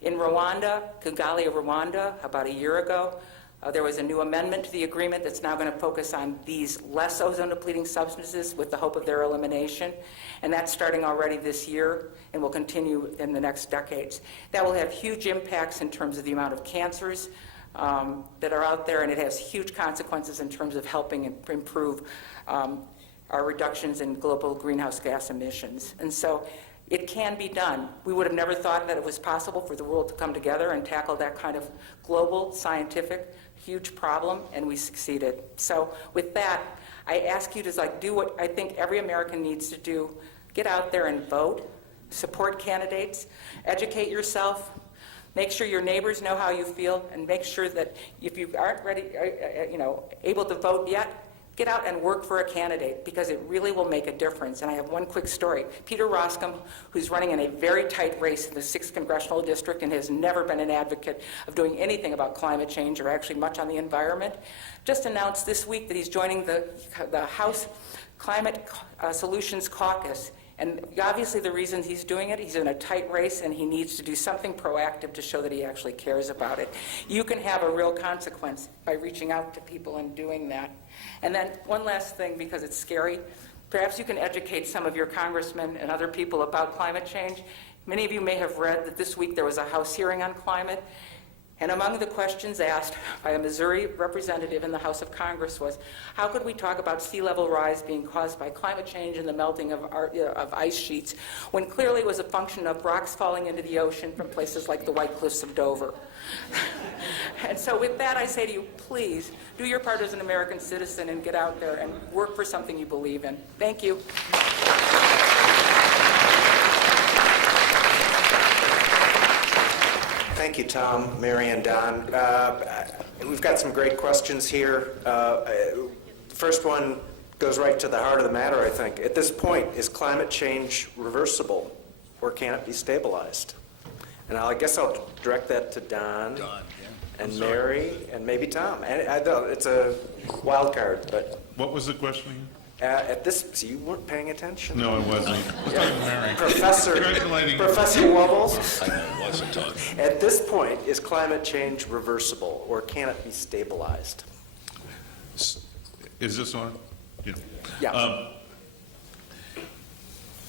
In Rwanda, Kigali, Rwanda, about a year ago, 100 There was a new amendment to the agreement that's now going to focus on these less ozone-depleting substances with the hope of their elimination, and that's starting already this year and will continue in the next decades. That will have huge impacts in terms of the amount of cancers that are out there, and it has huge consequences in terms of helping improve our reductions in global greenhouse gas emissions. And so it can be done. We would have never thought that it was possible for the world to come together and tackle that kind of global, scientific, huge problem, and we succeeded. So with that, I ask you to do what I think every American needs to do. Get out there and vote, support candidates, educate yourself, make sure your neighbors know how you feel, and make sure that if you aren't ready, able to vote yet, get out and work for a candidate, because it really will make a difference. And I have one quick story. Peter Roskam, who's running in a very tight race in the 6th Congressional District and has never been an advocate of doing anything about climate change or actually much on the environment, just announced this week that he's joining the House Climate Solutions Caucus. And obviously the reason he's doing it, he's in a tight race and he needs to do something proactive to show that he actually cares about it. You can have a real consequence by reaching out to people and doing that. And then one last thing, because it's scary, perhaps you can educate some of your congressmen and other people about climate change. Many of you may have read that this week there was a House hearing on climate. And among the questions asked by a Missouri representative in the House of Congress was, how could we talk about sea level rise being caused by climate change and the melting of ice sheets, when clearly it was a function of rocks falling into the ocean from places like the White Cliffs of Dover? And so with that, I say to you, please do your part as an American citizen and get out there and work for something you believe in. Thank you. Thank you, Tom, Mary, and Don. We've got some great questions here. The first one goes right to the heart of the matter, I think. At this point, is climate change reversible, or can it be stabilized? And I guess I'll direct that to Don, and Mary, and maybe Tom. And I know it's a wild card, but What was the question again? at this, so you weren't paying attention. No, it wasn't. Mary. Professor Congratulating. Wubbles, I wasn't talking. at this point, is climate change reversible, or can it be stabilized? Is this on? Yeah. Yeah.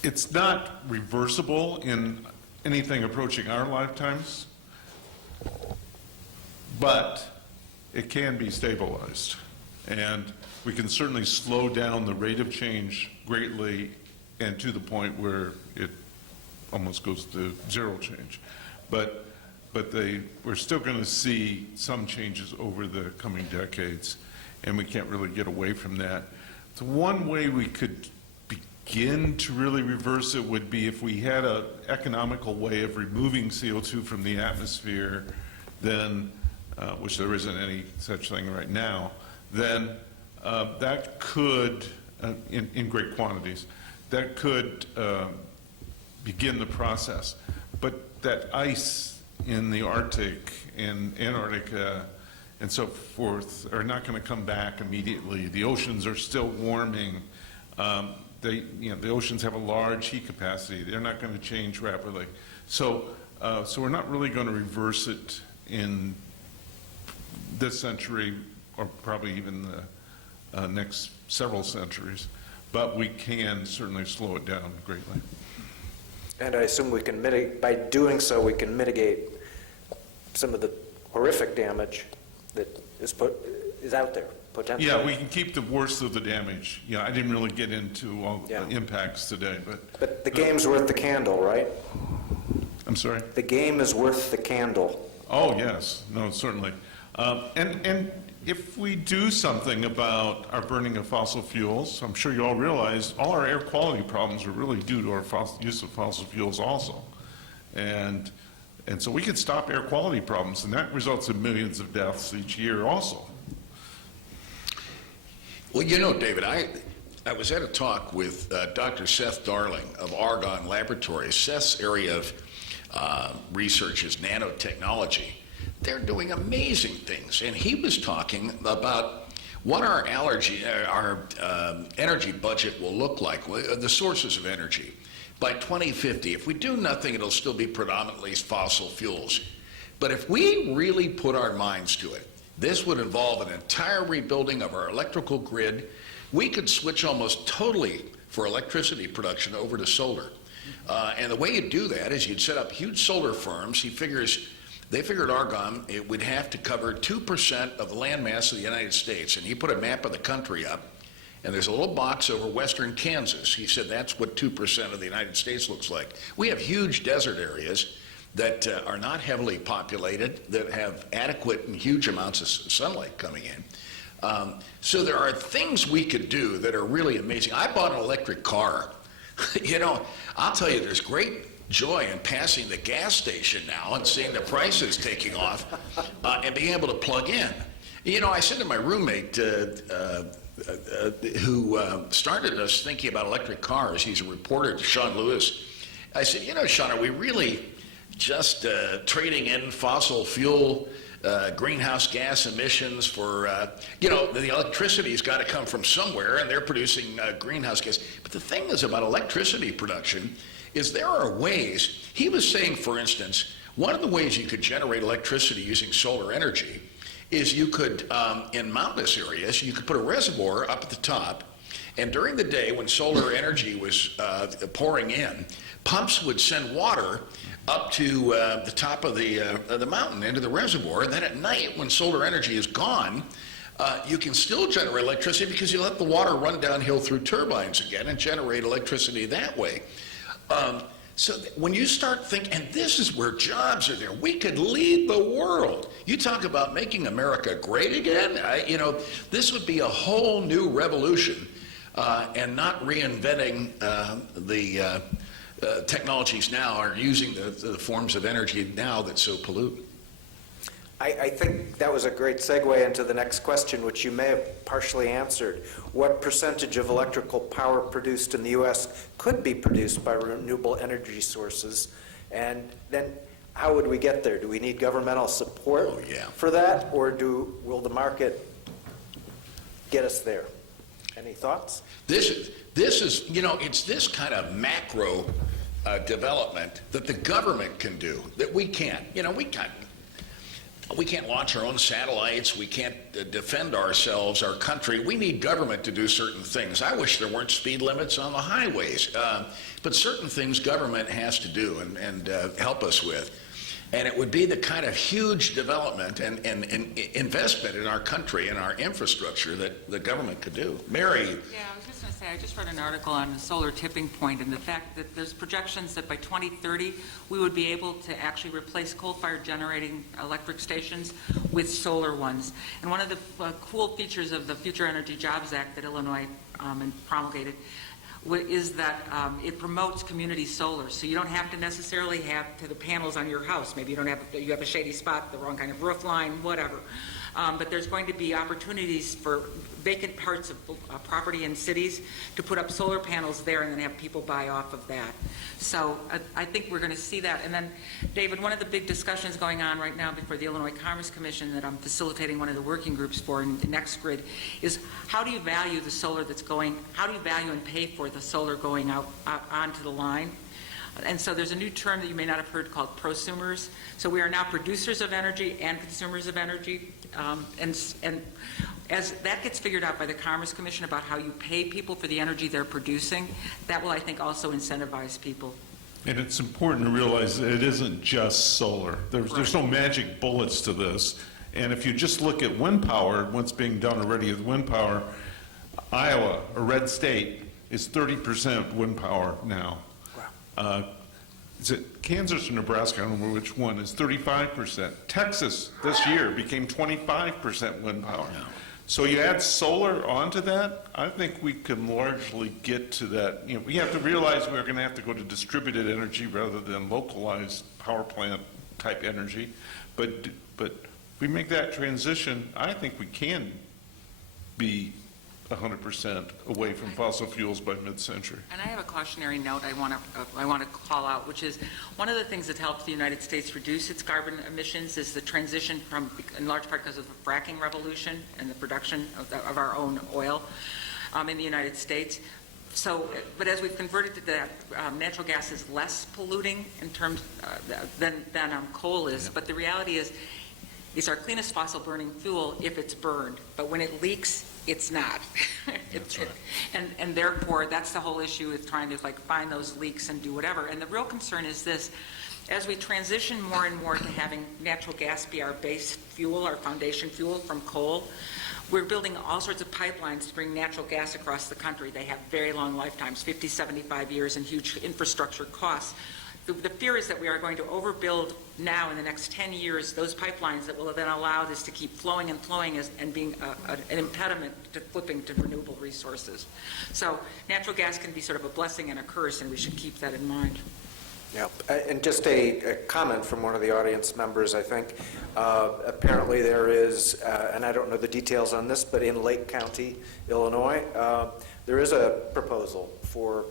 It's not reversible in anything approaching our lifetimes, but it can be stabilized. And we can certainly slow down the rate of change greatly, and to the point where it almost goes to zero change. But we're still going to see some changes over the coming decades, and we can't really get away from that. So one way we could begin to really reverse it would be if we had an economical way of removing CO2 from the atmosphere, then, which there isn't any such thing right now, then that could, in great quantities, that could begin the process. But that ice in the Arctic and Antarctica and so forth are not going to come back immediately. The oceans are still warming. The oceans have a large heat capacity. They're not going to change rapidly. So we're not really going to reverse it in this century, or probably even the next several centuries, but we can certainly slow it down greatly. And I assume we can mitigate, by doing so, we can mitigate some of the horrific damage that is out there, potentially. Yeah, we can keep the worst of the damage. Yeah, I didn't really get into all Yeah. the impacts today, But the game's worth the candle, right? I'm sorry? The game is worth the candle. Oh, yes, no, certainly. And if we do something about our burning of fossil fuels, I'm sure you all realize all our air quality problems are really due to our use of fossil fuels also. And so we could stop air quality problems, and that results in millions of deaths each year also. Well, you know, David, I was at a talk with Dr. Seth Darling of Argonne Laboratories. Seth's area of research is nanotechnology. They're doing amazing things, and he was talking about what our energy budget will look like, the sources of energy. By 2050, if we do nothing, it'll still be predominantly fossil fuels. But if we really put our minds to it, This would involve an entire rebuilding of our electrical grid. We could switch almost totally for electricity production over to solar. And the way you do that is you'd set up huge solar farms. They figured Argonne, it would have to cover 2% of the land mass of the United States. And he put a map of the country up, and there's a little box over western Kansas. He said that's what 2% of the United States looks like. We have huge desert areas that are not heavily populated, that have adequate and huge amounts of sunlight coming in. So there are things we could do that are really amazing. I bought an electric car. You know, I'll tell you, there's great joy in passing the gas station now and seeing the prices taking off and being able to plug in. You know, I said to my roommate who started us thinking about electric cars, he's a reporter, Sean Lewis, I said, you know, Sean, are we really just trading in fossil fuel greenhouse gas emissions for, you know, the electricity's got to come from somewhere, and they're producing greenhouse gas. But the thing is about electricity production is there are ways. He was saying, for instance, one of the ways you could generate electricity using solar energy is you could, in mountainous areas, you could put a reservoir up at the top, and during the day when solar energy was pouring in, pumps would send water up to the top of the mountain into the reservoir, and then at night when solar energy is gone, you can still generate electricity because you let the water run downhill through turbines again and generate electricity that way. So when you start thinking, and this is where jobs are there, we could lead the world. You talk about making America great again, you know, this would be a whole new revolution and not reinventing the technologies now or using the forms of energy now that so pollute. I think that was a great segue into the next question, which you may have partially answered. What percentage of electrical power produced in the U.S. could be produced by renewable energy sources? And then how would we get there? Do we need governmental support for that, or will the market get us there? Any thoughts? This is, you know, it's this kind of macro development that the government can do that we can't. You know, we can't launch our own satellites. We can't defend ourselves, our country. We need government to do certain things. I wish there weren't speed limits on the highways, but certain things government has to do and help us with. And it would be the kind of huge development and investment in our country and our infrastructure that the government could do. Mary. Yeah, I was just going to say, I just read an article on the solar tipping point and the fact that there's projections that by 2030 we would be able to actually replace coal-fired generating electric stations with solar ones. And one of the cool features of the Future Energy Jobs Act that Illinois promulgated is that it promotes community solar. So you don't have to necessarily have the panels on your house. Maybe you have a shady spot, the wrong kind of roof line, whatever. But there's going to be opportunities for vacant parts of property in cities to put up solar panels there and then have people buy off of that. So I think we're going to see that. And then, David, one of the big discussions going on right now before the Illinois Commerce Commission that I'm facilitating one of the working groups for in NextGrid is how do you value the solar that's going, how do you value and pay for the solar going out onto the line? And so there's a new term that you may not have heard called prosumers. So we are now producers of energy and consumers of energy. And as that gets figured out by the Commerce Commission about how you pay people for the energy they're producing, that will, I think, also incentivize people. And it's important to realize that it isn't just solar. There's no magic bullets to this. And if you just look at wind power, what's being done already with wind power, Iowa, a red state, is 30% wind power now. Is it Kansas or Nebraska? I don't remember which one. Is 35%. Texas this year became 25% wind power. So you add solar onto that, I think we can largely get to that. You know, we have to realize we're going to have to go to distributed energy rather than localized power plant type energy. But if we make that transition, I think we can be 100% away from fossil fuels by mid-century. And I have a cautionary note I want to call out, which is one of the things that helps the United States reduce its carbon emissions is the transition from, in large part because of the fracking revolution and the production of our own oil in the United States. So, but as we've converted to that, natural gas is less polluting in terms than coal is. But the reality is, It's our cleanest fossil burning fuel if it's burned, but when it leaks, it's not. And therefore, that's the whole issue with trying to find those leaks and do whatever. And the real concern is this: as we transition more and more to having natural gas be our base fuel, our foundation fuel from coal, we're building all sorts of pipelines to bring natural gas across the country. They have very long lifetimes, 50, 75 years, and huge infrastructure costs. The fear is that we are going to overbuild now in the next 10 years those pipelines that will then allow this to keep flowing and flowing and being an impediment to flipping to renewable resources. So natural gas can be sort of a blessing and a curse, and we should keep that in mind. Yeah, and just a comment from one of the audience members, I think. Apparently there is, and I don't know the details on this, but in Lake County, Illinois, there is a proposal for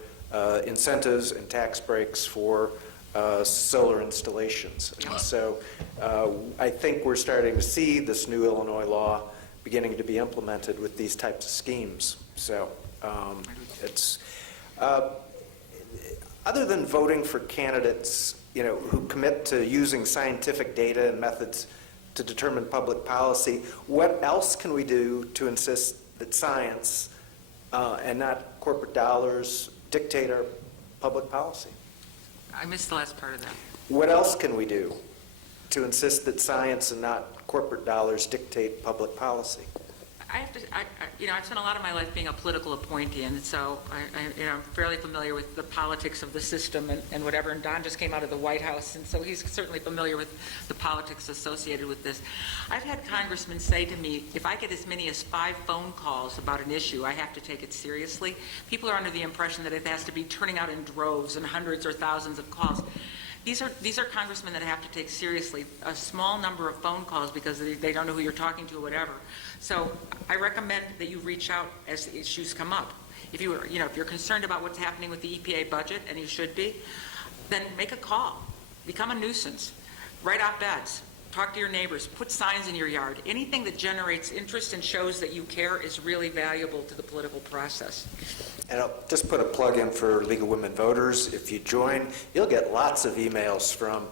incentives and tax breaks for solar installations. And so I think we're starting to see this new Illinois law beginning to be implemented with these types of schemes. So it's... other than voting for candidates, who commit to using scientific data and methods to determine public policy, what else can we do to insist that science and not corporate dollars dictate our public policy? I missed the last part of that. What else can we do to insist that science and not corporate dollars dictate public policy? I have to, I've spent a lot of my life being a political appointee, and so I'm fairly familiar with the politics of the system and whatever. And Don just came out of the White House, and so he's certainly familiar with the politics associated with this. I've had congressmen say to me, if I get as many as 5 phone calls about an issue, I have to take it seriously. People are under the impression that it has to be turning out in droves and hundreds or thousands of calls. These are congressmen that have to take seriously a small number of phone calls because they don't know who you're talking to or whatever. So I recommend that you reach out as the issues come up. If you're concerned about what's happening with the EPA budget, and you should be, then make a call. Become a nuisance. Write op-eds. Talk to your neighbors. Put signs in your yard. Anything that generates interest and shows that you care is really valuable to the political process. And I'll just put a plug in for League of Women Voters. If you join, you'll get lots of emails from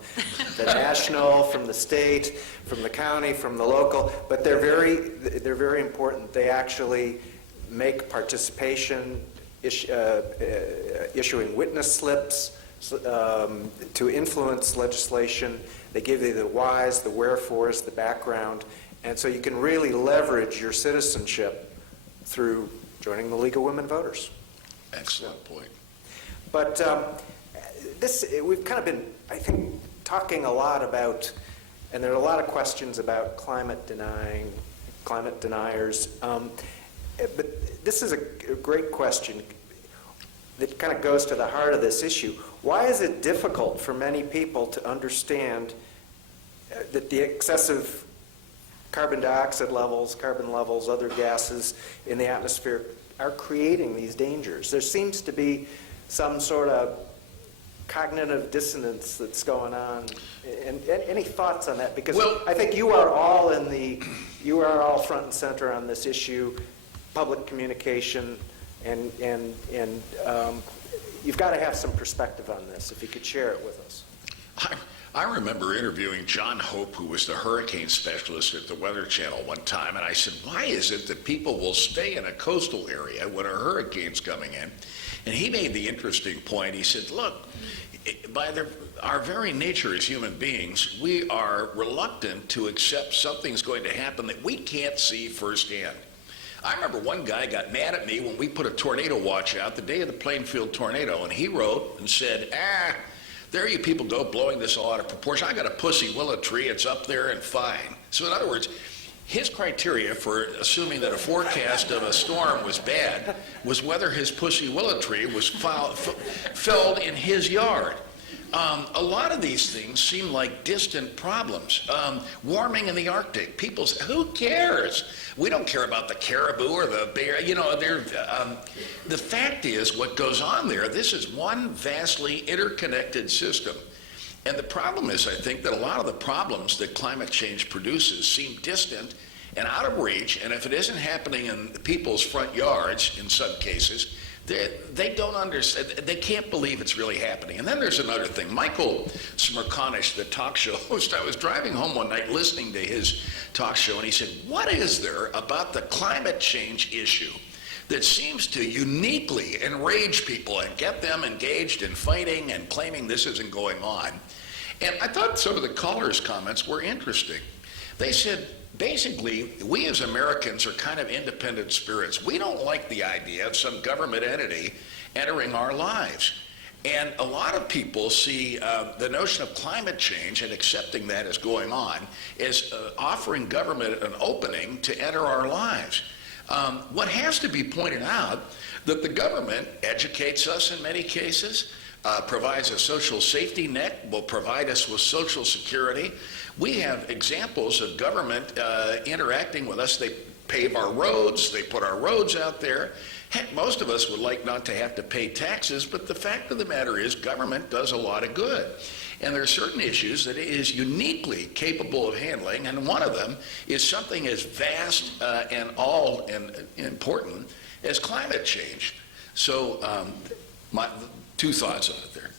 the national, from the state, from the county, from the local, but they're very important. They actually make participation, issuing witness slips to influence legislation. They give you the whys, the wherefores, the background, and so you can really leverage your citizenship through joining the League of Women Voters. Excellent point. But we've kind of been, I think, talking a lot about, and there are a lot of questions about climate deniers. But this is a great question that kind of goes to the heart of this issue. Why is it difficult for many people to understand that the excessive carbon dioxide levels, carbon levels, other gases in the atmosphere are creating these dangers? There seems to be some sort of cognitive dissonance that's going on. And any thoughts on that? Because I think you are all front and center on this issue, public communication, and you've got to have some perspective on this, if you could share it with us. I remember interviewing John Hope, who was the hurricane specialist at the Weather Channel one time, and I said, why is it that people will stay in a coastal area when a hurricane's coming in? And he made the interesting point. He said, look, by our very nature as human beings, we are reluctant to accept something's going to happen that we can't see firsthand. I remember one guy got mad at me when we put a tornado watch out the day of the Plainfield tornado, and he wrote and said, there you people go blowing this all out of proportion. I got a pussy willow tree, it's up there and fine. So in other words, his criteria for assuming that a forecast of a storm was bad was whether his pussy willow tree was felled in his yard. A lot of these things seem like distant problems. Warming in the Arctic, people say, who cares? We don't care about the caribou or the bear. The fact is, what goes on there, this is one vastly interconnected system. And the problem is, I think, that a lot of the problems that climate change produces seem distant and out of reach, and if it isn't happening in people's front yards, in some cases, they don't understand, they can't believe it's really happening. And then there's another thing. Michael Smerconish, the talk show host, I was driving home one night listening to his talk show, and he said, what is there about the climate change issue that seems to uniquely enrage people and get them engaged in fighting and claiming this isn't going on? And I thought some of the callers' comments were interesting. They said, basically, we as Americans are kind of independent spirits. We don't like the idea of some government entity entering our lives. And a lot of people see the notion of climate change and accepting that as going on as offering government an opening to enter our lives. What has to be pointed out that the government educates us in many cases, provides a social safety net, will provide us with social security. We have examples of government interacting with us. They pave our roads, they put our roads out there. Heck, most of us would like not to have to pay taxes, but the fact of the matter is government does a lot of good. And there are certain issues that it is uniquely capable of handling, and one of them is something as vast and all and important as climate change. So my two thoughts on it there.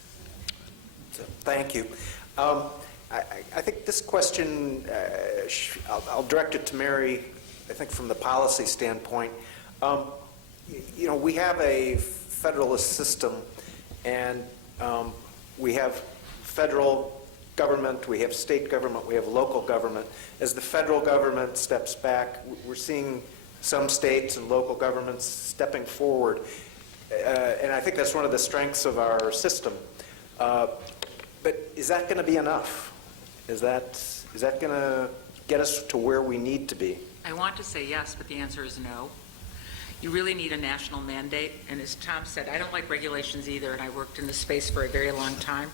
Thank you. I think this question, I'll direct it to Mary, I think from the policy standpoint. You know, we have a federalist system, and we have federal government, we have state government, we have local government. As the federal government steps back, we're seeing some states and local governments stepping forward. And I think that's one of the strengths of our system. But is that going to be enough? Is that going to get us to where we need to be? I want to say yes, but the answer is no. You really need a national mandate, and as Tom said, I don't like regulations either, and I worked in the space for a very long time.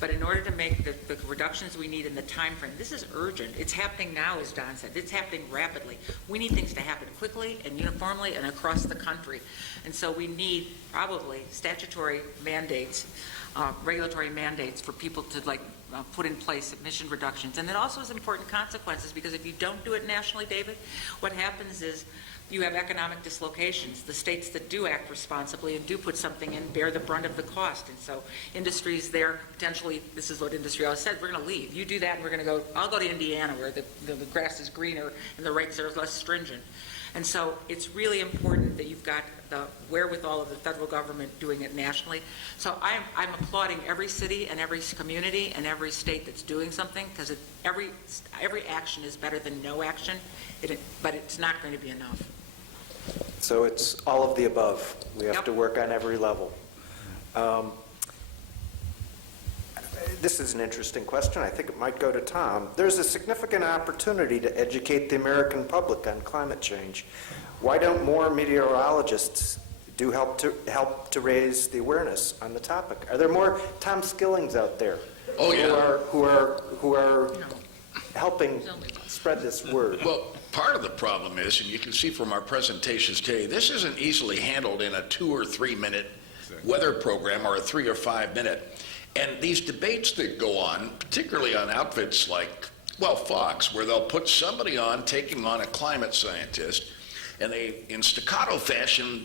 But in order to make the reductions we need in the time frame, this is urgent. It's happening now, as Don said. It's happening rapidly. We need things to happen quickly and uniformly and across the country. And so we need probably statutory mandates, regulatory mandates for people to put in place emission reductions. And it also has important consequences, because if you don't do it nationally, David, what happens is you have economic dislocations. The states that do act responsibly and do put something in bear the brunt of the cost. And so industries there, potentially, this is what industry always said, we're going to leave. You do that and we're going to go, I'll go to Indiana where the grass is greener and the rates are less stringent. And so it's really important that you've got the wherewithal of the federal government doing it nationally. So I'm applauding every city and every community and every state that's doing something, because every action is better than no action, but it's not going to be enough. So it's all of the above. We have Yep. to work on every level. This is an interesting question. I think it might go to Tom. There's a significant opportunity to educate the American public on climate change. Why don't more meteorologists help to raise the awareness on the topic? Are there more Tom Skillings out there Oh, yeah. who are helping spread this word? Well, part of the problem is, and you can see from our presentations today, this isn't easily handled in a 2 or 3 minute weather program or a 3 or 5 minute. And these debates that go on, particularly on outfits like, well, Fox, where they'll put somebody on taking on a climate scientist, and they, in staccato fashion,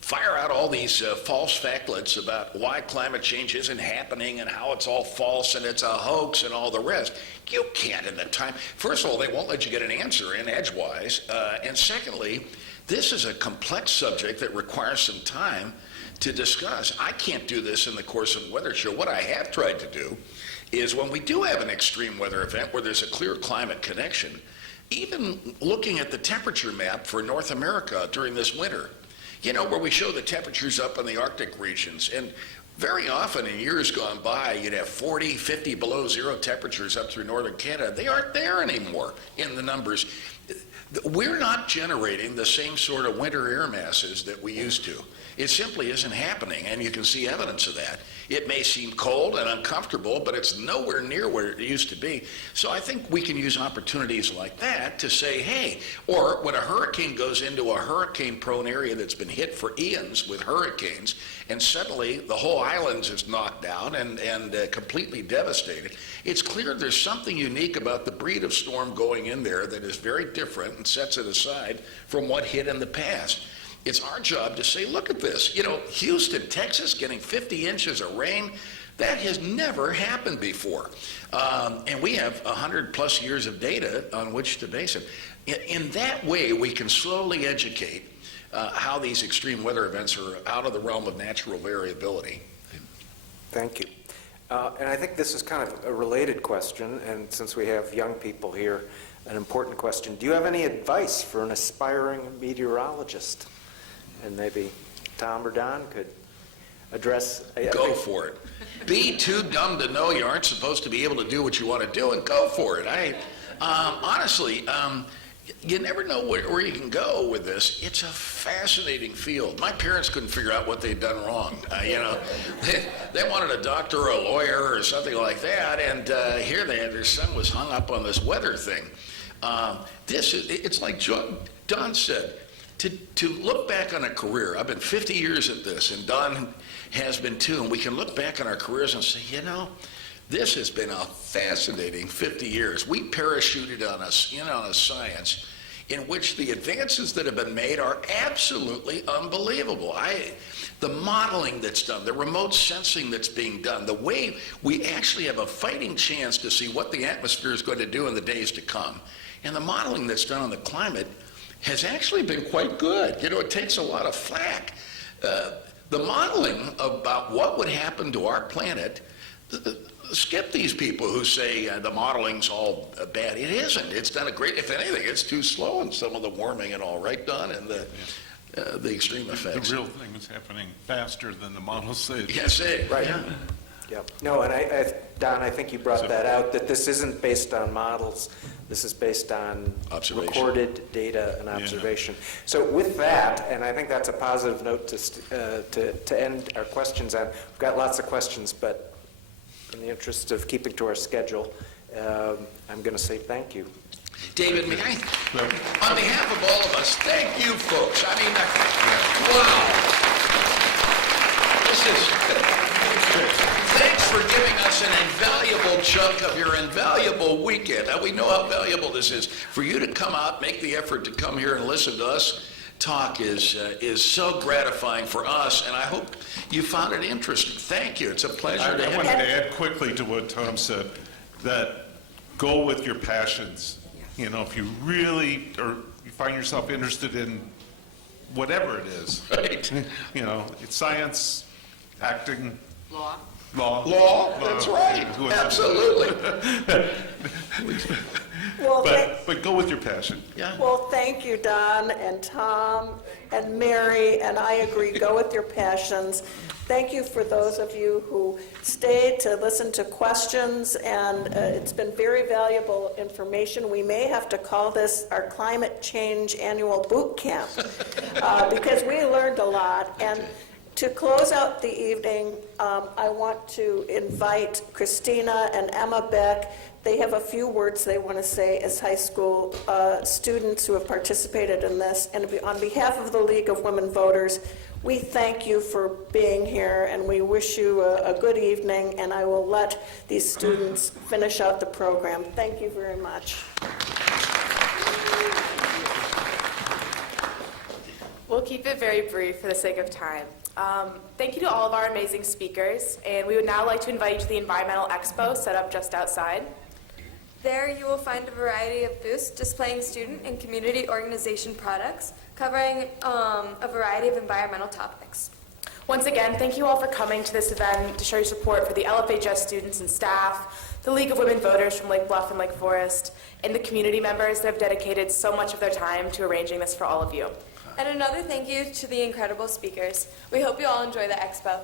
fire out all these false factlets about why climate change isn't happening and how it's all false and it's a hoax and all the rest. You can't in the time. First of all, they won't let you get an answer in edgewise. And secondly, this is a complex subject that requires some time to discuss. I can't do this in the course of a weather show. What I have tried to do is when we do have an extreme weather event where there's a clear climate connection, even looking at the temperature map for North America during this winter, you know, where we show the temperatures up in the Arctic regions. And very often in years gone by, you'd have 40, 50 below zero temperatures up through northern Canada. They aren't there anymore in the numbers. We're not generating the same sort of winter air masses that we used to. It simply isn't happening, and you can see evidence of that. It may seem cold and uncomfortable, but it's nowhere near where it used to be. So I think we can use opportunities like that to say, hey, or when a hurricane goes into a hurricane-prone area that's been hit for eons with hurricanes, and suddenly the whole island is knocked down and completely devastated, it's clear there's something unique about the breed of storm going in there that is very different and sets it aside from what hit in the past. It's our job to say, look at this. You know, Houston, Texas, getting 50 inches of rain, that has never happened before. And we have 100+ years of data on which to base it. In that way, we can slowly educate how these extreme weather events are out of the realm of natural variability. Thank you. And I think this is kind of a related question, and since we have young people here, an important question. Do you have any advice for an aspiring meteorologist? And maybe Tom or Don could address. Go for it. Be too dumb to know you aren't supposed to be able to do what you want to do, and go for it. Honestly, you never know where you can go with this. It's a fascinating field. My parents couldn't figure out what they'd done wrong. They wanted a doctor or a lawyer or something like that, and here their son was hung up on this weather thing. It's like Don said, to look back on a career. I've been 50 years at this, and Don has been too, and we can look back on our careers and say, you know, this has been a fascinating 50 years. We parachuted on a science in which the advances that have been made are absolutely unbelievable. The modeling that's done, the remote sensing that's being done, the way we actually have a fighting chance to see what the atmosphere is going to do in the days to come, and the modeling that's done on the climate has actually been quite good. You know, it takes a lot of flack. The modeling about what would happen to our planet, skip these people who say the modeling's all bad. It isn't. It's done a great, if anything, it's too slow in some of the warming and all, right, Don? And the extreme effects. The real thing is happening faster than the models say. Yes, Right. Yeah. Yeah. No, and Don, I think you brought that out, that this isn't based on models. This is based on Observation. recorded data and observation. So with that, and I think that's a positive note to end our questions on. We've got lots of questions, but in the interest of keeping to our schedule, I'm going to say thank you. David, may I, on behalf of all of us, thank you folks. I mean, wow. Thanks for giving us an invaluable chunk of your invaluable weekend. Now, we know how valuable this is. For you to come out, make the effort to come here and listen to us talk is so gratifying for us, and I hope you found it interesting. Thank you. It's a pleasure to I have wanted you. to add quickly to what Tom said, that go with your passions. You know, if you really, or you find yourself interested in whatever it is. Right. You know, it's science, acting. Law. Law, that's right. Absolutely. Well, But go with your passion. Yeah. Well, thank you, Don and Tom and Mary, and I agree, go with your passions. Thank you for those of you who stayed to listen to questions, and it's been very valuable information. We may have to call this our climate change annual boot camp because we learned a lot. And to close out the evening, I want to invite Christina and Emma Beck. They have a few words they want to say as high school students who have participated in this. And on behalf of the League of Women Voters, we thank you for being here, and we wish you a good evening, and I will let these students finish out the program. Thank you very much. We'll keep it very brief for the sake of time. Thank you to all of our amazing speakers, and we would now like to invite you to the Environmental Expo set up just outside. There you will find a variety of booths displaying student and community organization products covering a variety of environmental topics. Once again, thank you all for coming to this event to show your support for the LFHS students and staff, the League of Women Voters from Lake Bluff and Lake Forest, and the community members that have dedicated so much of their time to arranging this for all of you. And another thank you to the incredible speakers. We hope you all enjoy the expo.